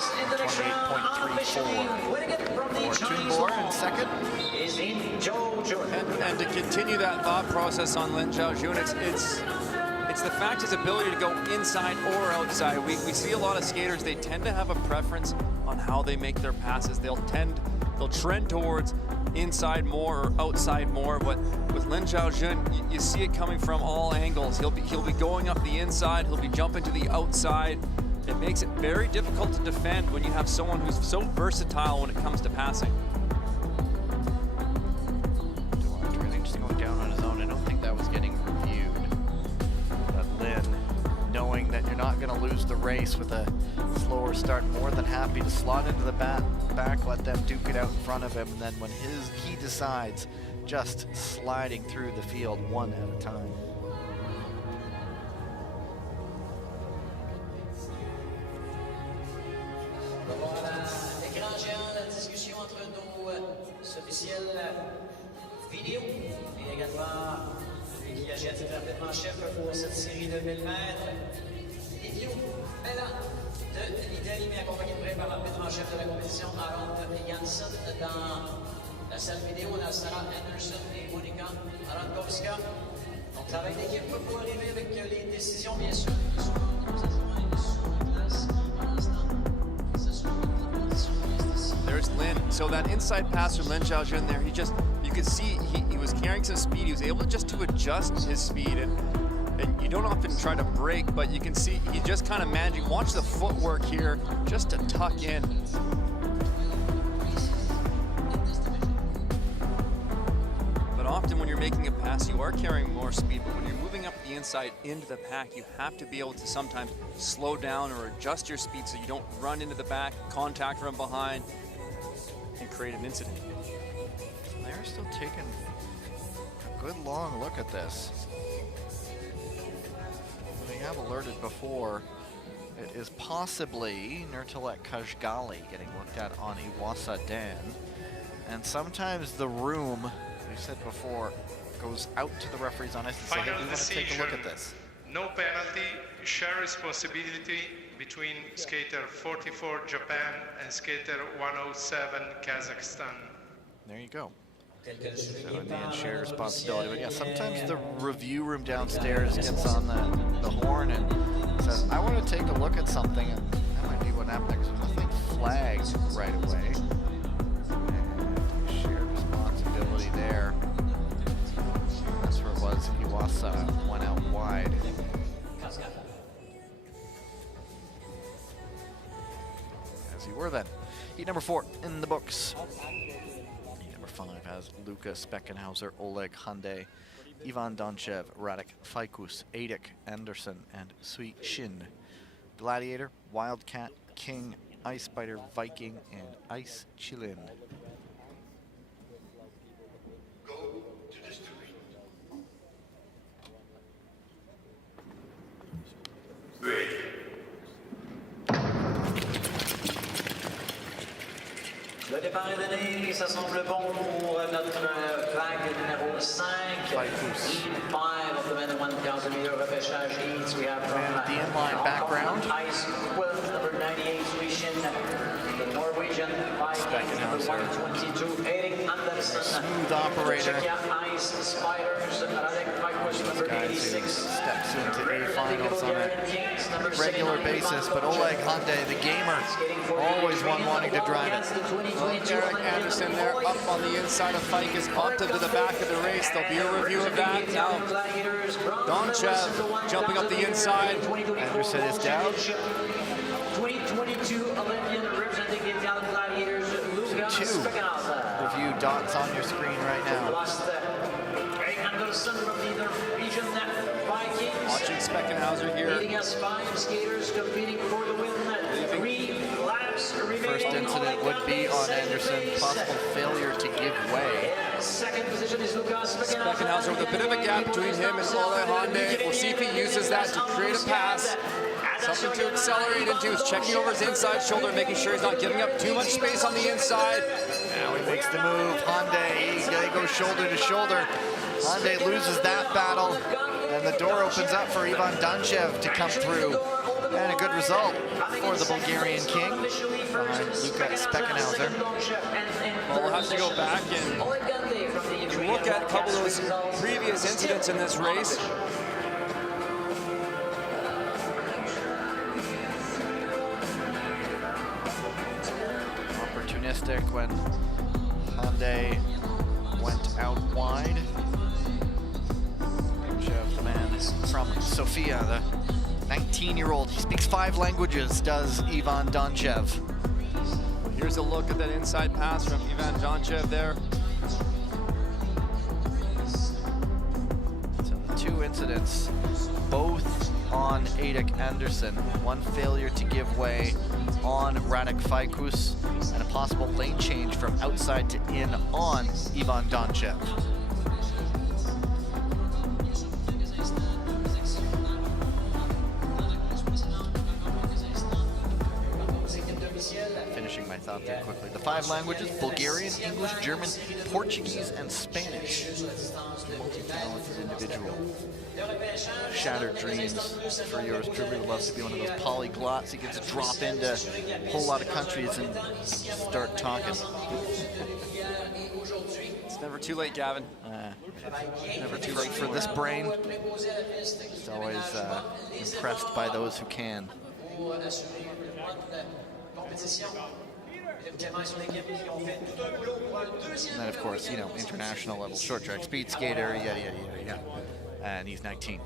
place in the next round, unofficially winning it from the Chinese Or wall in second. is Lin Zhaojun. And to continue that thought process on Lin Zhaojun, it's the fact his ability to go inside or outside. We see a lot of skaters, they tend to have a preference on how they make their passes. They'll trend towards inside more or outside more, but with Lin Zhaojun, you see it coming from all angles. He'll be going up the inside, he'll be jumping to the outside. It makes it very difficult to defend when you have someone who's so versatile when it comes to passing. Really just going down on his own. I don't think that was getting reviewed. But Lin, knowing that you're not going to lose the race with a slower start, more than happy to slot into the back, let them duke it out in front of him, and then when he decides, just sliding through the field one at a time. Voilà, l'écran géant, la discussion entre nos officiels vidéo et également celui qui agit à titre d'arbitre-chef pour cette série de 1000 mètres. Livio Mella de l'Italie, mais accompagné de près par l'arbitre-chef de la compétition, Aaron Janssen. Dans la salle vidéo, on a Sarah Anderson et Monika Rankowska. Donc, travail d'équipe pour arriver avec les décisions, bien sûr. There's Lin. So that inside passer, Lin Zhaojun there, you could see he was carrying some speed. He was able just to adjust his speed, and you don't often try to break, but you can see he just kind of managing. Watch the footwork here, just to tuck in. But often when you're making a pass, you are carrying more speed, but when you're moving up the inside into the pack, you have to be able to sometimes slow down or adjust your speed so you don't run into the back, contact from behind, and create an incident. They're still taking a good long look at this. They have alerted before. It is possibly Nurtalek Kajgali getting looked at on Iwasa Dan. And sometimes the room, we said before, goes out to the referees on us and say, hey, we want to take a look at this. No penalty, share responsibility between skater 44 Japan and skater 107 Kazakhstan. There you go. So in the end, shared responsibility. But yeah, sometimes the review room downstairs gets on the horn and says, I want to take a look at something, and that might be what happened because there's nothing flagged right away. And shared responsibility there. That's where it was. Iwasa went out wide. As you were then. Heat number 4 in the books. Heat number 5 has Luka Speckenhauser, Oleg Hyundai, Ivan Donchev, Radek Faikus, Adik Anderson, and Sui Shin. Gladiator, Wildcat, King, Ice Spider, Viking, and Ice Chilin. Go to the street. Ready. Le départ est donné, ça semble bon pour notre vague numéro 5. Heat 5 of the men 1,000 meter repêchage heats. We have from the inline background. Ice Quill, number 98, Swishin, the Norwegian Viking, number 122, Erik Andersen. Smooth operator. Ice Spiders, Radek Faikus, number 86. Steps into A finals on a regular basis, but Oleg Hyundai, the gamer, always one wanting to drive it. Erik Anderson there up on the inside of Fike is bumped into the back of the race. There'll be a review of that. Now, Donchev jumping up the inside. Anderson is down. 2022 Olympian representing the Italian Gladiators, Luka Speckenhauser. Review dots on your screen right now. Lost Erik Anderson from the Norwegian Vikings. Watching Speckenhauser here. Leading us 5 skaters competing for the win. 3 laps remaining. First incident would be on Anderson. Possible failure to give way. Second position is Luka Speckenhauser with a bit of a gap between him and Oleg Hyundai. We'll see if he uses that to create a pass. Something to accelerate into. He's checking over his inside shoulder, making sure he's not giving up too much space on the inside. Now he makes the move. Hyundai, they go shoulder to shoulder. Hyundai loses that battle, and the door opens up for Ivan Donchev to come through. And a good result for the Bulgarian king behind Luka Spekenhauser. Well, we'll have to go back and look at a couple of those previous incidents in this race. Opportunistic when Hyundai went out wide. Donchev, the man from Sofia, the 19-year-old. He speaks 5 languages, does Ivan Donchev. Here's a look at that inside pass from Ivan Donchev there. So the 2 incidents, both on Eirik Andersen. One failure to give way on Radek Fajkus, and a possible lane change from outside to in on Ivan Donchev. Finishing my thought there quickly. The 5 languages: Bulgarian, English, German, Portuguese, and Spanish. Multi-talented individual. Shattered dreams for yours truly. Would love to be one of those polyglots. He gets to drop into a whole lot of countries and start talking. It's never too late, Gavin. Never too late for this brain. It's always impressed by those who can. And then, of course, you know, international level short track speed skater, yada, yada, yada, yada. And he's 19.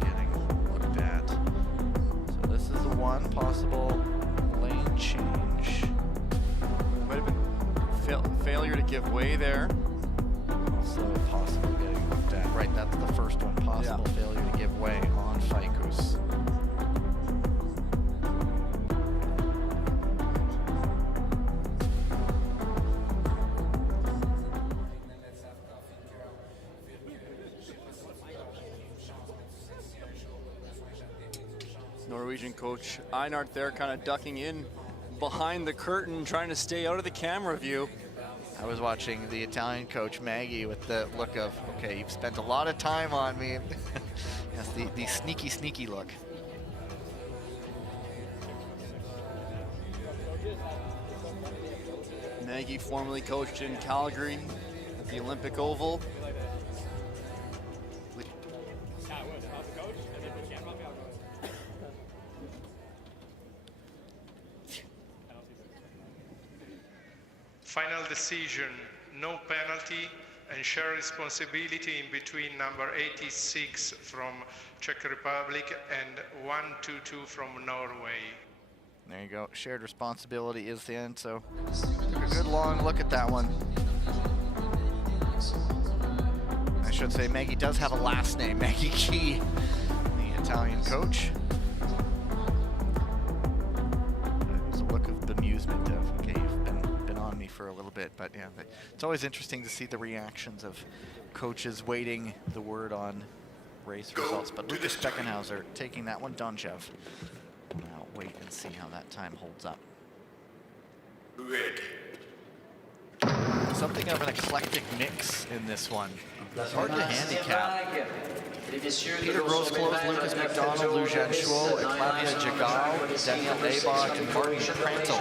Getting looked at. So this is the one possible lane change. Might have been failure to give way there. So possible getting looked at. Right, that's the first one. Possible failure to give way on Fajkus. Norwegian coach Einart there kind of ducking in behind the curtain, trying to stay out of the camera view. I was watching the Italian coach Maggie with the look of, okay, you've spent a lot of time on me. Yes, the sneaky, sneaky look. Nagy formerly coached in Calgary at the Olympic Oval. Final decision, no penalty, and share responsibility in between number 86 from Czech Republic and 122 from Norway. There you go. Shared responsibility is the end. So took a good long look at that one. I should say Maggie does have a last name, Maggie Key, the Italian coach. It was a look of bemusement of, okay, you've been on me for a little bit, but yeah, it's always interesting to see the reactions of coaches waiting the word on race results. But Luka Spekenhauser taking that one, Donchev. Now wait and see how that time holds up. Red. Something of an eclectic mix in this one. Hard to handicap. Peter Grosclose, Lucas McDonald, Lujan Schwo, Claudia Jagal, Daniel Abog, and Martin Prantel.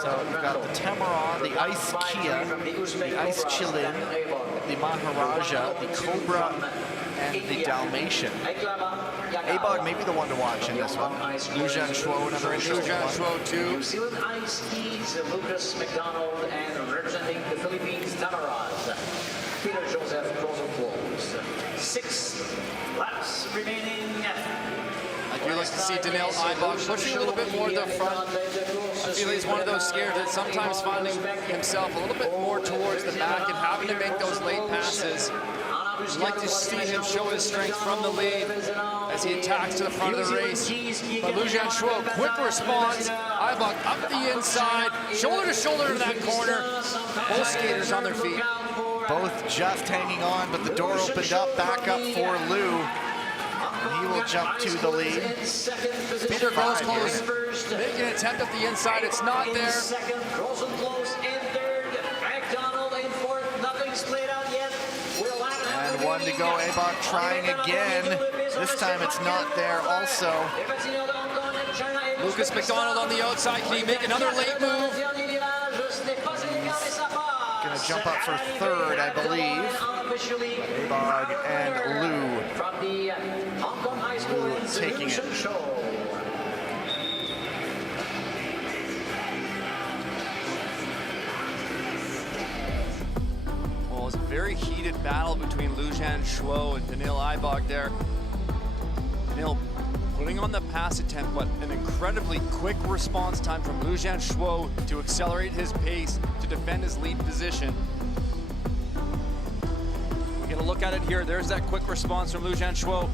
So we've got the Tamara, the Ice Kia, the Ice Chilin, the Maharaja, the Cobra, and the Dalmatian. Abog may be the one to watch in this one. Lujan Schwo, another interesting one. Schwo too. New Zealand Ice Keys, Lucas McDonald, and representing the Philippines, Tamarad, Peter Joseph Grosclose. 6 laps remaining. I do like to see Daniel Ibach pushing a little bit more to the front. I feel he's one of those skiers that sometimes finding himself a little bit more towards the back and having to make those late passes. I'd like to see him show his strength from the lead as he attacks to the front of the race. But Lujan Schwo, quick response. Ibach up the inside, shoulder to shoulder in that corner. Both skaters on their feet. Both just hanging on, but the door opened up, back up for Lou. And he will jump to the lead. Peter Grosclose making an attempt at the inside, it's not there. Second, Grosclose in third, McDonald in fourth, nothing's played out yet. We're lapping up time to go. Abog trying again. This time it's not there also. Lucas McDonald on the outside. Can he make another late move? Gonna jump up for third, I believe. Abog and Lou. Lou taking it. Well, it was a very heated battle between Lujan Shuo and Daniil Ibog there. Daniil putting on the pass attempt, but an incredibly quick response time from Lujan Shuo to accelerate his pace to defend his lead position. We get a look at it here. There's that quick response from Lujan Shuo.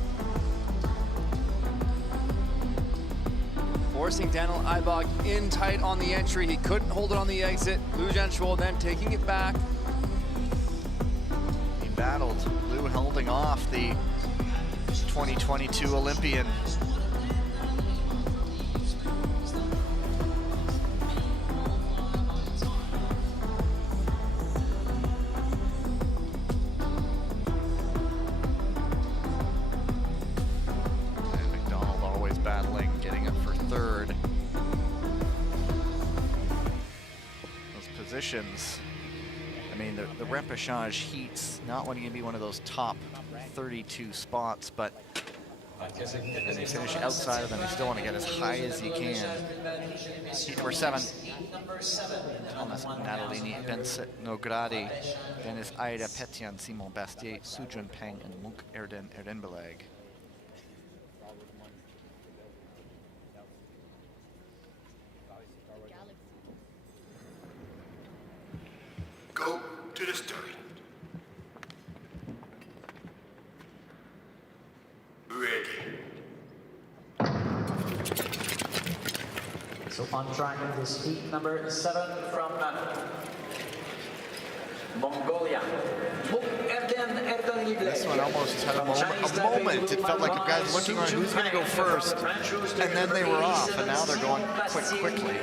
Forcing Daniil Ibog in tight on the entry. He couldn't hold it on the exit. Lujan Shuo then taking it back. He battled. Lou holding off the 2022 Olympian. And McDonald always battling, getting up for third. Those positions, I mean, the repechage heats, not wanting to be one of those top 32 spots, but and they finish outside of them, you still want to get as high as you can. Heat number 7, Thomas Natalini, Benset Nogradi, Dennis Aida, Petian, Simon Bastier, Sujun Peng, and Munk Erdenbelag. Go to the start. Ready. So on track is heat number 7 from Mongolia. This one almost had a moment. It felt like the guys looking around who's going to go first, and then they were off, and now they're going quickly.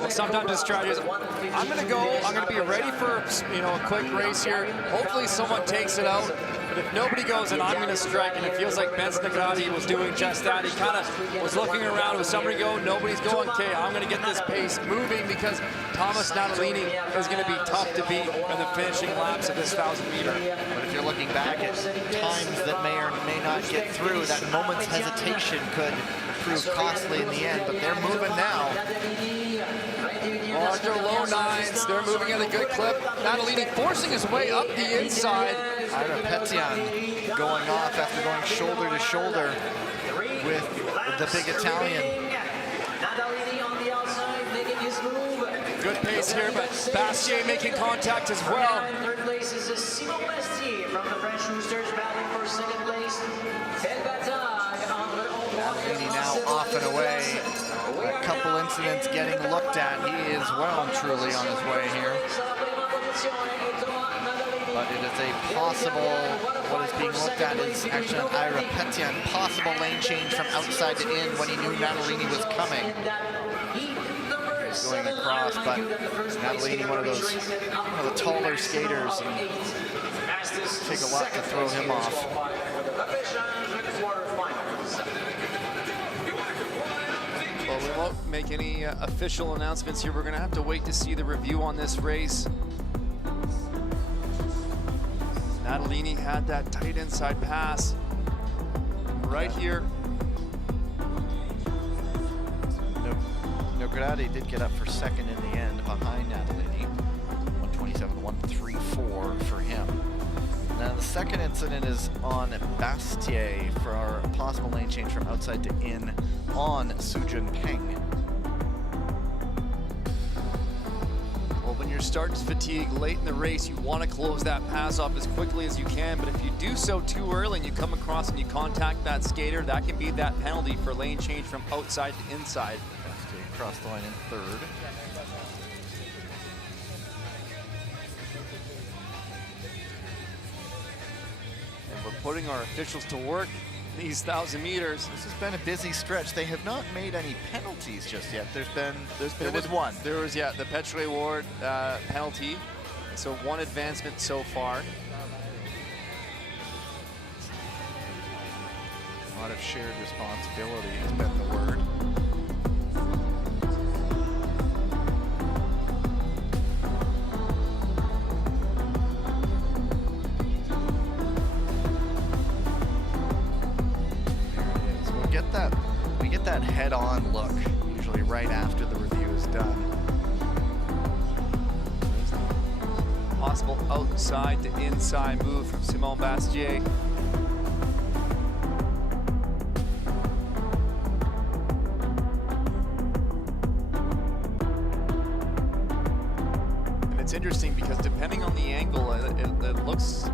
Well, sometimes the strategy is, I'm going to go, I'm going to be ready for, a quick race here. Hopefully someone takes it out. But if nobody goes, then I'm going to strike. And it feels like Ben Nagradi was doing just that. He kind of was looking around. With somebody go, nobody's going. Okay, I'm going to get this pace moving because Thomas Natalini is going to be tough to beat in the finishing laps of this 1,000-meter. But if you're looking back at times that may or may not get through, that moment's hesitation could prove costly in the end. But they're moving now. After low 9s, they're moving at a good clip. Natalini forcing his way up the inside. Ira Petian going off after going shoulder to shoulder with the big Italian. Good pace here, but Bastier making contact as well. Third place is Simon Bastier from the French Roosters, battling for second place. Natalini now off and away. A couple incidents getting looked at. He is well and truly on his way here. But it is a possible, what is being looked at is actually an Ira Petian, possible lane change from outside to in when he knew Natalini was coming. Going across, but Natalini, one of the taller skaters, and take a lot to throw him off. Well, we won't make any official announcements here. We're going to have to wait to see the review on this race. Natalini had that tight inside pass right here. Nogradi did get up for second in the end behind Natalini. 127.134 for him. Now the second incident is on Bastier for our possible lane change from outside to in on Sujun Peng. Well, when you're starting to fatigue late in the race, you want to close that pass off as quickly as you can, but if you do so too early and you come across and you contact that skater, that can be that penalty for lane change from outside to inside. Bastier across the line in third. And we're putting our officials to work these 1,000 meters. This has been a busy stretch. They have not made any penalties just yet. There was one. There was, yeah, the Petrie Ward penalty. So one advancement so far. A lot of shared responsibility has been the word. We get that head-on look, usually right after the review is done. Possible outside to inside move from Simon Bastier. And it's interesting because depending on the angle, it looks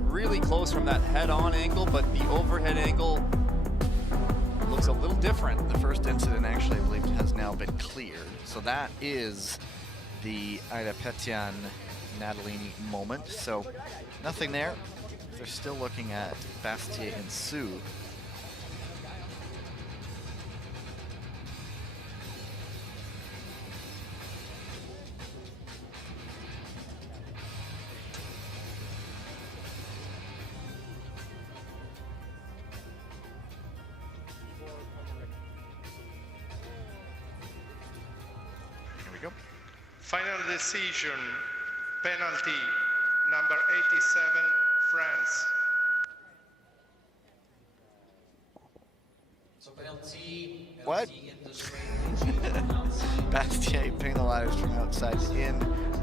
really close from that head-on angle, but the overhead angle looks a little different. The first incident actually, I believe, has now been cleared. So that is the Ida Petian Natalini moment. So nothing there. They're still looking at Bastier and Sue. Final decision, penalty, number 87, France. So penalty. What? In the straight. Bastier penalized from outside in,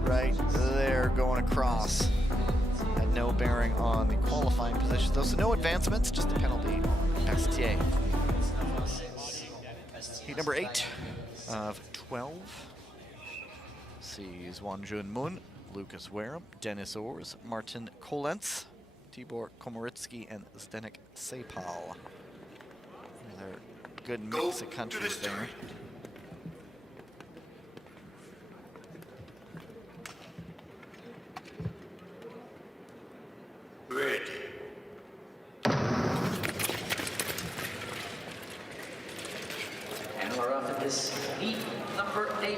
right there, going across. Had no bearing on the qualifying position, though, so no advancements, just a penalty on Bastier. Heat number 8 of 12. Sees Won Jun Moon, Lucas Wareham, Dennis Ors, Martin Kolentz, Tibor Komoritsky, and Zdenek Sepal. Another good mix of countries there. Ready. And we're off at this heat number 8.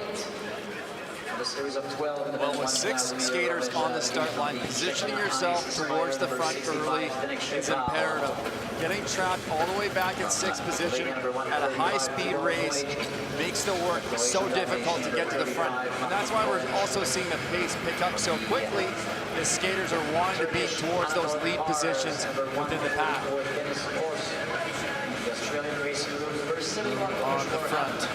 A series of 12. Well, with 6 skaters on the start line, positioning yourself towards the front early is imperative. Getting trapped all the way back in 6th position at a high-speed race makes the work so difficult to get to the front. And that's why we're also seeing the pace pick up so quickly as skaters are wanting to be towards those lead positions within the pack. On the front.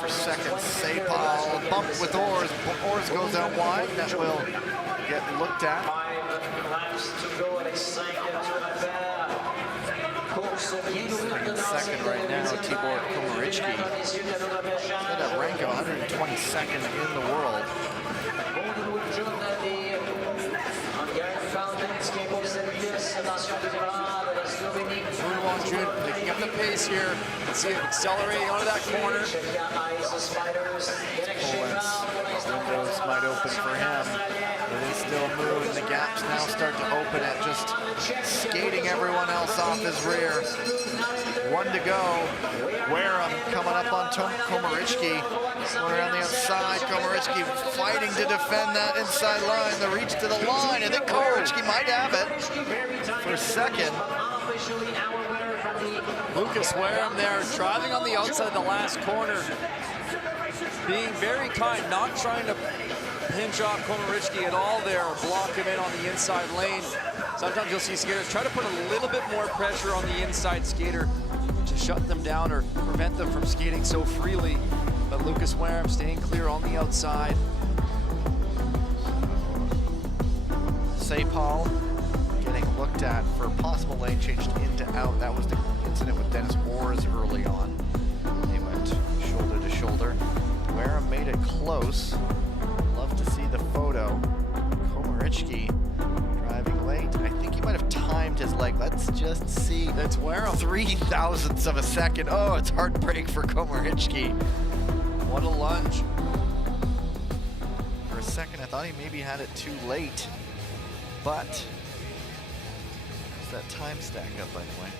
For second, Sepal bump with Ors. Ors goes out wide. That will get looked at. 5 laps to go at In second right now, Tibor Komoritsky. Got a rank of 122nd in the world. Won Jun picking up the pace here. Let's see it accelerating onto that corner. Windows might open for him. It is still moving. The gaps now start to open it. Just skating everyone else off his rear. 1 to go. Wareham coming up on Komoritsky. Going around the outside. Komoritsky fighting to defend that inside line. The reach to the line. I think Komoritsky might have it for second. Lucas Wareham there, driving on the outside the last corner. Being very kind, not trying to hinge off Komoritsky at all there, or block him in on the inside lane. Sometimes you'll see skaters try to put a little bit more pressure on the inside skater to shut them down or prevent them from skating so freely. But Lucas Wareham staying clear on the outside. Sepal getting looked at for possible lane change into out. That was the incident with Dennis Ors early on. They went shoulder to shoulder. Wareham made it close. Love to see the photo. Komoritsky driving late. I think he might have timed his leg. Let's just see. That's Wareham. 0.003 of a second. Oh, it's heartbreak for Komoritsky. What a lunge. For a second, I thought he maybe had it too late, but that time stack up, by the way.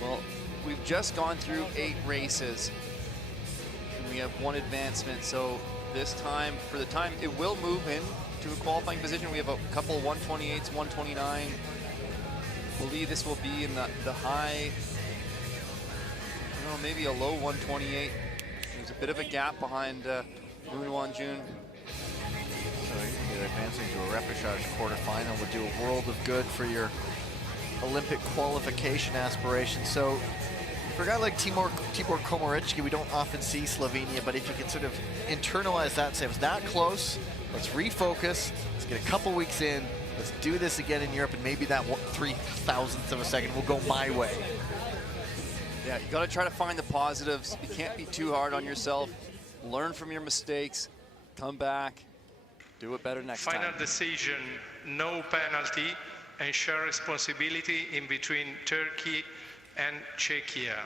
Well, we've just gone through 8 races, and we have 1 advancement, so this time, for the time, it will move in to a qualifying position. We have a couple 128s, 129. Believe this will be in the high, maybe a low 128. There's a bit of a gap behind Moon Won Jun. So you're advancing to a repechage quarterfinal would do a world of good for your Olympic qualification aspirations. So for a guy like Tibor Komoricki, we don't often see Slovenia, but if you can sort of internalize that and say, it was that close, let's refocus, let's get a couple weeks in, let's do this again in Europe, and maybe that 3,000th of a second will go my way. Yeah, you got to try to find the positives. You can't be too hard on yourself. Learn from your mistakes, come back, do it better next time. Final decision, no penalty, and share responsibility in between Turkey and Czechia.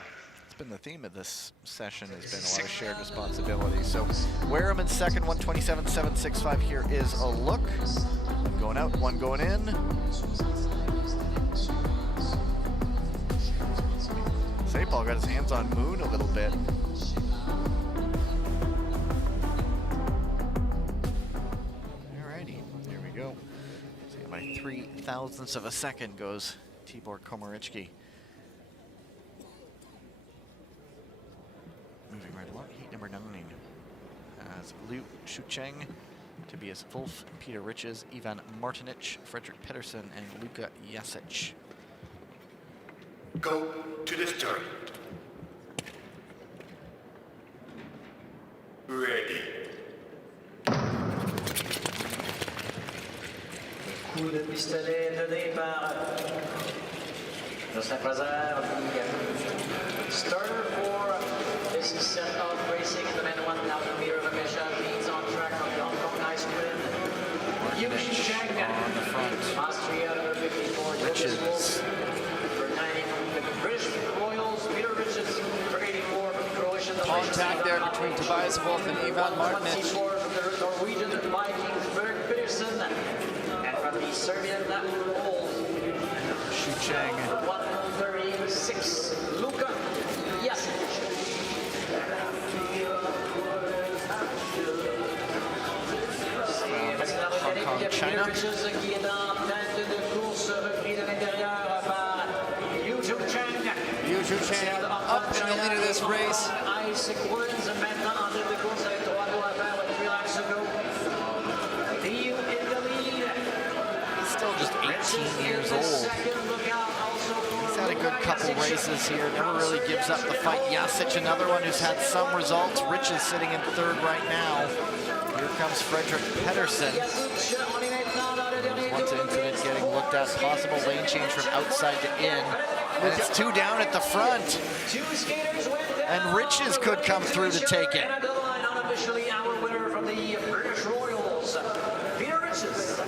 It's been the theme of this session, has been a lot of shared responsibility. So Wareham in second, 127.765. Here is a look. One going out, one going in. Sapal got his hands on Moon a little bit. Alrighty, here we go. See, by 3,000ths of a second goes Tibor Komoricki. Moving right along, heat number 9. As Liu Shucheng, Tobias Wolf, Peter Riches, Ivan Martinic, Frederick Pedersen, and Luka Jasic. Go to the start. Ready. Coup de pistolet donné par Jocelyn Fraser, starter for this set of racing in the men 1,000 meter repechage. Leads on track from the Hong Kong Ice Queen. Yu Cheng on the front. Austria number 54. Riches. For 90 from the British Royals. Peter Riches for 84 from Croatia. Contact there between Tobias Wolf and Ivan Martinic. From the Norwegian Vikings, Berg Pedersen. And from the Serbian Poles, Shucheng. 136, Luka Jasic. Hong Kong, China. Qui est en tête de course, repris de l'intérieur par Yu Cheng. Yu Cheng up in the lead of this race. Isaac Woods maintenant en tête de course avec 3 tours à faire with 3 laps to go. Liu in the lead. He's still just 18 years old. He's had a good couple races here, never really gives up the fight. Jasic, another one who's had some results. Rich is sitting in third right now. Here comes Frederick Pedersen. Once incident getting looked at, possible lane change from outside to in. And it's 2 down at the front. And Riches could come through to take it. Unofficially our winner from the British Royals, Peter Riches.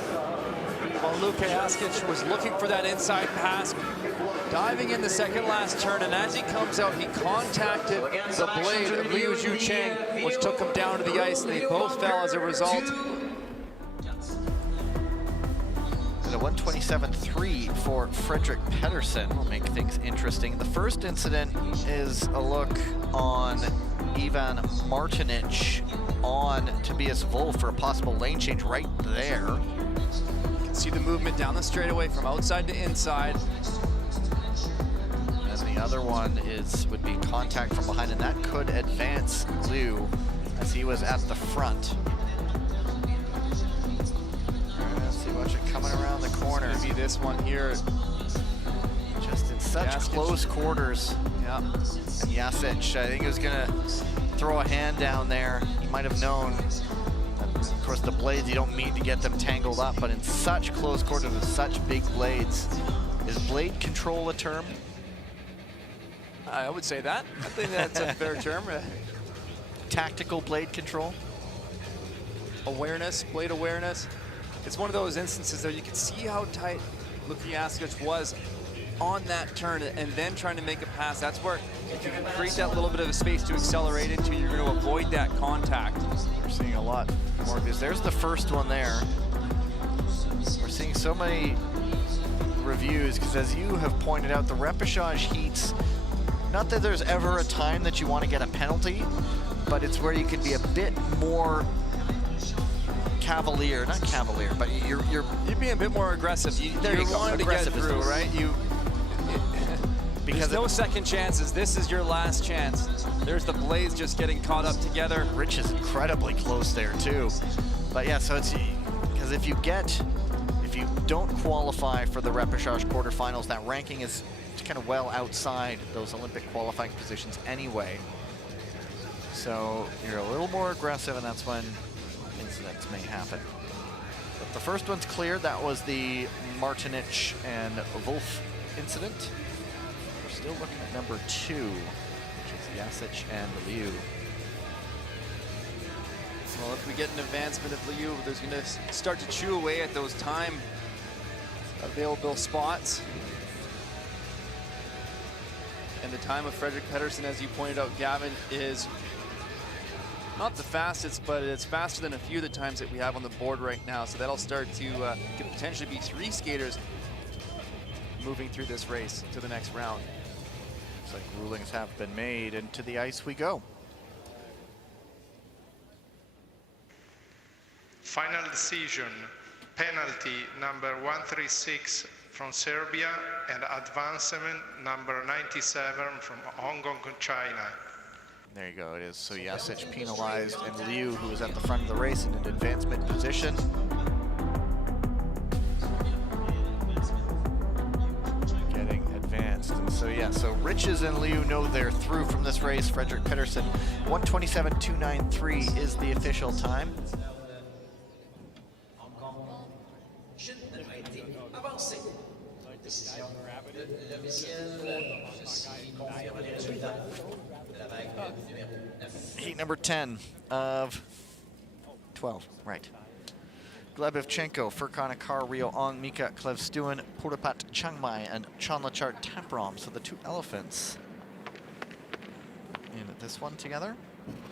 Well, Luka Jasic was looking for that inside pass, diving in the second last turn, and as he comes out, he contacted the blade of Liu Cheng, which took him down to the ice, and they both fell as a result. And a 127.3 for Frederick Pedersen will make things interesting. The first incident is a look on Ivan Martinic on Tobias Wolf for a possible lane change right there. You can see the movement down the straightaway from outside to inside. And the other one would be contact from behind, and that could advance Liu as he was at the front. Let's see, watch it coming around the corner. It's gonna be this one here. Just in such close quarters. Yeah. And Jasic, I think he was gonna throw a hand down there. He might have known. Of course, the blades, you don't mean to get them tangled up, but in such close quarters with such big blades. Is blade control a term? I would say that. I think that's a fair term. Tactical blade control? Awareness, blade awareness. It's one of those instances that you can see how tight Luka Jasic was on that turn and then trying to make a pass. That's where if you can create that little bit of a space to accelerate into, you're going to avoid that contact. We're seeing a lot more of this. There's the first one there. We're seeing so many reviews because, as you have pointed out, the repechage heats, not that there's ever a time that you want to get a penalty, but it's where you can be a bit more cavalier, not cavalier, but you're You'd be a bit more aggressive. There you go. wanting to get Aggressive is through, the- right? because There's no second chances. This is your last chance. There's the blades just getting caught up together. Rich is incredibly close there too. But yeah, so it's because if you don't qualify for the repechage quarterfinals, that ranking is kind of well outside those Olympic qualifying positions anyway. So you're a little more aggressive, and that's when incidents may happen. But the first one's cleared. That was the Martinich and Wolf incident. We're still looking at number 2, which is Yasic and Liu. Well, if we get an advancement of Liu, there's going to start to chew away at those time available spots. And the time of Frederick Pedersen, as you pointed out, Gavin, is not the fastest, but it's faster than a few of the times that we have on the board right now. So that'll start to could potentially be 3 skaters moving through this race to the next round. Looks like rulings have been made, and to the ice we go. Final decision, penalty number 136 from Serbia and advancement number 97 from Hong Kong, China. There you go, it is. So Yasic penalized, and Liu, who was at the front of the race in an advancement position. Getting advanced. And so yeah, so Riches and Liu know they're through from this race. Frederick Pedersen, 1:27.293 is the official time. Heat number 10 of 12, right. Glebevchenko, Furkan Akar, Rio Ong, Mika Klevstuen, Purapat Changmai, and Chanlachart Taprom. So the 2 elephants in this one together.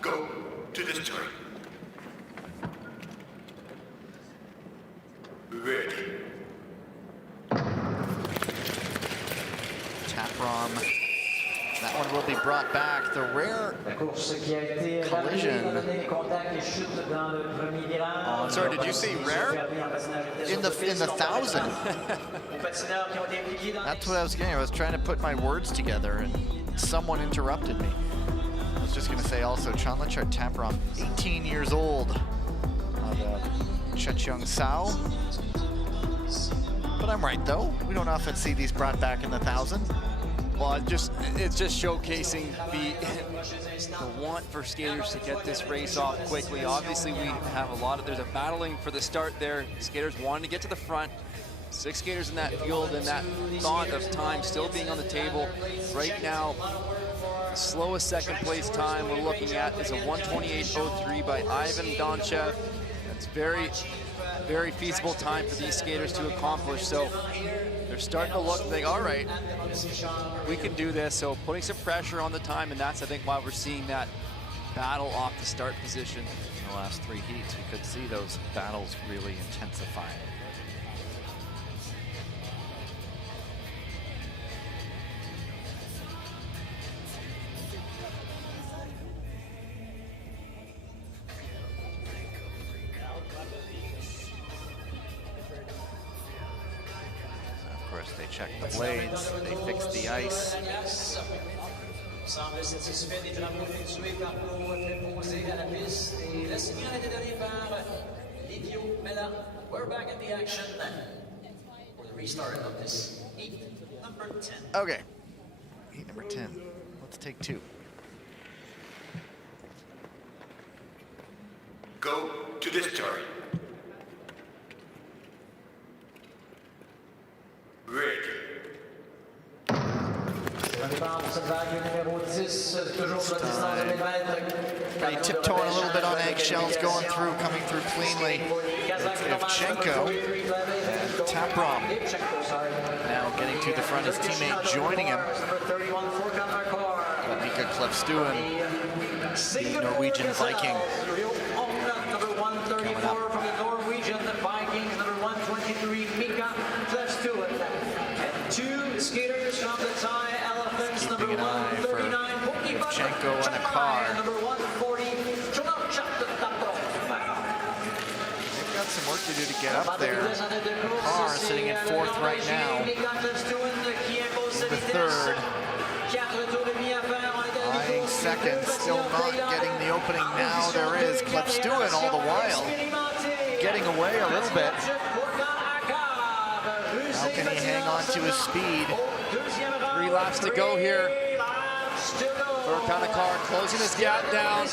Go to the start. Ready. Taprom. That one will be brought back. The rare collision. Sorry, did you say rare? In the 1,000. That's what I was getting. I was trying to put my words together, and someone interrupted me. I was just going to say also, Chanlachart Taprom, 18 years old, of Checheong Sao. But I'm right, though. We don't often see these brought back in the 1,000. Well, it's just showcasing the want for skaters to get this race off quickly. Obviously, we have there's a battling for the start there. Skaters wanting to get to the front. 6 skaters in that field, and that thought of time still being on the table. Right now, the slowest second place time we're looking at is a 1:28.03 by Ivan Donchev. That's very, very feasible time for these skaters to accomplish. So they're starting to look like, all right, we can do this. So putting some pressure on the time, and that's, I think, why we're seeing that battle off the start position. In the last 3 heats, we could see those battles really intensify. They check the blades, they fix the ice. Semble satisfait des travaux effectués par nos préposés à la piste. Et le signal a été donné par Livio Mella. We're back in the action for the restart of this heat number 10. Okay, heat number 10. Let's take 2. Go to the start. Ready. They tiptoeing a little bit on eggshells, going through, coming through cleanly. Evchenko, Taprom now getting to the front, his teammate joining him. Mika Klevstuen, the Norwegian Viking, coming up. From the Norwegian Vikings, number 123, Mika Klevstuen. And 2 skaters from the Thai Elephants, number 139, Evchenko and Akar. number 140, some work to do to get up there. Carr sitting in 4th right now. The 3rd. Eyeing 2nd, still not getting the opening. Now there is Klevstuen all the while getting away a little bit. How can he hang on to his speed? 3 laps to go here. Kanakar closing his gap down.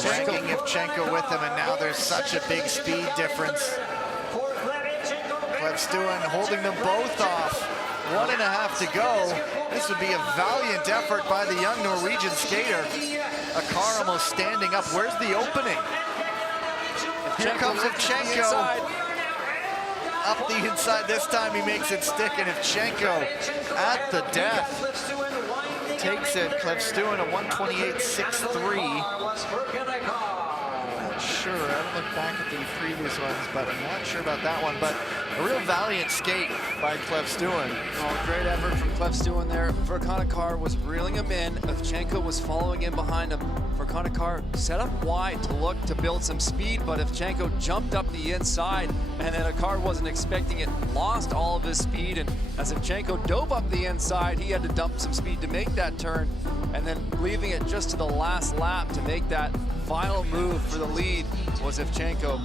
Dragging Evchenko with him, and now there's such a big speed difference. Klevstuen holding them both off. 1.5 to go. This would be a valiant effort by the young Norwegian skater. A car almost standing up. Where's the opening? Here comes Evchenko. Up the inside. This time he makes it stick, and Evchenko at the death takes it. Klevstuen a 1:28.63. Not sure. I haven't looked back at the previous ones, but I'm not sure about that one. But a real valiant skate by Klevstuen. Oh, great effort from Klevstuen there. Kanakar was reeling him in. Evchenko was following in behind him. Kanakar set up wide to look to build some speed, but Evchenko jumped up the inside, and then Akar wasn't expecting it, lost all of his speed, and as Evchenko dove up the inside, he had to dump some speed to make that turn, and then leaving it just to the last lap to make that final move for the lead was Evchenko.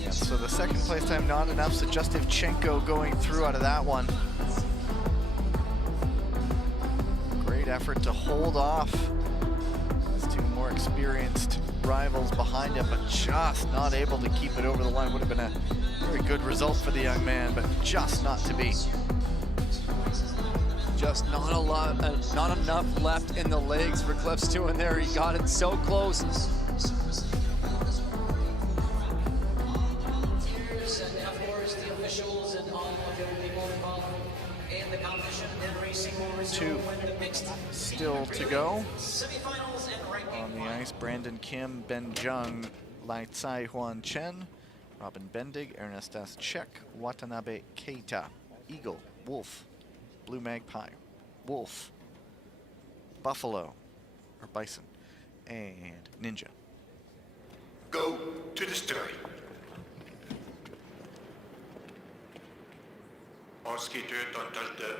Yeah, so the 2nd place time not enough, so just Evchenko going through out of that one. Great effort to hold off his 2 more experienced rivals behind him, but just not able to keep it over the line. Would have been a very good result for the young man, but just not to be. Just not enough left in the legs for Klevstuen there. He got it so close. Two still to go. On the ice, Brandon Kim, Ben Jung, Lai Tsai Huan Chen, Robin Bendig, Ernestas Czech, Watanabe Keita, Eagle, Wolf, Blue Magpie, Wolf, Buffalo, or Bison, and Ninja. Go to the start. En skater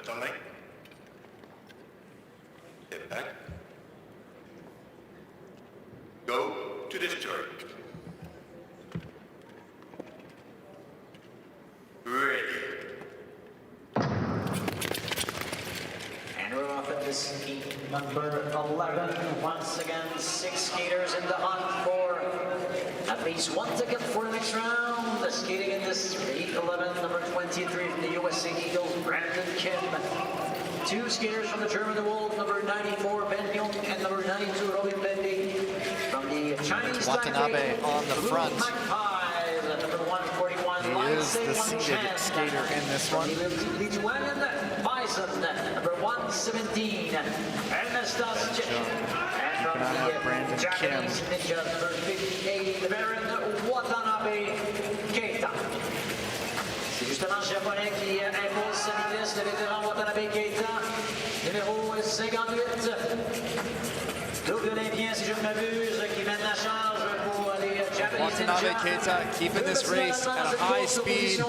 dans lane. Step back. Go to the start. Ready. And we're off at this heat number 11. Once again, 6 skaters in the hunt for at least 1 ticket for the next round. The skating in this heat 11, number 23 from the USA Eagle, Brandon Kim. 2 skaters from the German Wolf, number 94, Ben Jung, and number 92, Robin Bendig. From the Chinese Watanabe on the front. Magpies, number 141, He is the seated skater in this one. Lithuanian Bison, number 117, Ernestas Czech. And from the Japanese Ninja, number 58, the Baron Watanabe Keita. C'est justement le Japonais qui impose sa vitesse, le vétéran Watanabe Keita, numéro 58. Double Olympien, si je ne m'abuse, qui mène la charge pour les Japanese Watanabe Keita keeping this race at a high speed.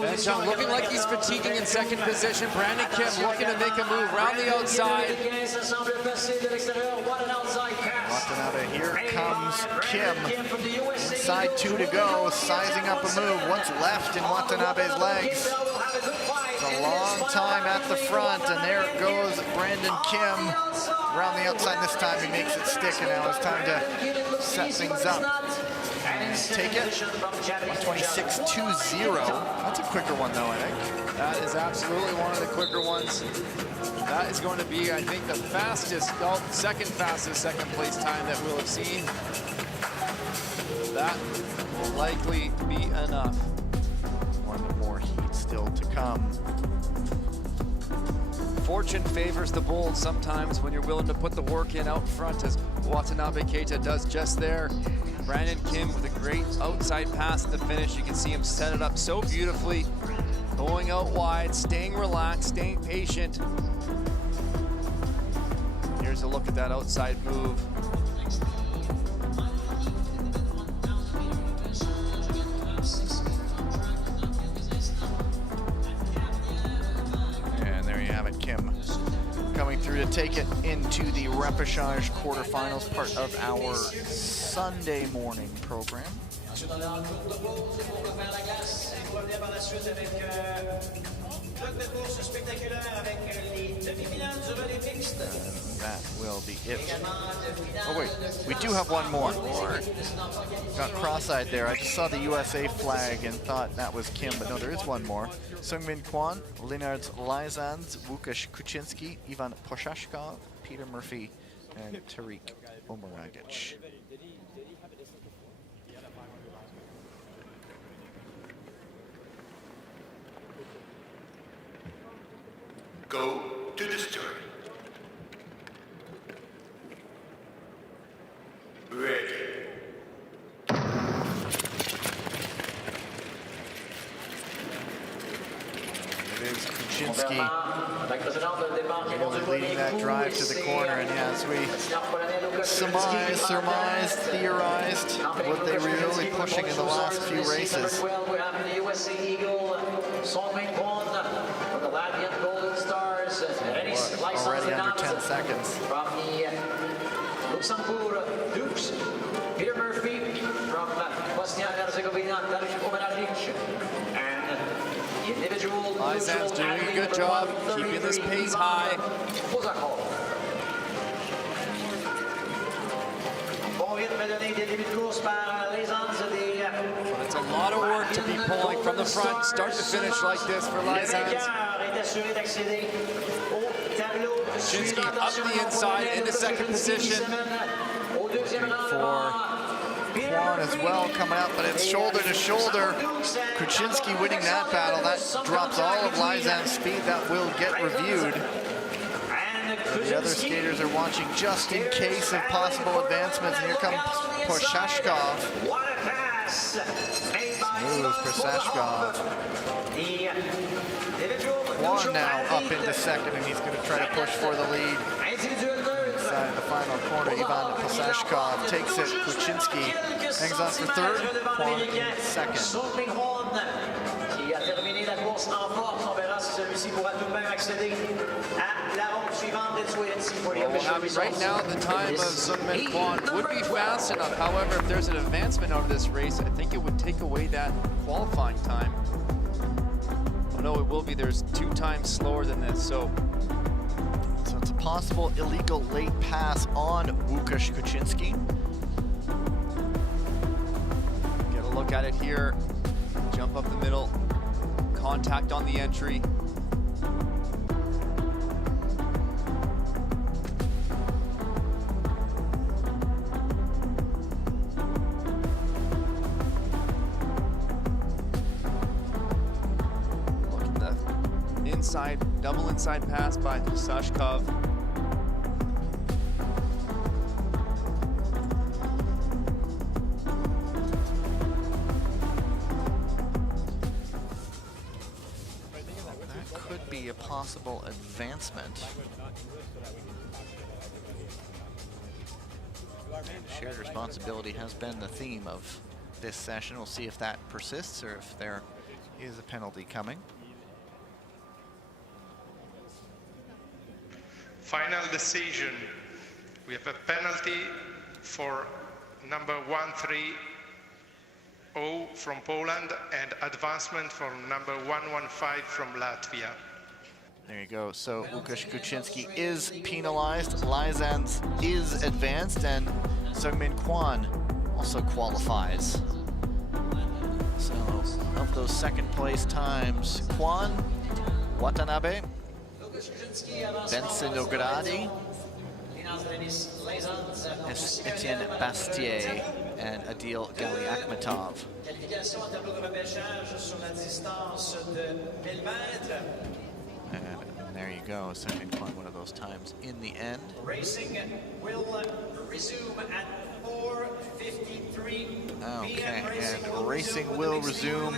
Ben Jung looking like he's fatiguing in 2nd position. Brandon Kim looking to make a move around the outside. Watanabe, here comes Kim. Inside 2 to go, sizing up a move. What's left in Watanabe's legs? It's a long time at the front, and there goes Brandon Kim. Around the outside this time, he makes it stick, and now it's time to set things up. Take it, 1:26.20. That's a quicker one though, I think. That is absolutely one of the quicker ones. That is going to be, I think, the fastest, well, 2nd fastest 2nd place time that we'll have seen. That will likely be enough. One more heat still to come. Fortune favors the bold sometimes when you're willing to put the work in out front, as Watanabe Keita does just there. Brandon Kim with a great outside pass at the finish. You can see him set it up so beautifully. Going out wide, staying relaxed, staying patient. Here's a look at that outside move. it, Kim. Coming through to take it into the repechage quarterfinals, part of our Sunday morning program. Ensuite, on est en cours de pause pour refaire la glace et nous revenir par la suite avec bloc de course spectaculaire avec les demi-finales du relais mixte. That will be it. Oh wait, we do have one more. Got cross-eyed there. I just saw the USA flag and thought that was Kim, but no, there is one more. Seungmin Kwon, Leonard Lyzans, Łukasz Kuczynski, Ivan Poshashkov, Peter Murphy, and Tariq Omaragic. Go to the start. Ready. It is Kuczynski leading that drive to the corner, and yes, we surmised, theorized what they were really pushing in the last few races. Already under 10 seconds. From the Luxembourg Dukes, Peter Murphy from Bosnia and Herzegovina, Tariq Omaragic, and individual Lyzan's doing a good job keeping this pace high. But it's a lot of work to be pulling from the front, start to finish like this for Lyzan's. Kuczynski up the inside into second position. Looking for Kwon as well coming up, but it's shoulder to shoulder. Kuczynski winning that battle. That drops all of Lyzan's speed. That will get reviewed. The other skaters are watching just in case of possible advancements. And here comes Poshashkov. Smooth Poshashkov. Kwon now up into second, and he's going to try to push for the lead. Inside the final corner, Ivan Poshashkov takes it. Kuczynski hangs on for third. Kwon in second. Well, we'll have it right now. The time of Seungmin Kwon would be fast enough. However, if there's an advancement out of this race, I think it would take away that qualifying time. Oh no, it will be. There's 2 times slower than this, so it's a possible illegal late pass on Łukasz Kuczynski. Get a look at it here. Jump up the middle. Contact on the entry. Inside, double inside pass by Poshashkov. That could be a possible advancement. And shared responsibility has been the theme of this session. We'll see if that persists or if there is a penalty coming. Final decision. We have a penalty for number 130 from Poland and advancement for number 115 from Latvia. There you go. So Łukasz Kuczynski is penalized, Lyzan's is advanced, and Seungmin Kwon also qualifies. So of those second place times, Kwon, Watanabe, Benson Ogradi, Etienne Bastier, and Adil Galiakhmetov. And there you go, Seungmin Kwon, one of those times in the end. Racing will resume at 4:53. Okay, and racing will resume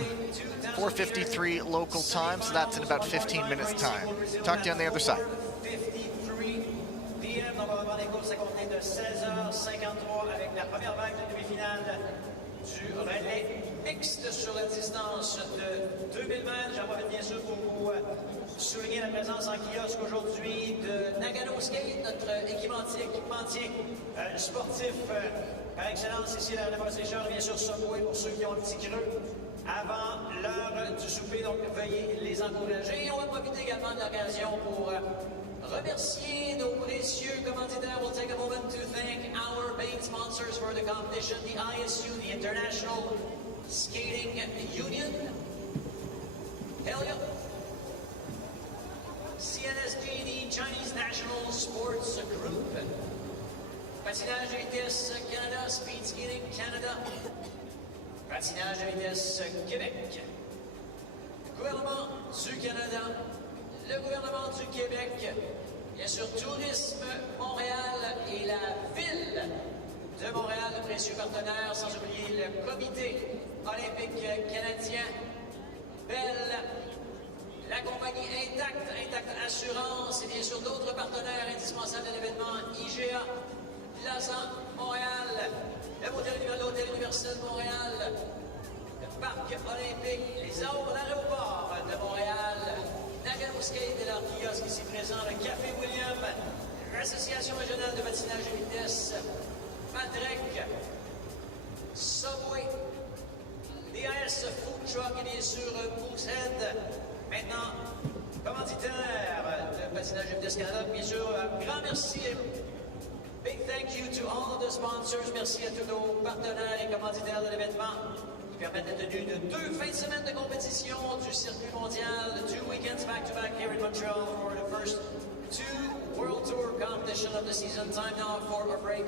4:53 local time, so that's in about 15 minutes time. Talk to you on the other side. 53 p.m. Donc on va avoir des courses à compter de 16h53 avec la première vague de demi-finale du relais mixte sur la distance de 2000 mètres. J'en profite bien sûr pour vous souligner la présence en kiosque aujourd'hui de Nagano Skate, notre équipementier sportif par excellence ici à la Montréal. Bien sûr, Subway pour ceux qui ont un petit creux avant l'heure du souper, donc veuillez les encourager. Et on va profiter également de l'occasion pour remercier nos précieux commanditaires. We'll take a moment to thank our main sponsors for the competition, the ISU, the International Skating Union, Helia, CNSG, the Chinese National Sports Group, Patinage de vitesse Canada, Speed Skating Canada, Patinage de vitesse Québec, gouvernement du Canada, le gouvernement du Québec, bien sûr Tourisme Montréal et la ville de Montréal, de précieux partenaires, sans oublier le comité olympique canadien, Bell, la compagnie Intact Assurance et bien sûr d'autres partenaires indispensables de l'événement, IGA, Plaza Montréal, l'hôtel universitaire de Montréal, le parc olympique, l'aéroport de Montréal, Nagano Skate et leur kiosque ici présent, le Café William, l'Association régionale de patinage de vitesse, Patrick, Subway, DAS Food Truck et bien sûr Moosehead. Maintenant, commanditaire de patinage de vitesse Canada, bien sûr, grand merci. Big thank you to all the sponsors. Merci à tous nos partenaires et commanditaires de l'événement qui permettent la tenue de 2 fins de semaine de compétition du circuit mondial, 2 weekends back-to-back here in Montreal for the first 2 World Tour competition of the season. Time now for a break.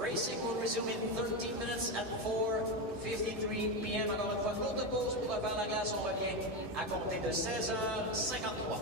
Racing will resume in 13 minutes at 4:53 p.m. Alors une fois, courte pause pour refaire la glace. On revient à compter de 16h53.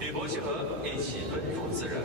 与博结合，一起奔赴自然。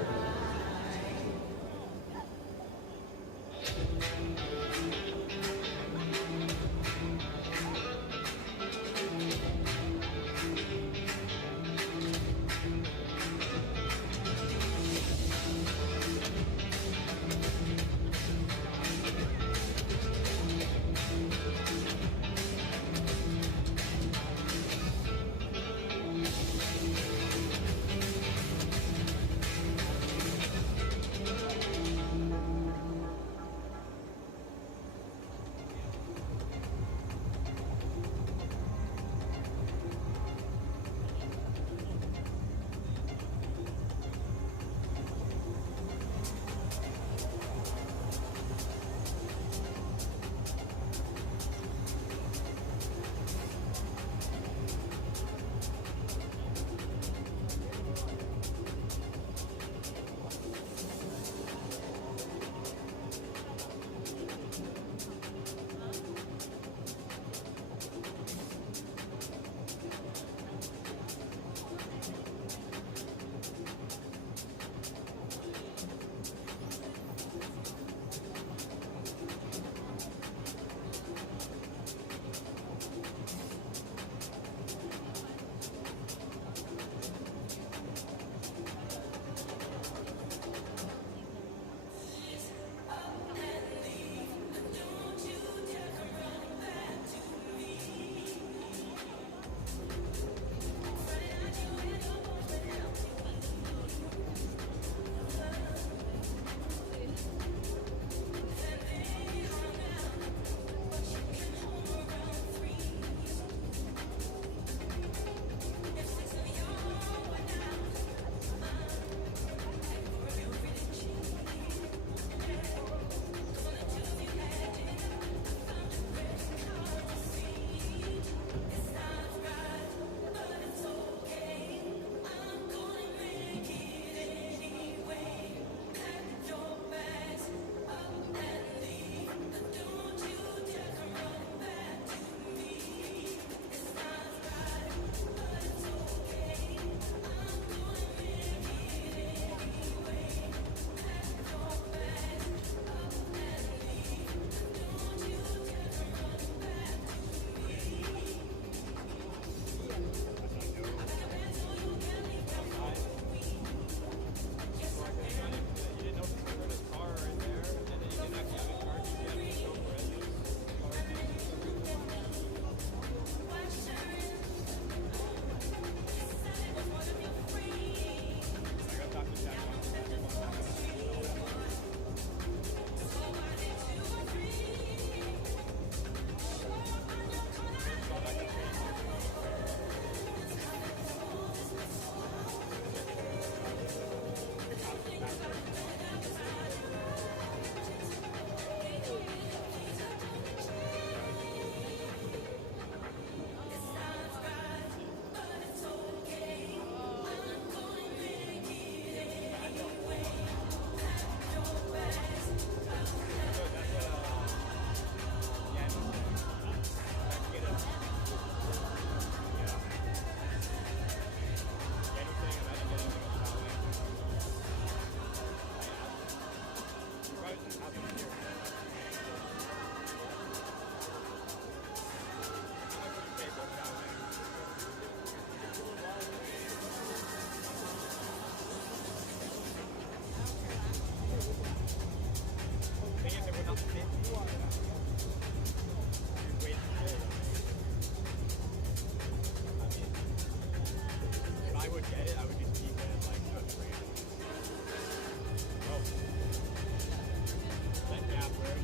would get it, I would just keep it and like go straight. Oh. That gap there.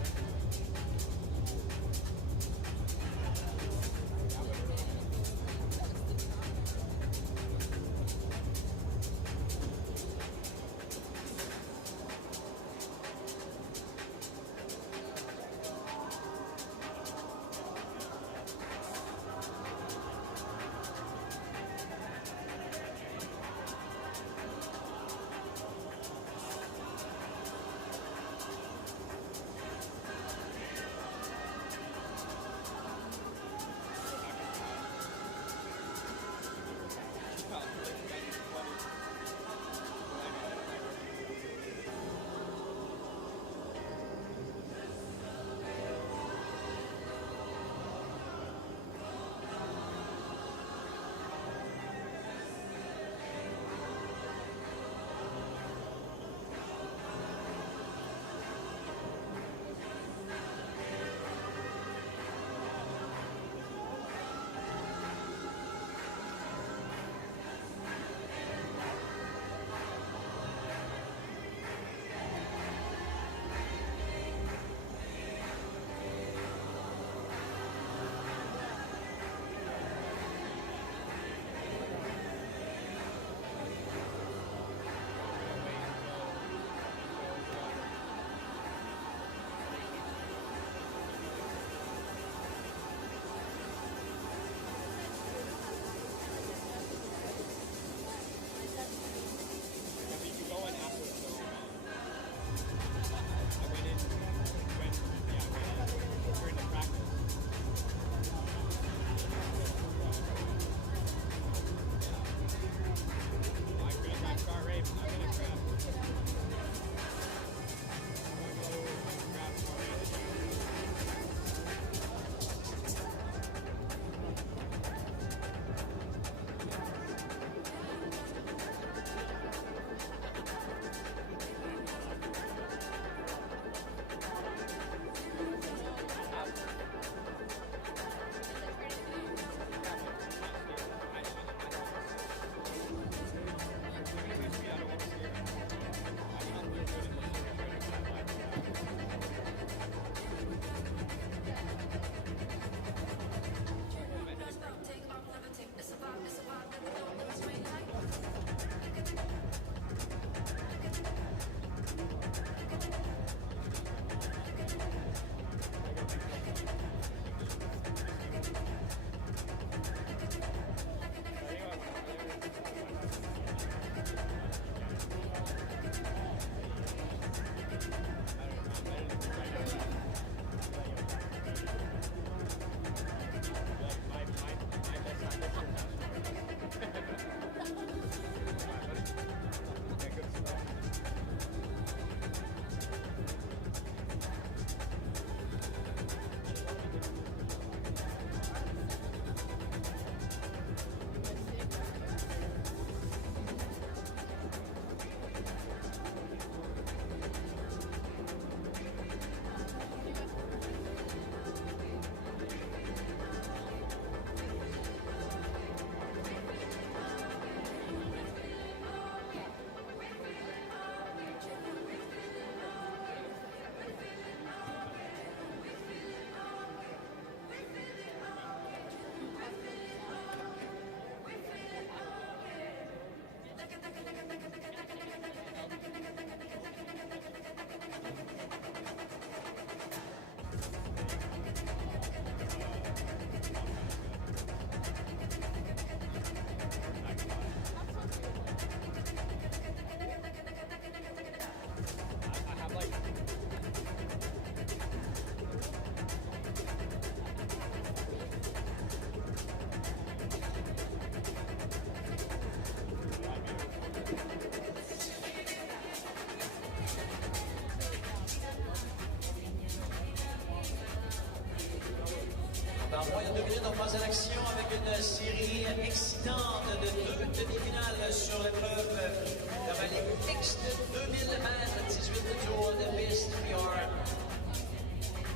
Dans moins de 2 minutes, on passe à l'action avec une série excitante de 2 demi-finales sur l'épreuve de rallye mixte 2000 mètres, 18 tours de piste. We are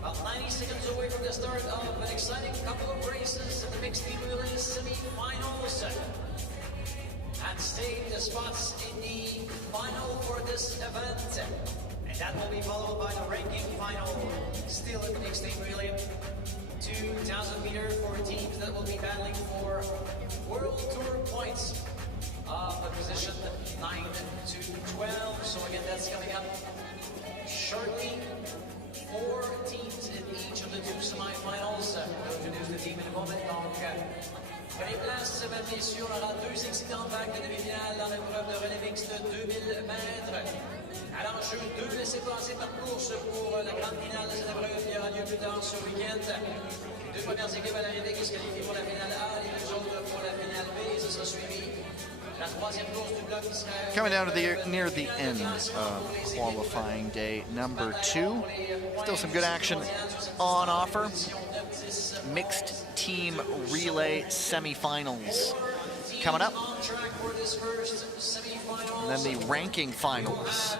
about 90 seconds away from the start of an exciting couple of races in the mixed team relay semi-finals. At stake. spots in the final for this event. And that will be followed by the ranking final, still in the mixed team relay. 2,000 meter for teams that will be battling for World Tour points of the position 9 to 12. So again, that's coming up shortly. 4 teams in each of the 2 semifinals. We'll introduce the team in a moment. Donc, les places, bien sûr, on aura 2 excitants bacs de demi-finale dans l'épreuve de relais mixte 2000 mètres. À l'enjeu, 2 laissés-passer par course pour la grande finale de cette épreuve qui aura lieu plus tard ce week-end. 2 premières équipes à l'arrivée qui se qualifient pour la finale A, les 2 autres pour la finale B. Ce sera suivi. La 3e course du bloc qui sera... Coming down to near the end of qualifying day number 2. Still some good action on offer. Mixed team relay semifinals coming up. And then the ranking finals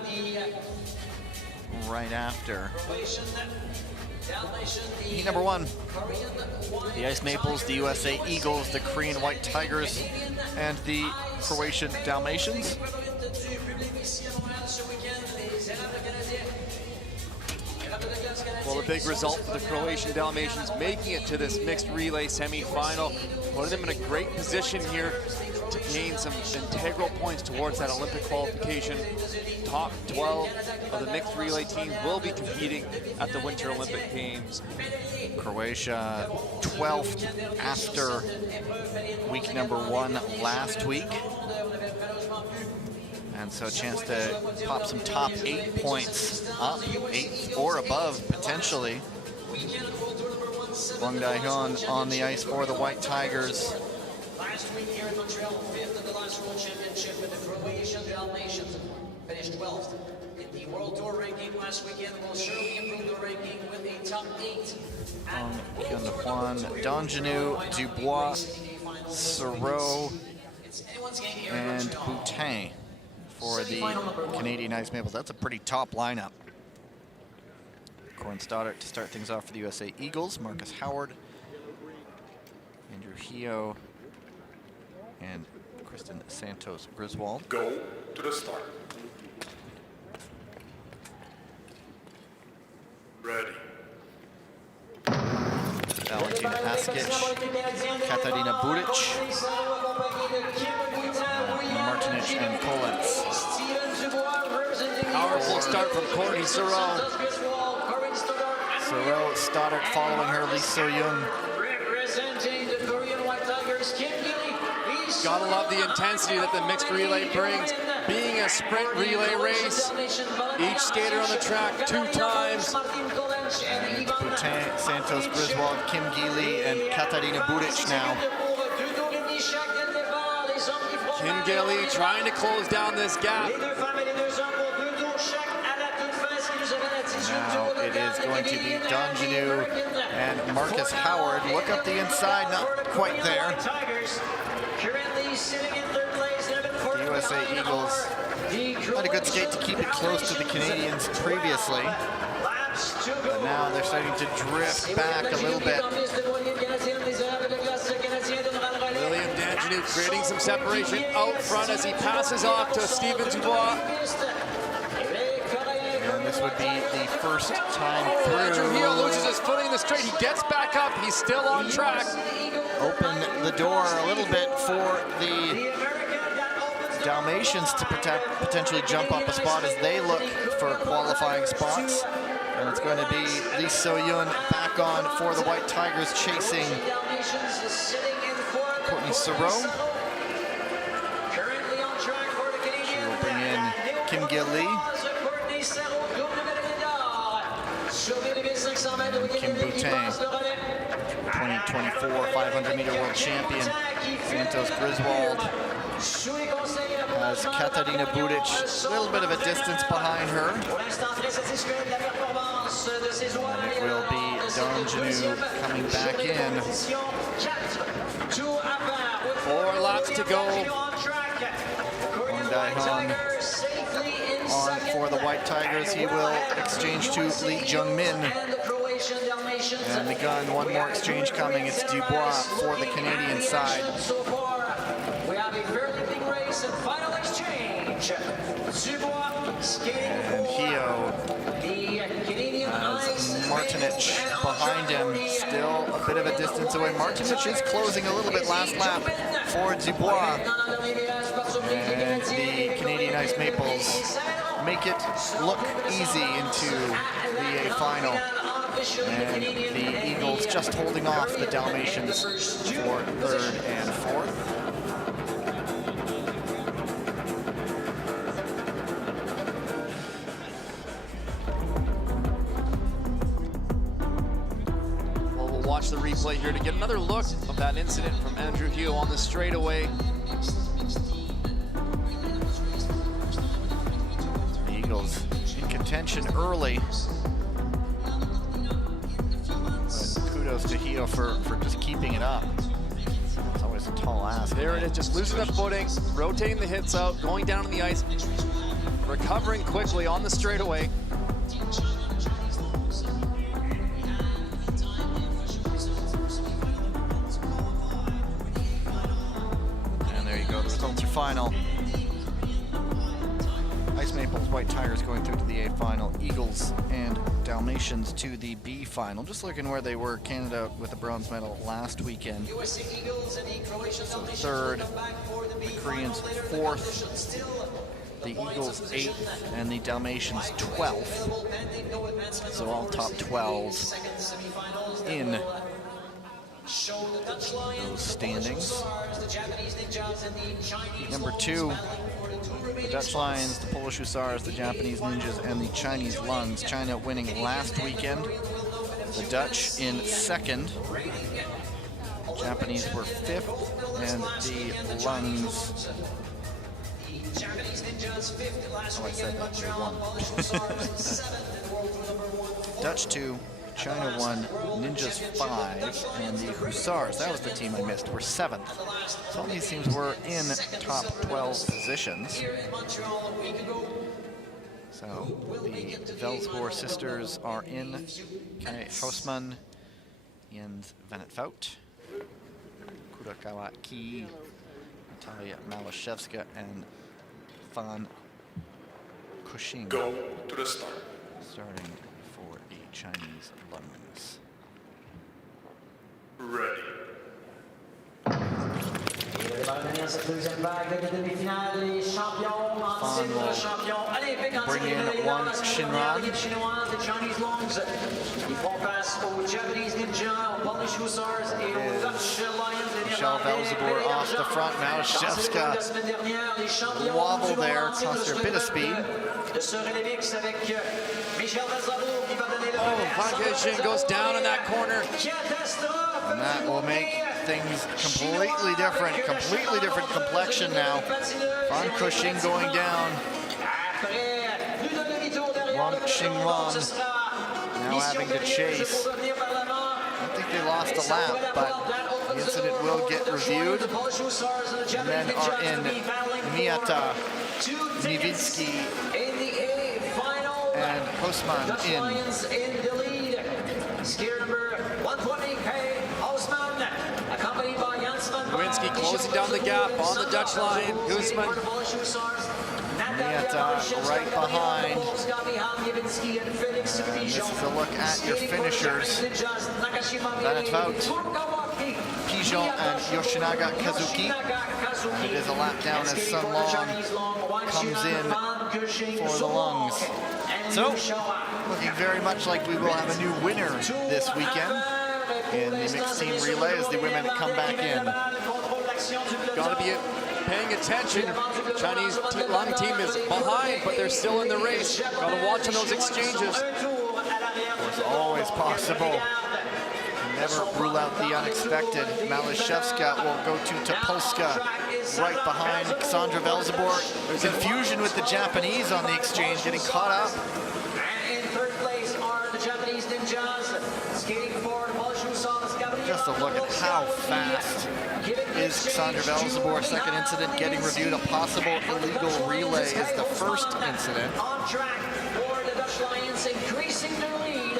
right after. Heat number 1, the Ice Maples, the USA Eagles, the Korean White Tigers, and the Croatian Dalmatians. Well, the big result for the Croatian Dalmatians, making it to this mixed relay semi-final, putting them in a great position here to gain some integral points towards that Olympic qualification. Top 12 of the mixed relay teams will be competing at the Winter Olympic Games. Croatia 12th after week number 1 last week. And so a chance to pop some top 8 points up, 8 or above potentially. Wang Daehyun on the ice for the White Tigers. Last week here in Montreal, 5th of the last World Championship, and the Croatian Dalmatians finished 12th in the World Tour ranking last weekend. Will surely improve the ranking with a top 8. Hyun-Hwan, Donjanu, Dubois, Sereau, and Boutin for the Canadian Ice Maples. That's a pretty top lineup. Corin Stoddart to start things off for the USA Eagles. Marcus Howard, Andrew Hio, and Kristen Santos Griswold. Go to the start. Ready. Valentina Askic, Katarina Buric, Martinic, and Kolets. Powerful start from Courtney Sereau. Sereau, Stoddart following her, Lee So-young. Representing the Korean White Tigers, Kim Gilly. Gotta love the intensity that the mixed relay brings. Being a sprint relay race, each skater on the track 2 times. And Boutin, Santos Griswold, Kim Gilly, and Katarina Buric now. Kim Gilly trying to close down this gap. Now it is going to be Donjanu and Marcus Howard. Look up the inside, not quite there. The USA Eagles had a good skate to keep it close to the Canadians previously. But now they're starting to drift back a little bit. William Donjanu creating some separation out front as he passes off to Steven Dubois. And this would be the first time through. Andrew Hio loses his footing in the straight. He gets back up. He's still on track. Open the door a little bit for the Dalmatians to potentially jump up a spot as they look for qualifying spots. And it's going to be Lee So-young back on for the White Tigers, chasing Courtney Sereau. She will bring in Kim Gilly. And Kim Boutin, 2024 500-meter world champion. Santos Griswold has Katarina Buric, a little bit of a distance behind her. And it will be Donjanu coming back in. 4 laps to go. Wang Daehyun on for the White Tigers. He will exchange to Lee Jung-min. And the gun, one more exchange coming. It's Dubois for the Canadian side. We have a fairly big race and final exchange. And Hio has Martinich behind him, still a bit of a distance away. Martinich is closing a little bit last lap for Dubois. And the Canadian Ice Maples make it look easy into the A final. And the Eagles just holding off the Dalmatians for third and fourth. Well, we'll watch the replay here to get another look of that incident from Andrew Hugh on the straightaway. The Eagles in contention early. Kudos to Hio for just keeping it up. It's always a tall ask. There it is, just losing the footing, rotating the hips out, going down on the ice, recovering quickly on the straightaway. And there you go, the results are final. Ice Maples, White Tigers going through to the A final. Eagles and Dalmatians to the B final. Just looking where they were, Canada with the bronze medal last weekend. So third, the Koreans fourth, the Eagles 8th, and the Dalmatians 12th. So all top 12 in those standings. Number 2, the Dutch Lions, the Polish Hussars, the Japanese Ninjas, and the Chinese Lungs. China winning last weekend. The Dutch in second. Japanese were 5th, and the Lungs. Oh, I said that. They won. Dutch 2, China 1, Ninjas 5, and the Hussars, that was the team I missed, were 7th. So all these teams were in top 12 positions. So the Velsboer sisters are in. Kai Hausmann, Jens Vanetfout, Kurakawa Ki, Natalia Malashevska, and Van Kushing. Go to the start. Starting for the Chinese Lungs. Ready. Bring in Wang Xinran. Michelle Velzeboer off the front. Malashevska wobble there, cost her a bit of speed. Oh, Qualification goes down in that corner. And that will make things completely different complexion now. Van Kushing going down. Wang Xinran now having to chase. I don't think they lost a lap, but the incident will get reviewed. The men are in. Miata, Nivinsky, and Hausmann in. Skier number 120, Kai Hausmann, accompanied by Jens van Lewinsky closing down the gap on the Dutch line. Guzman. Miata right behind. And this is a look at your finishers. Vanetfout, Pigeon, and Yoshinaga Kazuki. And it is a lap down as Sun Long comes in for the Lungs. So, looking very much like we will have a new winner this weekend in the mixed team relay as the women come back in. Got to be paying attention. Chinese Lung team is behind, but they're still in the race. Got to watch on those exchanges. It's always possible. Never rule out the unexpected. Malashevska will go to Topolska right behind Cassandra Velzeboer. There's confusion with the Japanese on the exchange, getting caught up. And in third place are the Japanese Ninjas, skating forward. Just a look at how fast is Cassandra Velzeboer. Second incident getting reviewed. A possible illegal relay is the first incident. On track for the Dutch Lions, increasing their lead.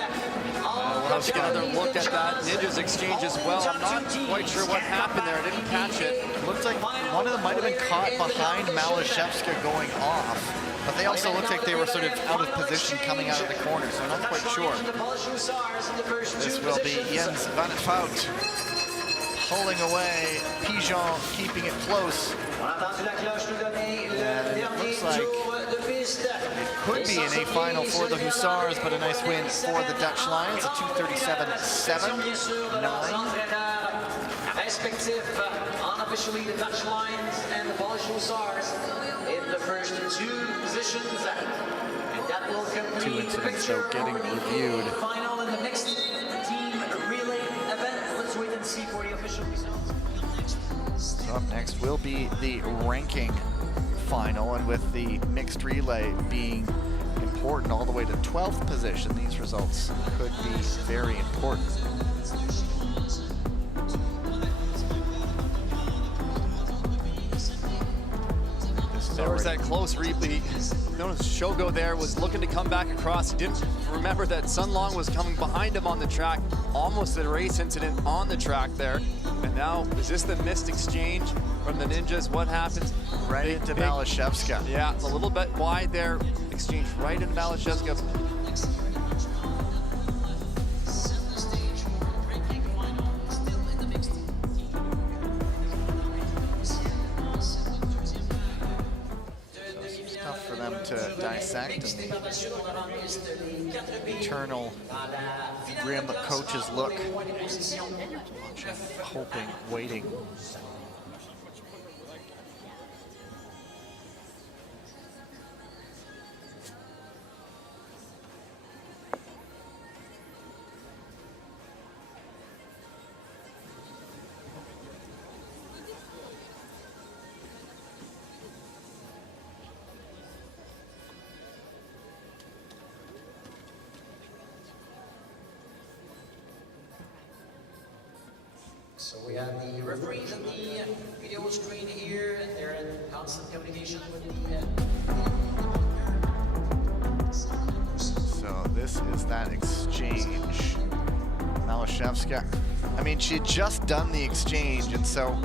We'll Let's take another look at that Ninjas exchange as well. I'm not quite sure what happened there. I didn't catch it. Looks like one of them might have been caught behind Malashevska going off, but they also looked like they were sort of out of position coming out of the corner, so I'm not quite sure. This will be Jens van het Fout pulling away, Pigeon keeping it close. And it looks like it could be an A final for the Hussars, but a nice win for the Dutch Lions, a 2:37.7, 9. Respective, unofficially the Dutch Lions and the Polish Hussars in the first two positions. And that will complete the picture getting reviewed. Final in the mixed team relay event. Let's wait and see for the official results. So up next will be the ranking final, and with the mixed relay being important all the way to 12th position, these results could be very important. There was that close replay. Notice Shogo there was looking to come back across. He didn't remember that Sun Long was coming behind him on the track. Almost a race incident on the track there. And now, is this the missed exchange from the Ninjas? What happens? Right into Malashevska. Yeah, a little bit wide there. Exchange right into Malashevska. To dissect, and the eternal grim coach's look, hoping, waiting. So we have the referees on the video screen here, and they're in constant communication with the... So this is that exchange. Malashevska, I mean, she had just done the exchange, and so...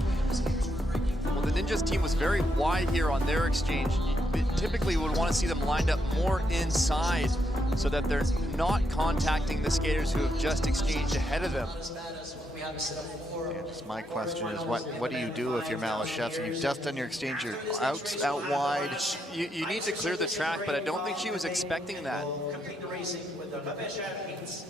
Well, the Ninjas team was very wide here on their exchange. You typically would want to see them lined up more inside so that they're not contacting the skaters who have just exchanged ahead of them. Yes, my question is, what do you do if you're Malashevska? You've just done your exchange, you're out wide. You need to clear the track, but I don't think she was expecting that. Complete the racing with the repage heats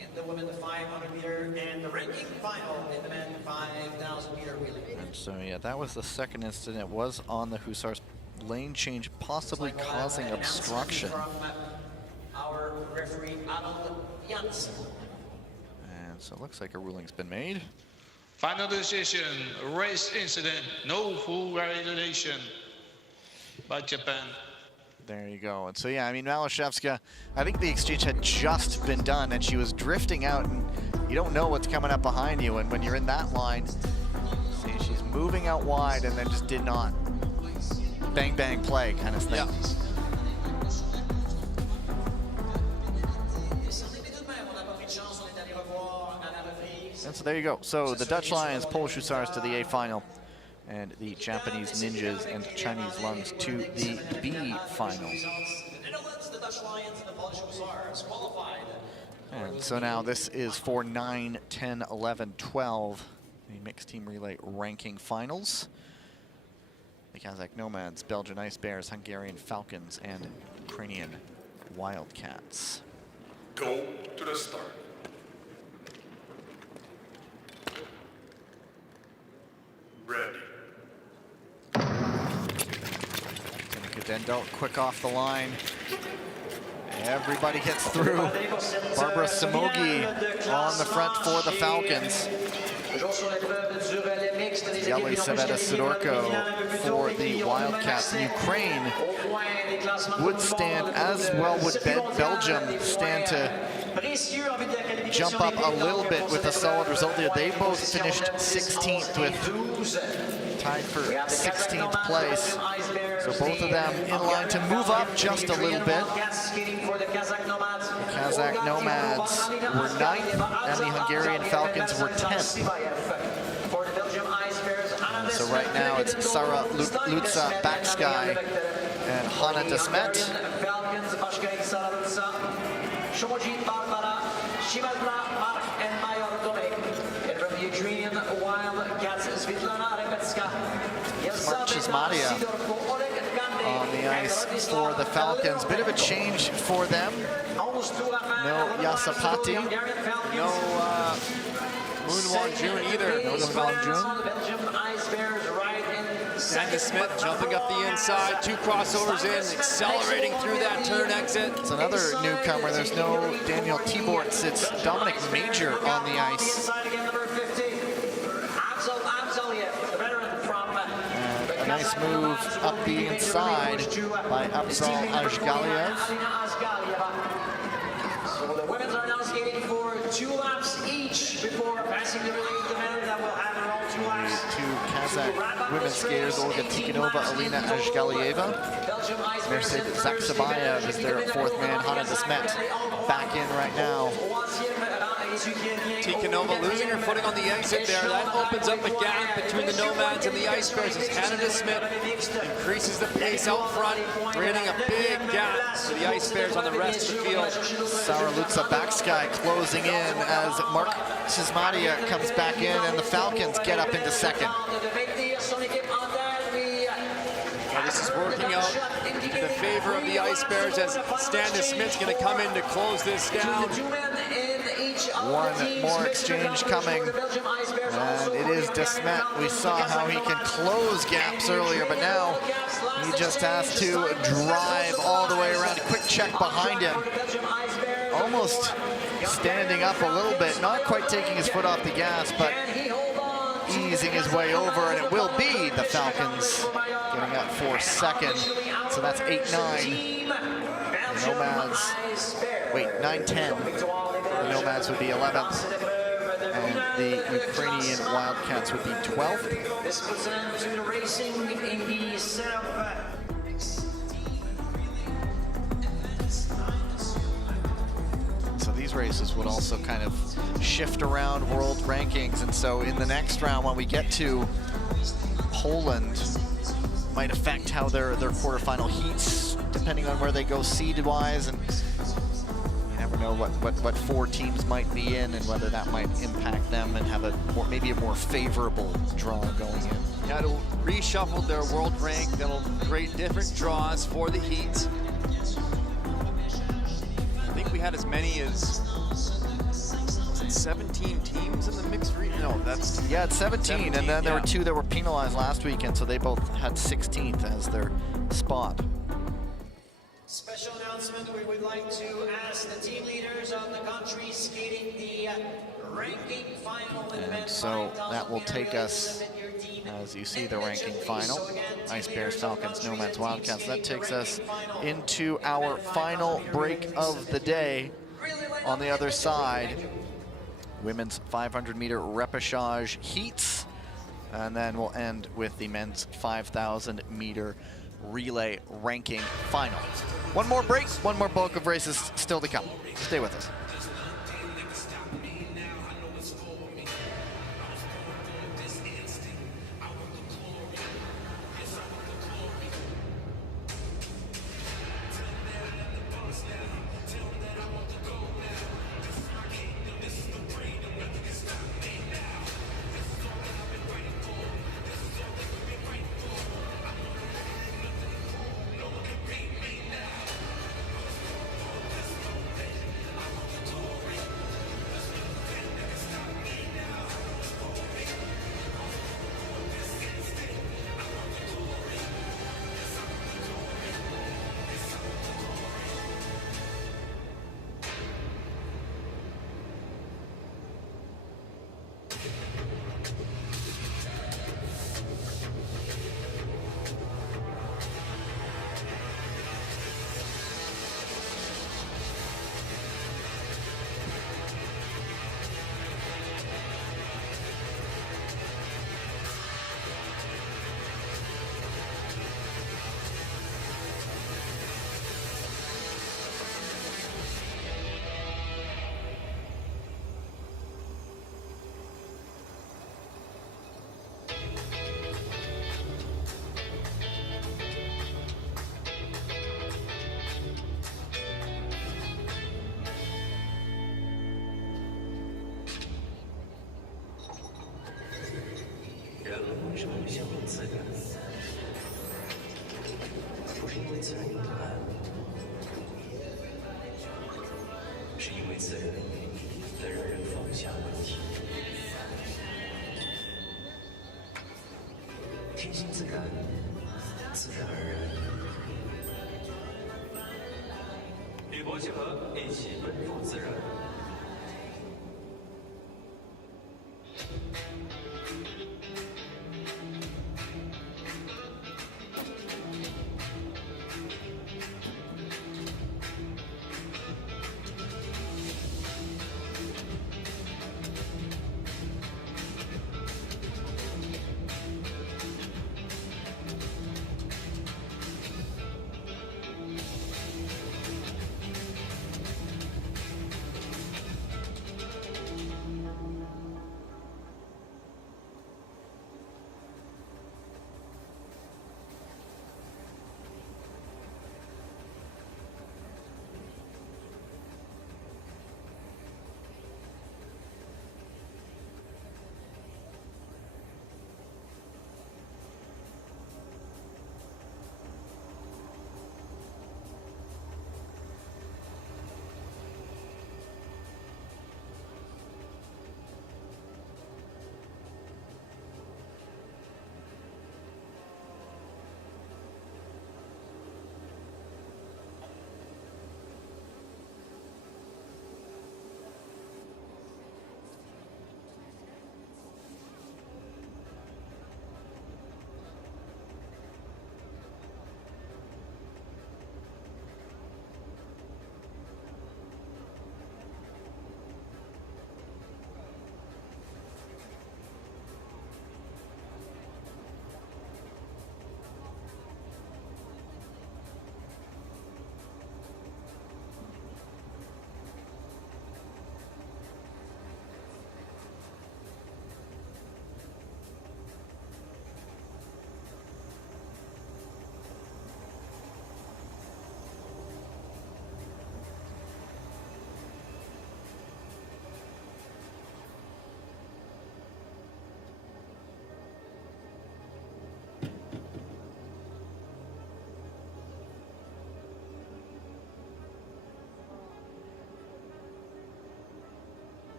in the women 500 meter and the ranking final in the men 5,000 meter relay. And so yeah, that was the second incident. It was on the Hussars lane change, possibly causing obstruction. From our referee Arnold Janssen. And so it looks like a ruling's been made. Final decision, race incident, no full violation by Japan. There you go. And so yeah, I mean, Malashevska, I think the exchange had just been done and she was drifting out, and you don't know what's coming up behind you, and when you're in that line, see, she's moving out wide and then just did not bang bang play kind of thing. Yeah. And so there you go. So the Dutch Lions, Polish Hussars to the A final, and the Japanese Ninjas and Chinese Lungs to the B final. And so now this is for 9, 10, 11, 12, the mixed team relay ranking finals. The Kazakh Nomads, Belgian Ice Bears, Hungarian Falcons, and Ukrainian Wildcats. Go to the start. Ready. Dendel quick off the line. Everybody gets through. Barbara Samogi on the front for the Falcons. Yelisaveta Sidorko for the Wildcats. Ukraine would stand, as well would Belgium, stand to jump up a little bit with a solid result there. They both finished 16th with tied for 16th place. So both of them in line to move up just a little bit. The Kazakh Nomads were 9th, and the Hungarian Falcons were 10th. So right now it's Sara Lutza Baksky and Hanna de Smet. Mark Chismadia on the ice for the Falcons. Bit of a change for them. No Yasapati. No Moon Won-jun either. No Moon Won-jun. Sandy Smith jumping up the inside, 2 crossovers in, accelerating through that turn exit. It's another newcomer. There's no Daniel Tiborts. It's Dominic Major on the ice. And a nice move up the inside by Afzal Ashgaliev. So the women are now skating for 2 laps each before passing the relay to the men that will have their own 2 laps. Two Kazakh women skaters, Olga Tikhonova, Alina Ashgalieva. Mercedes Zaksabayev is their 4th man. Hanna de Smet back in right now. Tikhonova losing her footing on the exit there. That opens up a gap between the Nomads and the Ice Bears as Hanna de Smet increases the pace out front, creating a big gap for the Ice Bears on the rest of the field. Sara Lutza Baksky closing in as Mark Chismadia comes back in, and the Falcons get up into 2nd. Well, this is working out in the favor of the Ice Bears as Stan de Smet's going to come in to close this down. One more exchange coming, and it is de Smet. We saw how he can close gaps earlier, but now he just has to drive all the way around. A quick check behind him, almost standing up a little bit, not quite taking his foot off the gas, but easing his way over, and it will be the Falcons getting up for 2nd. So that's 8-9. The Nomads, wait, 9-10. The Nomads would be 11th, and the Ukrainian Wildcats would be 12th. This puts an end to the racing in the setup. So these races would also kind of shift around world rankings, and so in the next round when we get to Poland, might affect how their quarterfinal heats, depending on where they go seed-wise, and you never know what 4 teams might be in and whether that might impact them and have maybe a more favorable draw going in. Yeah, it'll reshuffle their world rank. That'll create different draws for the heats. I think we had as many as 17 teams in the mixed relay. No, that's yeah, it's 17, and then there were 2 that were penalized last weekend, so they both had 16th as their spot. Special announcement, we would like to ask the team leaders of the country skating the ranking final. And so that will take us, as you see, the ranking final. Ice Bears, Falcons, Nomads, Wildcats. That takes us into our final break of the day. On the other side, women's 500-meter repechage heats, and then we'll end with the men's 5,000-meter relay ranking final. One more break, one more bulk of races still to come. Stay with us. 像很自然，不是因为自然有答案，是因为自然能让人放下问题。天性自然，自然而然。与搏结合，一起奔赴自然。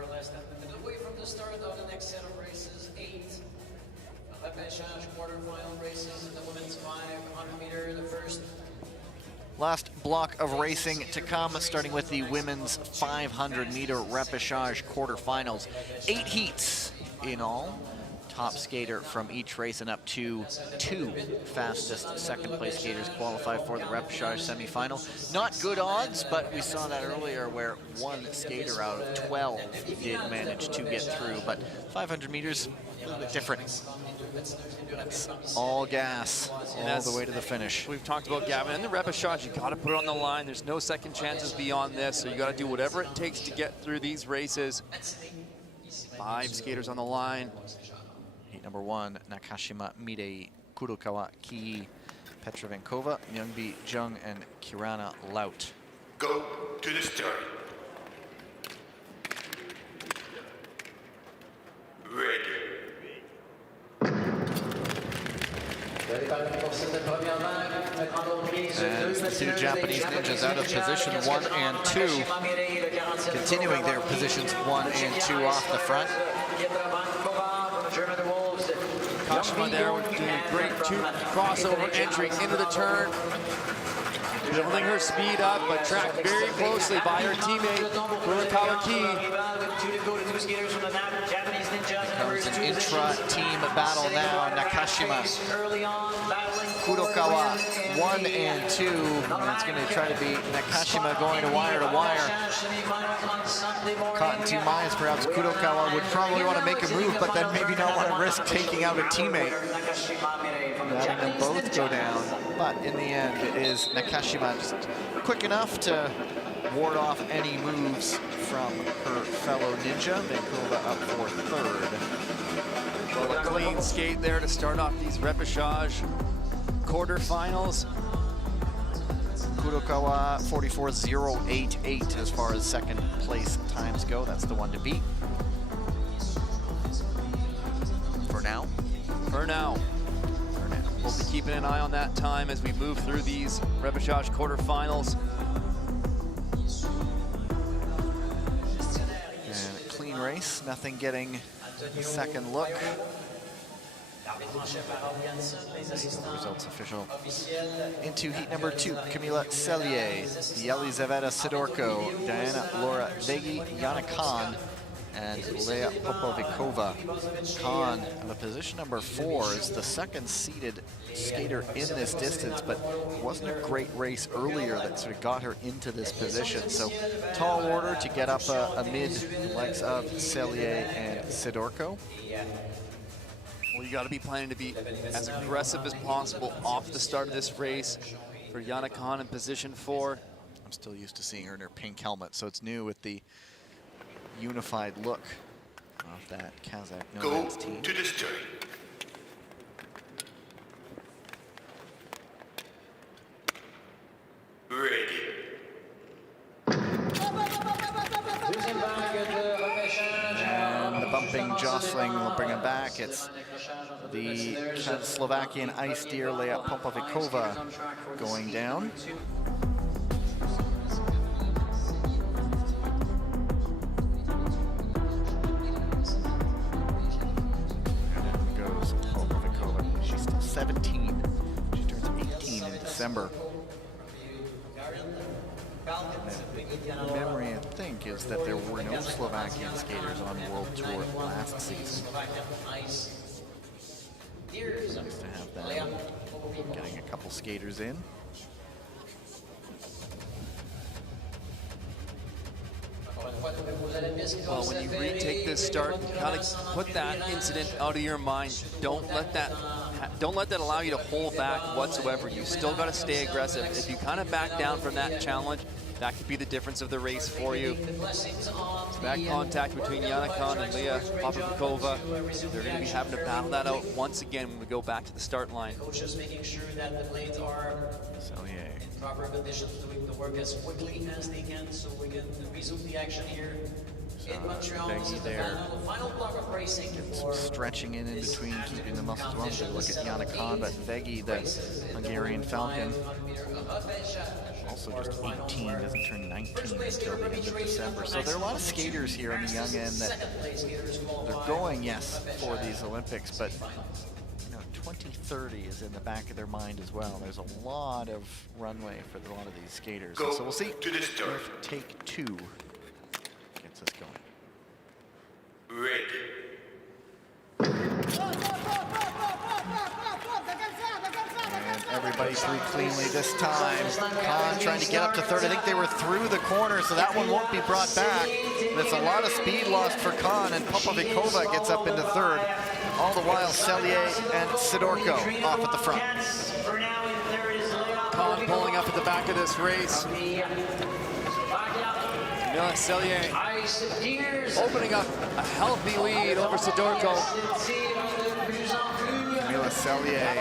are less than a minute away from the start of the next set of races. 8 repêchage quarterfinal races in the women's 500 meter. The first. Last block of racing to come, starting with the women's 500 meter repechage quarterfinals. 8 heats in all. Top skater from each race and up to 2 fastest second place skaters qualify for the repechage semifinal. Not good odds, but we saw that earlier where 1 skater out of 12 did manage to get through. But 500 meters, a little bit different. It's all gas, all the way to the finish. We've talked about Gavin and the repechage. You got to put it on the line. There's no second chances beyond this, so you got to do whatever it takes to get through these races. 5 skaters on the line. Heat number 1, Nakashima, Midei, Kurokawa, Kii, Petrovenkova, Myungbi, Jung, and Kirana Laut. Go to the start. Ready. And the 2 Japanese ninjas out of position 1 and 2, continuing their positions 1 and 2 off the front. Kashima there doing a great crossover entry into the turn. Building her speed up, but tracked very closely by her teammate, Kurokawa Kii. Comes an intra-team battle now. Nakashima, Kurokawa, 1 and 2. And it's going to try to be Nakashima going to wire. Caught in 2 minds, perhaps Kurokawa would probably want to make a move, but then maybe not want to risk taking out a teammate. Having them both go down. But in the end, it is Nakashima just quick enough to ward off any moves from her fellow ninja. Venkova up for 3rd. Well, a clean skate there to start off these repechage quarterfinals. Kurokawa 44.088 as far as second place times go. That's the one to beat. For now. For now. We'll be keeping an eye on that time as we move through these repechage quarterfinals. And a clean race, nothing getting a second look. Results official. Into heat number 2, Camila Cellier, Yelizaveta Sidorko, Diana Laura Vegi, Yana Khan, and Leia Popovikova. Khan, the position number 4, is the second seeded skater in this distance, but it wasn't a great race earlier that sort of got her into this position. So tall order to get up amid the likes of Cellier and Sidorko. Well, you got to be planning to be as aggressive as possible off the start of this race. For Yana Khan in position 4. I'm still used to seeing her in her pink helmet, so it's new with the unified look of that Kazakh nomads team. Go to the start. Ready. And the bumping, jostling will bring it back. It's the Slovakian ice deer, Leia Popovikova, going down. And goes Popovikova. She's still 17. She turns 18 in December. The memory, I think, is that there were no Slovakian skaters on World Tour last season. Nice to have that. Getting a couple skaters in. Well, when you retake this start, you gotta put that incident out of your mind. Don't let that allow you to hold back whatsoever. You still got to stay aggressive. If you kind of back down from that challenge, that could be the difference of the race for you. So that contact between Yana Khan and Leia Popovikova, they're going to be having to battle that out once again when we go back to the start line. Coaches making sure that the blades are in proper condition, doing the work as quickly as they can so we can resume the action here in Montreal. This is the final block of racing. Some stretching in between, keeping the muscles warm. Look at Yana Khan, but Vegi, the Hungarian Falcon, also just 18, doesn't turn 19 until the end of December. So there are a lot of skaters here on the young end that they're going, yes, for these Olympics, but 2030 is in the back of their mind as well. There's a lot of runway for a lot of these skaters. Go so we'll see to the start. if take 2 gets us going. Ready. And everybody through cleanly this time. Khan trying to get up to third. I think they were through the corner, so that one won't be brought back. There's a lot of speed lost for Khan, and Popovikova gets up into third. All the while, Cellier and Sidorko off at the front. Khan pulling up at the back of this race. Camilla Cellier opening up a healthy lead over Sidorko. Camilla Cellier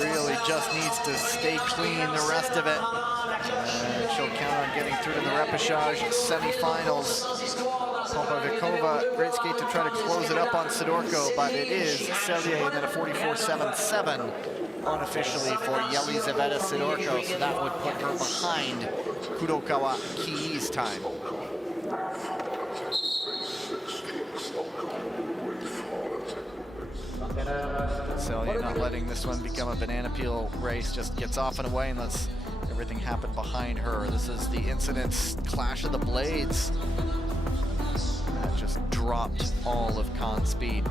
really just needs to stay clean the rest of it. And she'll count on getting through to the repechage semifinals. Popovikova, great skate to try to close it up on Sidorko, but it is Cellier and then a 44.77 unofficially for Yelizaveta Sidorko, so that would put her behind Kudokawa Kii's time. Cellier not letting this one become a banana peel race, just gets off and away and lets everything happen behind her. This is the incident's clash of the blades. That just dropped all of Khan's speed.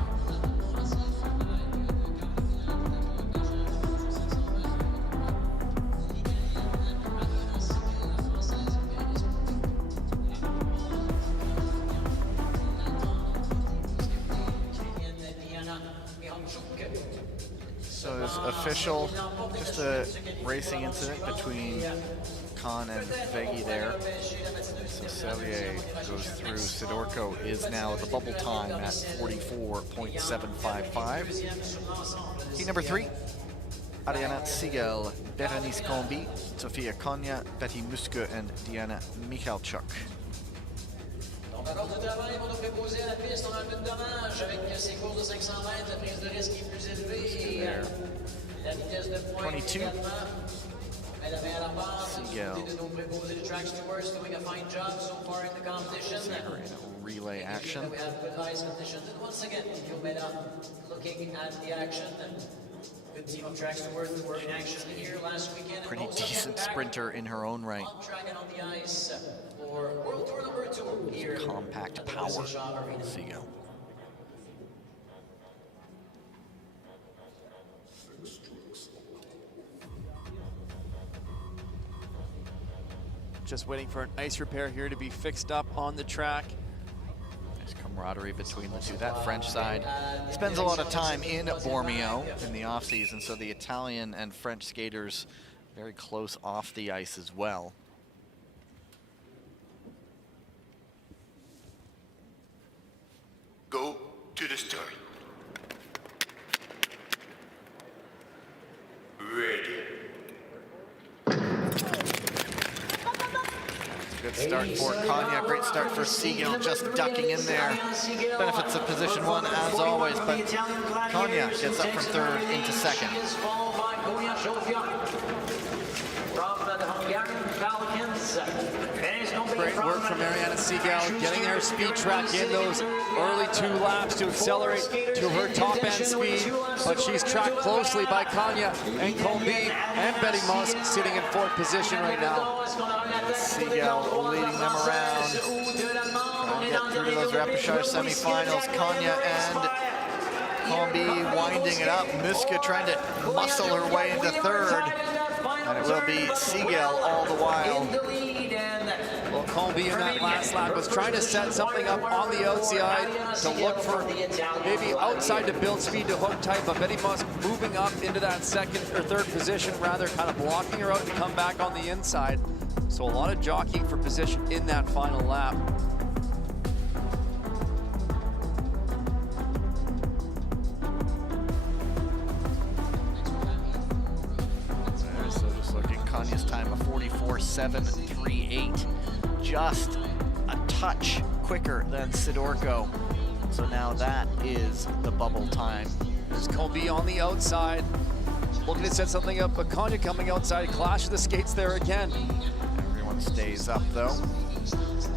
So there's official, just a racing incident between Khan and Vegi there. So Cellier goes through. Sidorko is now the bubble time at 44.755. Heat number 3, Ariana Siegel, Berenice Combi, Sofia Konya, Betty Muske, and Diana Michalchuk. Alors de travail pour nous préposer à la piste, on a un peu de dommage avec ses courses de 500 mètres, la prise de risque est plus élevée et la vitesse de pointe 22. également. Elle avait à la base de nos préposés de track stewards doing a fine job so far in the competition. Relay action. We have good ice conditions, and once again, Yomeda looking at the action. Good team of track stewards that were in action here last weekend. Pretty decent sprinter in her own right. On track and on the ice for World Tour number 2 here. Compact power, Siegel. Just waiting for an ice repair here to be fixed up on the track. Nice camaraderie between the two. That French side spends a lot of time in Bormio in the off-season, so the Italian and French skaters very close off the ice as well. Go to the start. Ready. Good start for Konya, great start for Siegel, just ducking in there. Benefits of position 1 as always, but Konya gets up from third into second. Great work from Mariana Siegel, getting her speed track in those early 2 laps to accelerate to her top end speed, but she's tracked closely by Konya and Combi and Betty Musk sitting in 4th position right now. Siegel leading them around, trying to get through to those repechage semifinals. Konya and Combi winding it up. Muska trying to muscle her way into third, and it will be Siegel all the while. Well, Combi in that last lap was trying to set something up on the outside to look for maybe outside to build speed to hook tight, but Betty Musk moving up into that 2nd or 3rd position, rather kind of blocking her out to come back on the inside. So a lot of jockeying for position in that final lap. So just looking, Konya's time of 44.738. Just a touch quicker than Sidorko. So now that is the bubble time. There's Combi on the outside, looking to set something up, but Konya coming outside, clash of the skates there again. stays up though. Results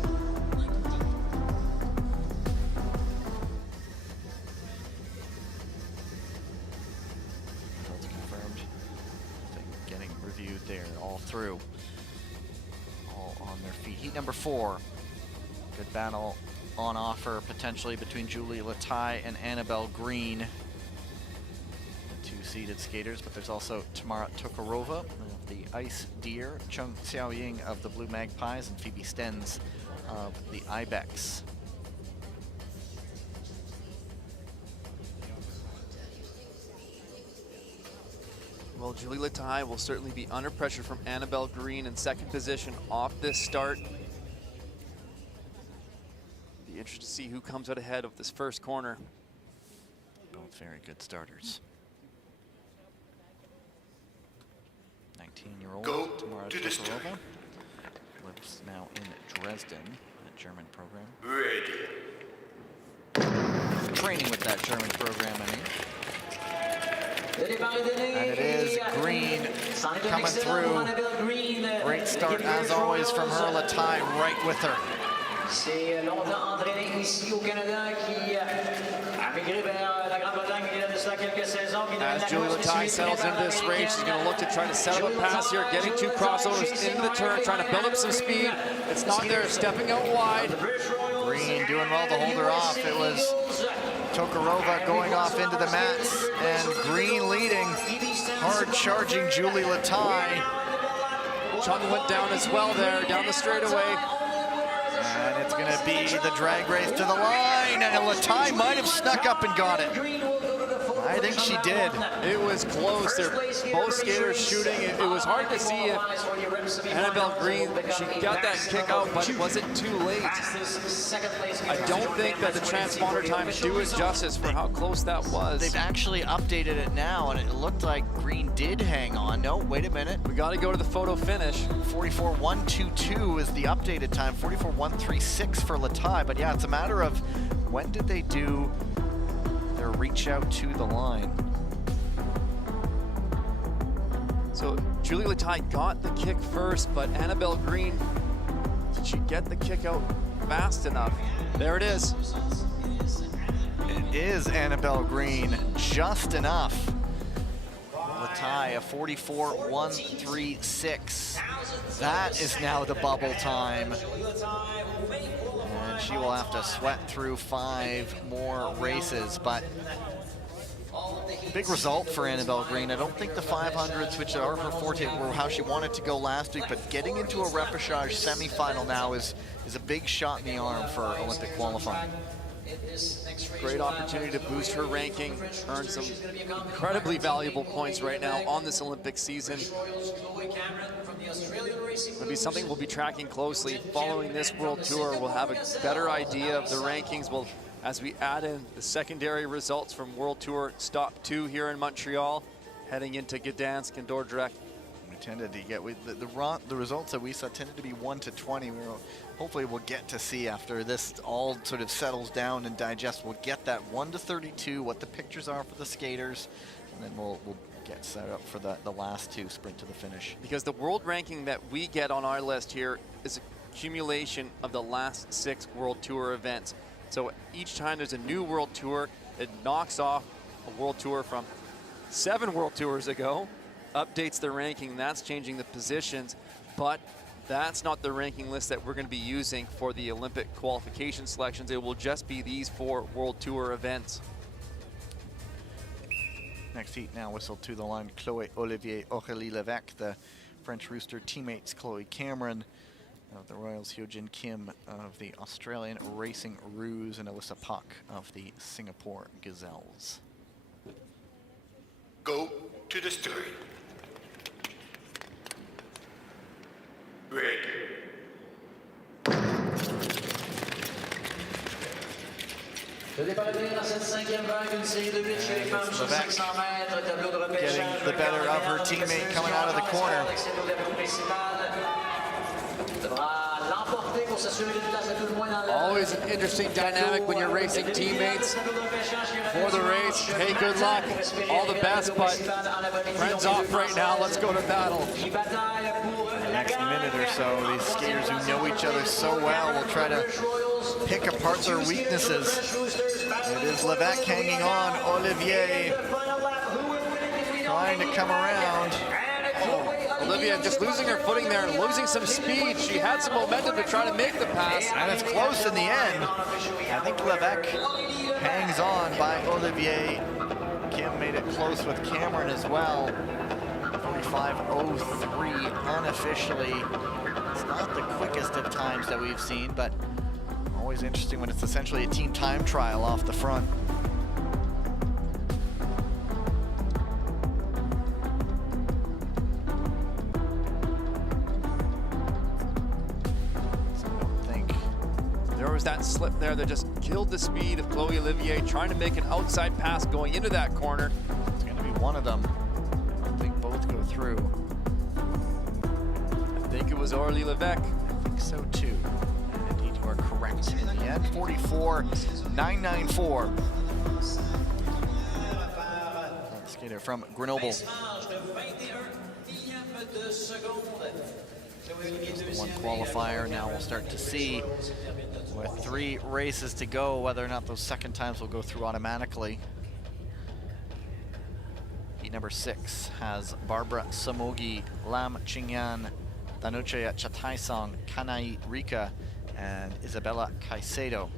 confirmed. Getting reviewed there, all through. All on their feet. Heat number 4. Good battle on offer potentially between Julie Latai and Annabelle Green. The 2-seeded skaters, but there's also Tamara Tokarova of the Ice Deer, Chung Xiaoying of the Blue Magpies, and Phoebe Stenz of the Ibex. Well, Julie Latai will certainly be under pressure from Annabelle Green in second position off this start. Be interested to see who comes out ahead of this first corner. Both very good starters. 19-year-old Go Tamara to the start. Tokarova lives now in Dresden, a German program. Ready. Training with that German program, I mean. Le départ est donné. And it is Green coming through. Great start as always from her. Latai right with her. C'est longtemps entraîné ici au Canada qui a migré vers la Grande-Bretagne il y a de cela quelques saisons. As Julie Latai settles into this race, she's going to look to try to set up a pass here, getting 2 crossovers into the turn, trying to build up some speed. It's not there, stepping out wide. Green doing well to hold her off. It was Tokarova going off into the mats, and Green leading, hard charging Julie Latai. Chung went down as well there, down the straightaway. And it's going to be the drag race to the line, and Latai might have snuck up and got it. I think she did. It was close. They're both skaters shooting. It was hard to see if Annabelle Green, she got that kick out, but was it too late? I don't think that the transponder times do it justice for how close that was. They've actually updated it now, and it looked like Green did hang on. No, wait a minute. We got to go to the photo finish. 44.122 is the updated time. 44.136 for Latai. But yeah, it's a matter of when did they do their reach out to the line. So Julie Latai got the kick first, but Annabelle Green, did she get the kick out fast enough? There it is. It is Annabelle Green, just enough. Latai, a 44.136. That is now the bubble time. And she will have to sweat through 5 more races, but big result for Annabelle Green. I don't think the 500s, which are her forte, were how she wanted to go last week, but getting into a repechage semifinal now is a big shot in the arm for Olympic qualifying. Great opportunity to boost her ranking, earn some incredibly valuable points right now on this Olympic season. It'll be something we'll be tracking closely. Following this World Tour, we'll have a better idea of the rankings. As we add in the secondary results from World Tour Stop 2 here in Montreal, heading into Gdansk and Dordrecht. We tended to get the results that we saw tended to be 1 to 20. Hopefully we'll get to see after this all sort of settles down and digests. We'll get that 1 to 32, what the pictures are for the skaters, and then we'll get set up for the last 2 sprint to the finish. Because the world ranking that we get on our list here is a accumulation of the last 6 World Tour events. So each time there's a new World Tour, it knocks off a World Tour from 7 World Tours ago, updates the ranking, that's changing the positions, but that's not the ranking list that we're going to be using for the Olympic qualification selections. It will just be these 4 World Tour events. Next heat now whistled to the line. Chloé Olivier Aurélie Levesque, the French Rooster teammates Chloe Cameron of the Royals, Hyojin Kim of the Australian Racing Ruse, and Alyssa Pak of the Singapore Gazelles. Go to the start. Ready. Le départ est donné dans cette 5e vague, une série de 8 chez les femmes sur 500 mètres, tableau de repêchage. Getting the better of her teammate coming out of the corner. Devra l'emporter Always an interesting dynamic when you're racing teammates for the race. Hey, good luck, all the best, but friends off right now. Let's go to battle. In the next minute or so, these skaters who know each other so well will try to pick apart their weaknesses. It is Levesque hanging on. Olivier trying to come around. Olivia just losing her footing there and losing some speed. She had some momentum to try to make the pass. And it's close in the end. I think Levesque hangs on by Olivier. Kim made it close with Cameron as well. 45:03 unofficially. It's not the quickest of times that we've seen, but always interesting when it's essentially a team time trial off the front. There was that slip there that just killed the speed of Chloe Olivier, trying to make an outside pass going into that corner. It's going to be one of them. I don't think both go through. I think it was Aurélie Levesque. I think so too. And indeed, you are correct. In the end, 44.994. Skater from Grenoble. One qualifier. Now we'll start to see, with 3 races to go, whether or not those second times will go through automatically. Heat number 6 has Barbara Samogi, Lam Qingyan, Danuche Chataisong, Kanai Rika, and Isabella Caicedo.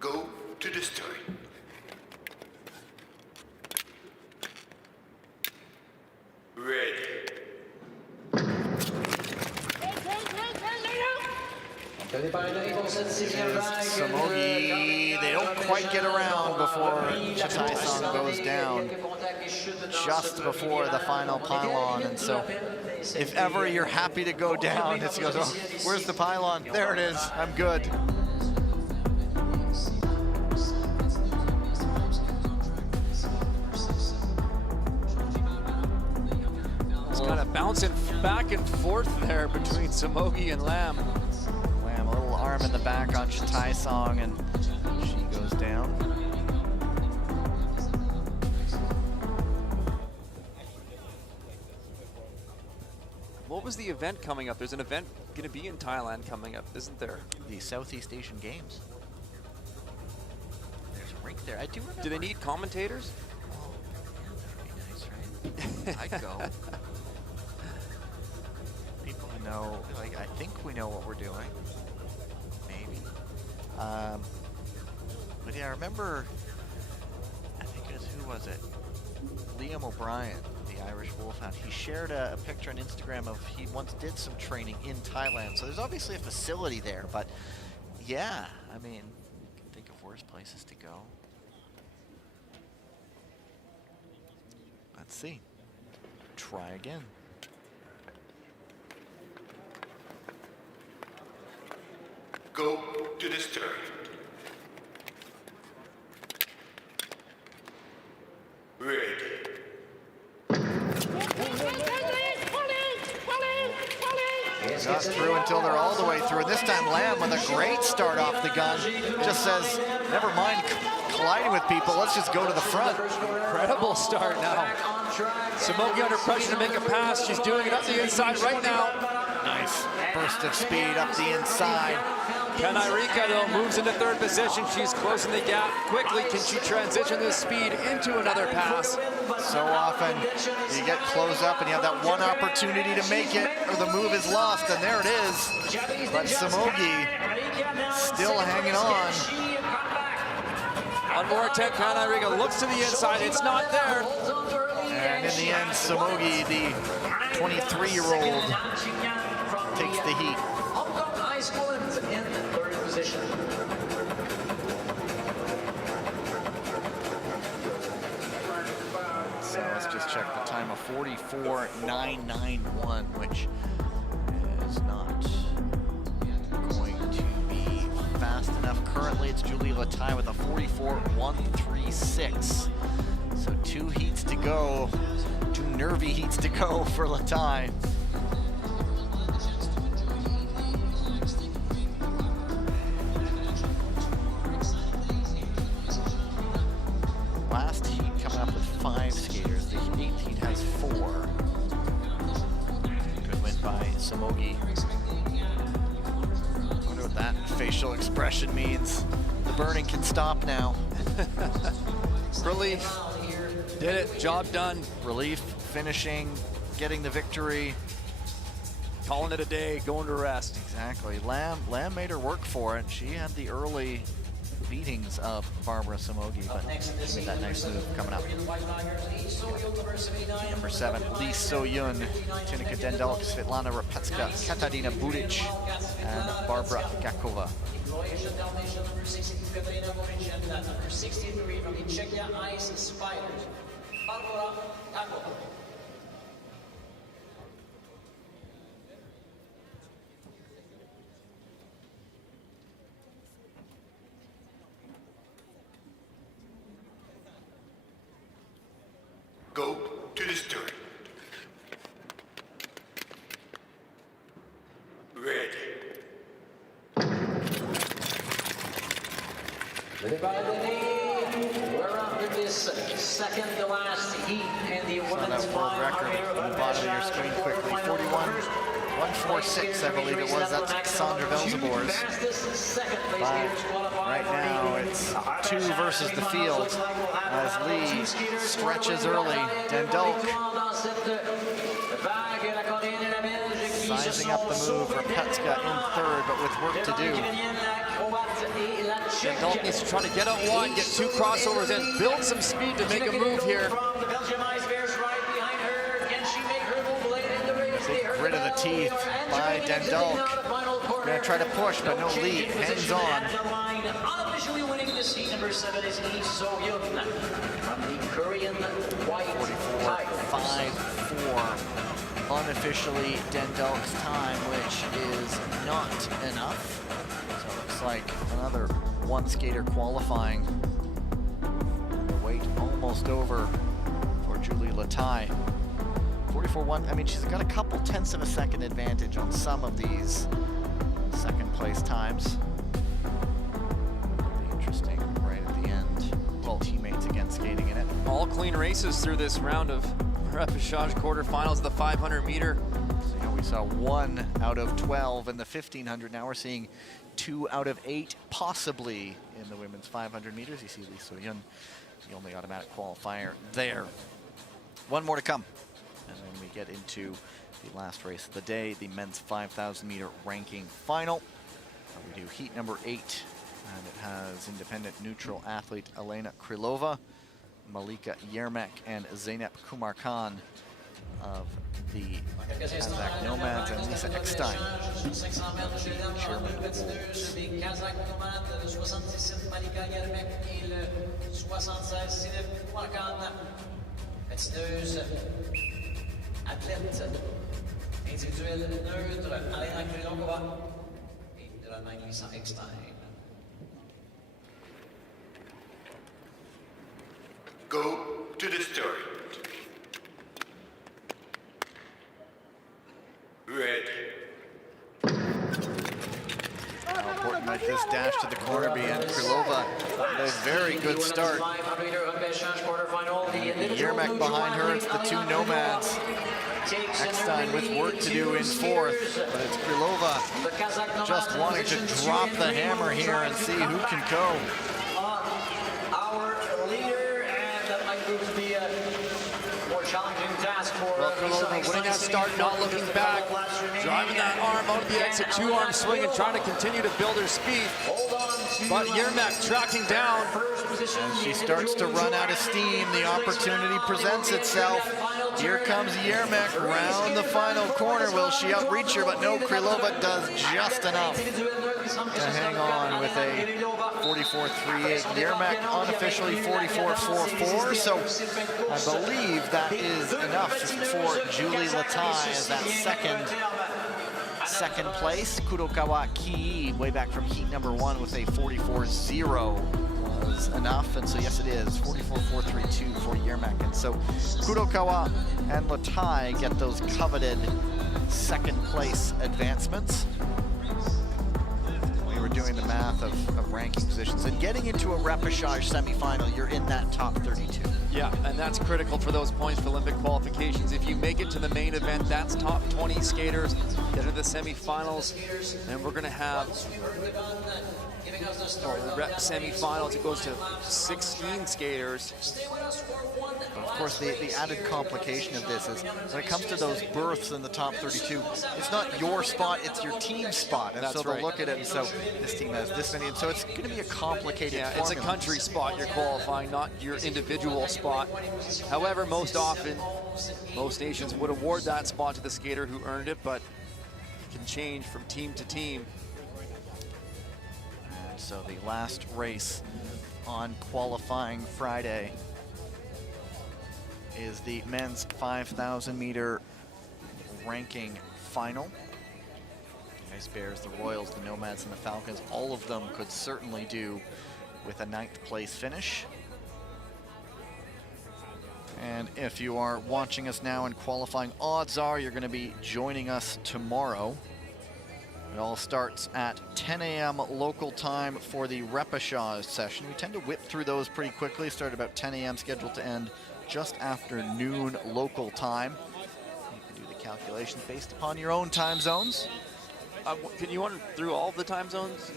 Go to the start. Ready. Samogi, they don't quite get around before Chataisong goes down, just before the final pylon. And so if ever you're happy to go down, it goes, oh, where's the pylon? There it is, I'm good. Kind of bouncing back and forth there between Samogi and Lam. Lam, a little arm in the back on Chataisong, and she goes down. What was the event coming up? There's an event going to be in Thailand coming up, isn't there? The Southeast Asian Games. There's a rink there. I do remember. Do they need commentators? Oh, that'd be nice, right? I'd go. People who know, like, I think we know what we're doing. Maybe. But yeah, I remember, I think it was, who was it? Liam O'Brien, the Irish Wolfhound. He shared a picture on Instagram of, he once did some training in Thailand. So there's obviously a facility there, but yeah, I mean, you can think of worse places to go. Let's see. Try again. Go to the start. Ready. Got through until they're all the way through. This time Lam with a great start off the gun. Just says, never mind colliding with people, let's just go to the front. Incredible start now. Samogi under pressure to make a pass. She's doing it up the inside right now. Nice burst of speed up the inside. Kanai Rika, though, moves into 3rd position. She's closing the gap quickly. Can she transition this speed into another pass? So often you get close up and you have that one opportunity to make it, or the move is lost, and there it is. But Samogi still hanging on. One more attempt. Kanai Rika looks to the inside. It's not there. And in the end, Samogi, the 23-year-old, takes the heat. Let's just check the time of 44.991, which is not going to be fast enough. Currently, it's Julie Lataille with a 44.136. So 2 heats to go, 2 nervy heats to go for Lataille. Last heat coming up with 5 skaters. The 8th heat has 4. Good win by Samogi. I wonder what that facial expression means. The burning can stop now. Relief. Did it. Job done. Relief, finishing, getting the victory. Calling it a day, going to rest. Exactly. Lamb made her work for it. She had the early beatings of Barbara Samogi, but she made that nice move coming up. Number 7, Lee So-yun, Tinika Dendelk, Svetlana Rapetska, Katarina Budic, and Barbara Gakova. Number 62, Katarina Budic, and number 63 from the Czechia Ice Spiders, Barbara Gakova. Go to the start. Ready. We're on to this second to last heat in the women's Saw that world record at the bottom of your screen quickly. 41.146, I believe it was. That's Sandra Velzebor's. But right now it's 2 versus the field as Lee stretches early. Dendelk sizing up the move. Rapetska in 3rd, but with work to do. Dendelk needs to try to get out wide, get 2 crossovers in, build some speed to make a move here. Big grit of the teeth by Dendelk. Gonna try to push, but no lead. Hangs on. Unofficially winning this heat, number 7 is Lee So-yun from the Korean White Tiger. 44.54. Unofficially Dendelk's time, which is not enough. So it looks like another 1 skater qualifying. And the wait almost over for Julie Lataille. 44.1, I mean, she's got a couple tenths of a second advantage on some of these second place times. It'll be interesting right at the end. Well, teammates again skating in it. All clean races through this round of repechage quarterfinals, the 500 meter. So, you know, we saw 1 out of 12 in the 1500. Now we're seeing 2 out of 8 possibly in the women's 500 meters. You see Lee So-yun, the only automatic qualifier there. 1 more to come. And then we get into the last race of the day, the men's 5,000 meter ranking final. We do heat number 8, and it has independent neutral athlete Elena Krylova, Malika Yermak, and Zeynep Kumar Khan of the Kazakh Nomads, and Lisa Eckstein, German Wolves. Athlète individuelle neutre, Alena Krylova et de l'Allemagne Lisa Eckstein. Go to the start. Ready. How important might this dash to the corner be? And Krylova with a very good start. Yermak behind her, it's the 2 Nomads. Eckstein with work to do in 4th, but it's Krylova just wanting to drop the hammer here and see who can go. Our leader, and that might prove to be a more challenging task for Krylova winning that start, not looking back, driving that arm out of the exit, 2-arm swing, and trying to continue to build her speed. Hold on But Yermak tracking down. As she starts to run out of steam, the opportunity presents itself. Here comes Yermak around the final corner. Will she outreach her? But no, Krylova does just enough to hang on with a 44.38. Yermak unofficially 44.44. So I believe that is enough for Julie Latai as that second place. Kurokawa Kii, way back from heat number 1 with a 44.0 was enough, and so yes it is, 44.432 for Yermak. And so Kurokawa and Latai get those coveted second place advancements. We were doing the math of ranking positions, and getting into a repechage semifinal, you're in that top 32. Yeah, and that's critical for those points for Olympic qualifications. If you make it to the main event, that's top 20 skaters, get to the semifinals, and we're gonna have the rep semifinals. It goes to 16 skaters. But of course, the added complication of this is when it comes to those berths in the top 32, it's not your spot, it's your team's spot. And so they'll look at it and so this team has this many, and so it's going to be a complicated formula. It's a country spot you're qualifying, not your individual spot. However, most often, most nations would award that spot to the skater who earned it, but it can change from team to team. And so the last race on qualifying Friday is the men's 5,000 meter ranking final. The Ice Bears, the Royals, the Nomads, and the Falcons, all of them could certainly do with a 9th place finish. And if you are watching us now in qualifying, odds are you're going to be joining us tomorrow. It all starts at 10 a.m. local time for the repechage session. We tend to whip through those pretty quickly. Start about 10 a.m. scheduled to end just after noon local time. You can do the calculations based upon your own time zones. Can you run through all of the time zones?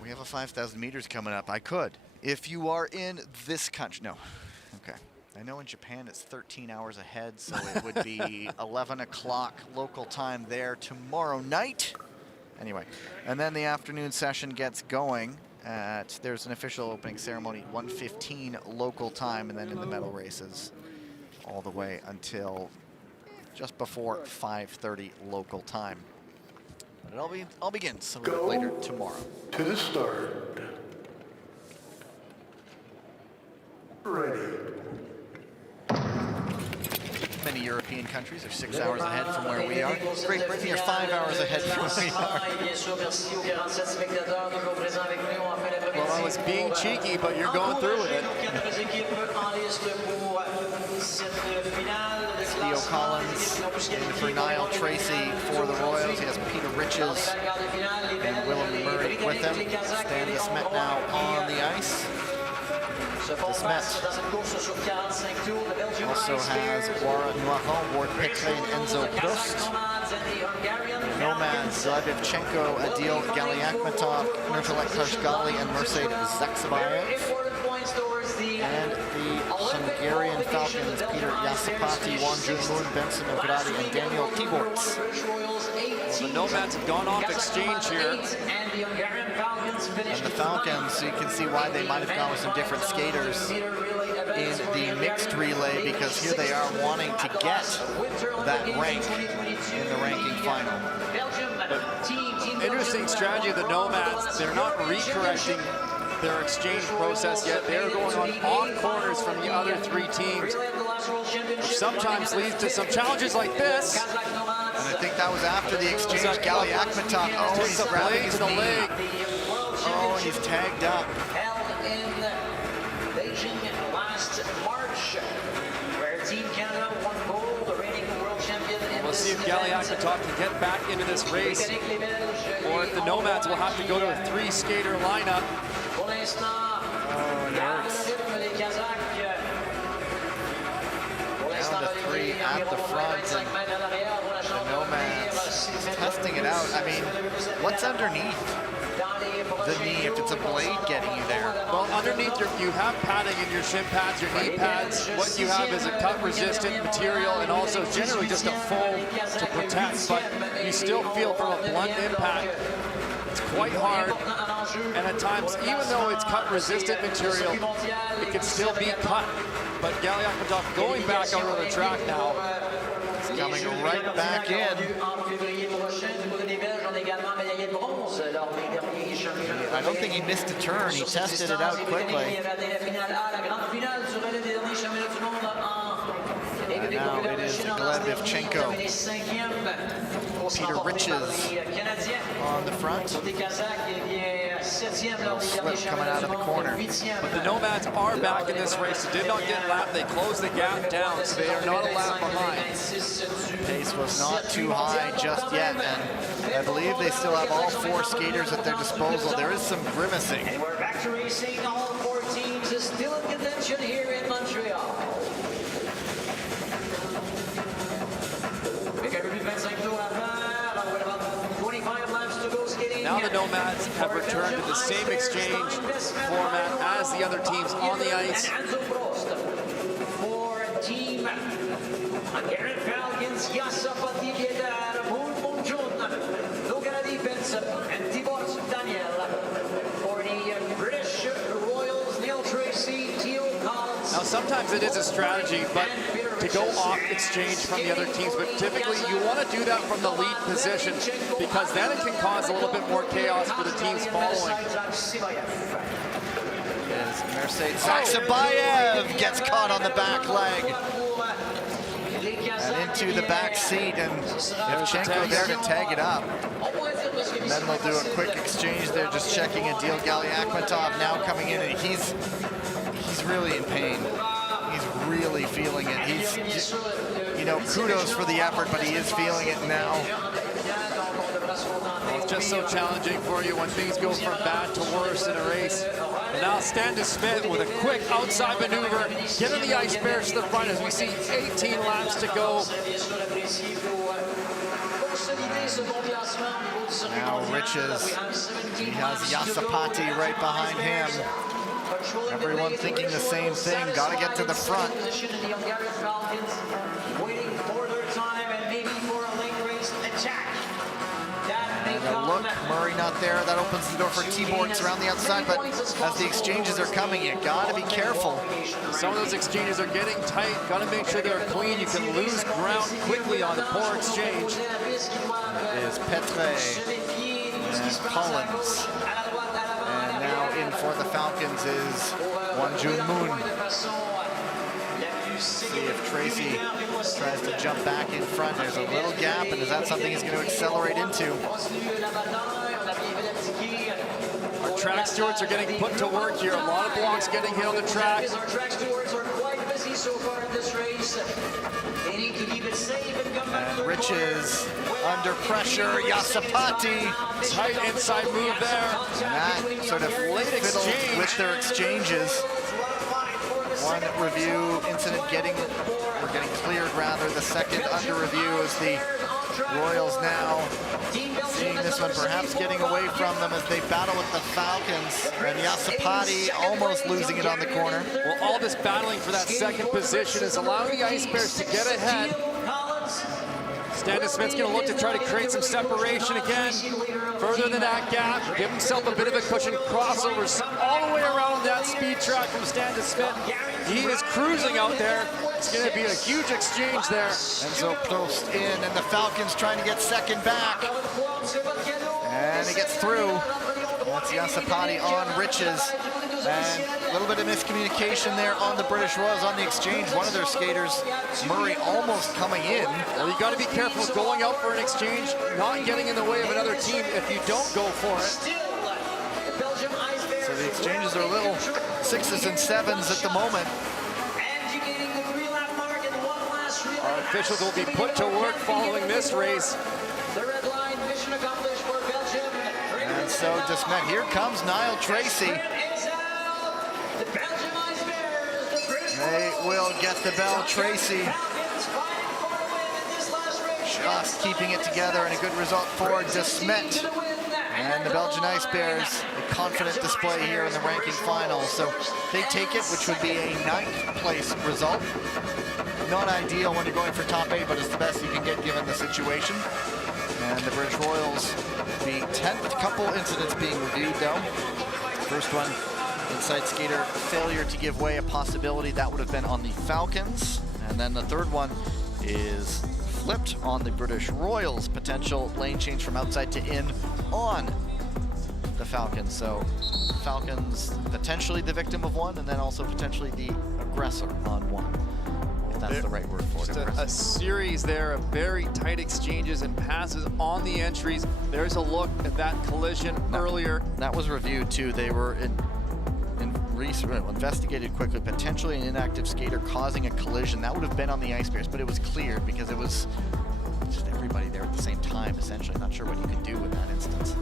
We have a 5,000 meters coming up. I could. If you are in this country, no. Okay. I know in Japan it's 13 hours ahead, so it would be 11 o'clock local time there tomorrow night. Anyway, and then the afternoon session gets going. There's an official opening ceremony, 1:15 local time, and then in the medal races all the way until just before 5:30 local time. But it all begins a little bit later tomorrow. To the start. Ready. Many European countries are 6 hours ahead from where we are. Great Britain are 5 hours ahead from where we are. Well, I was being cheeky, but you're going through with it. Theo Collins in for Niall Tracy for the Royals. He has Peter Riches and Willem Murray with him. Stan de Smet now on the ice. De Smet also has Wara Noiron, Ward Pickle, and Enzo Prost. The Nomads, Zlabivchenko, Adil Galiakhmatov, Nurtalek Kashgali, and Mercedes Zaksabayev. And the Hungarian Falcons, Peter Yasipati, Wanjun Moon, Benson Ogradi, and Daniel Tiborts. Well, the Nomads have gone off exchange here. And the Falcons, so you can see why they might have gone with some different skaters in the mixed relay, because here they are wanting to get that rank in the ranking final. But interesting strategy of the Nomads. They're not recorrecting their exchange process yet. They're going on off corners from the other three teams, which sometimes leads to some challenges like this. And I think that was after the exchange. Galiakhmatov, oh, he's grabbing his knee. leg. Oh, and he's tagged up. Held in Beijing last March, where Team Canada won gold, the reigning world champion. We'll see if Galiakhmatov can get back into this race, or if the Nomads will have to go to a three-skater lineup. Oh, it hurts. Down to three at the front, and the Nomads testing it out. I mean, what's underneath the knee if it's a blade getting you there? Well, underneath you have padding in your shin pads, your knee pads. What you have is a cut-resistant material and also generally just a foam to protect, but you still feel from a blunt impact It's quite hard, and at times, even though it's cut-resistant material, it can still be cut. But Gali Akhmetov going back out on the track now. He's coming right back in. I don't think he missed a turn. He tested it out quickly. And now it is Glebivchenko. Peter Riches on the front. Little slip coming out of the corner. But the Nomads are back in this race. They did not get lapped. They closed the gap down, so they are not a lap behind. Pace was not too high just yet, and I believe they still have all 4 skaters at their disposal. There is some grimacing. And we're back to racing. All 4 teams is still in contention here in Montreal. Now the Nomads have returned to the same exchange format as the other teams on the ice. For team Hungarian Falcons, Jasapati Piedar, Munjun, Lugana Defense, and Tibor Daniel. For the British Royals, Neil Tracy, Teal Collins. Now sometimes it is a strategy, but to go off exchange from the other teams, but typically you want to do that from the lead position because then it can cause a little bit more chaos for the teams following. Mercedes Zaksabayev gets caught on the back leg and into the back seat, and Evchenko there to tag it up. And then they'll do a quick exchange there, just checking a deal. Gali Akhmetov now coming in, and he's really in pain. He's really feeling it. He's, you know, kudos for the effort, but he is feeling it now. Well, it's just so challenging for you when things go from bad to worse in a race. And now Standis Smith with a quick outside maneuver, getting the Ice Bears to the front as we see 18 laps to go. Now Riches, he has Jasapati right behind him. Everyone thinking the same thing, got to get to the front. Waiting for their time and maybe for a late race attack. And a look, Murray not there. That opens the door for T-Borts around the outside, but as the exchanges are coming, you got to be careful. Some of those exchanges are getting tight. Got to make sure they're clean. You can lose ground quickly on a poor exchange. It is Petre and Collins. And now in for the Falcons is Wonjun Moon. See if Tracy tries to jump back in front. There's a little gap, and is that something he's going to accelerate into? Our track stewards are getting put to work here. A lot of blocks getting hit on the track. Our track stewards are quite busy so far in this race. They need to keep it safe and come back to their Riches under pressure. Jasapati. Tight inside move there. And that sort of fiddled with their exchanges. One review incident getting cleared rather. The second under review is the Royals now seeing this one perhaps getting away from them as they battle with the Falcons. And Jasapati almost losing it on the corner. Well, all this battling for that second position is allowing the Ice Bears to get ahead. Standis Smith's going to look to try to create some separation again. Further than that gap, give himself a bit of a cushion. Crossovers all the way around that speed track from Standis Smith. He is cruising out there. It's going to be a huge exchange there. Enzo Prost in, and the Falcons trying to get second back. And he gets through. That's Jasapati on Riches. And a little bit of miscommunication there on the British Royals on the exchange. One of their skaters, Murray, almost coming in. Well, you got to be careful going out for an exchange, not getting in the way of another team if you don't go for it. So the exchanges are a little 6s and 7s at the moment. Our officials will be put to work following this race. And so Desmet, here comes Niall Tracy. They will get the bell. Tracy just keeping it together, and a good result for Desmet. And the Belgian Ice Bears, a confident display here in the ranking final. So they take it, which would be a 9th place result. Not ideal when you're going for top 8, but it's the best you can get given the situation. And the British Royals, the 10th couple incidents being reviewed though. First one, inside skater failure to give way, a possibility that would have been on the Falcons. And then the third one is flipped on the British Royals, potential lane change from outside to in on the Falcons. So Falcons potentially the victim of one, and then also potentially the aggressor on one. If that's the right word for it. Just a series there of very tight exchanges and passes on the entries. There's a look at that collision earlier. That was reviewed too. They were investigated quickly, potentially an inactive skater causing a collision. That would have been on the Ice Bears, but it was cleared because it was just everybody there at the same time, essentially. Not sure what you could do in that instance.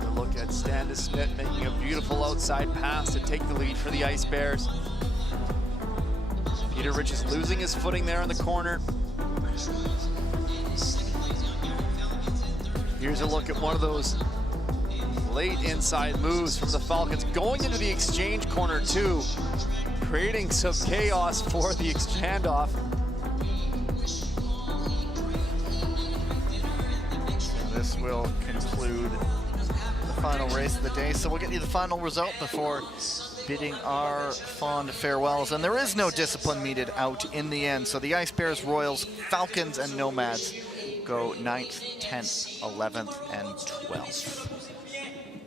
Another look at Standis Smith making a beautiful outside pass to take the lead for the Ice Bears. Peter Rich is losing his footing there in the corner. Here's a look at one of those late inside moves from the Falcons, going into the exchange corner too, creating some chaos for the handoff. This will conclude the final race of the day. So we'll get you the final result before bidding our fond farewells. And there is no discipline meted out in the end. So the Ice Bears, Royals, Falcons, and Nomads go 9th, 10th, 11th, and 12th.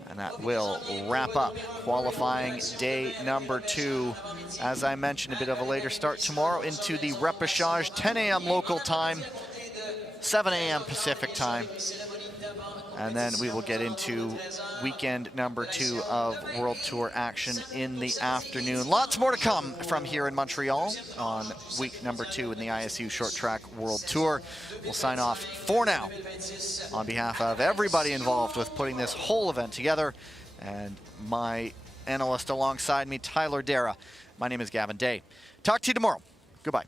And that will wrap up qualifying day number 2. As I mentioned, a bit of a later start tomorrow into the repechage, 10 a.m. local time, 7 a.m. Pacific time. And then we will get into weekend number 2 of World Tour action in the afternoon. Lots more to come from here in Montreal on week number 2 in the ISU Short Track World Tour. We'll sign off for now on behalf of everybody involved with putting this whole event together, and my analyst alongside me, Tyler Dara. My name is Gavin Day. Talk to you tomorrow. Goodbye.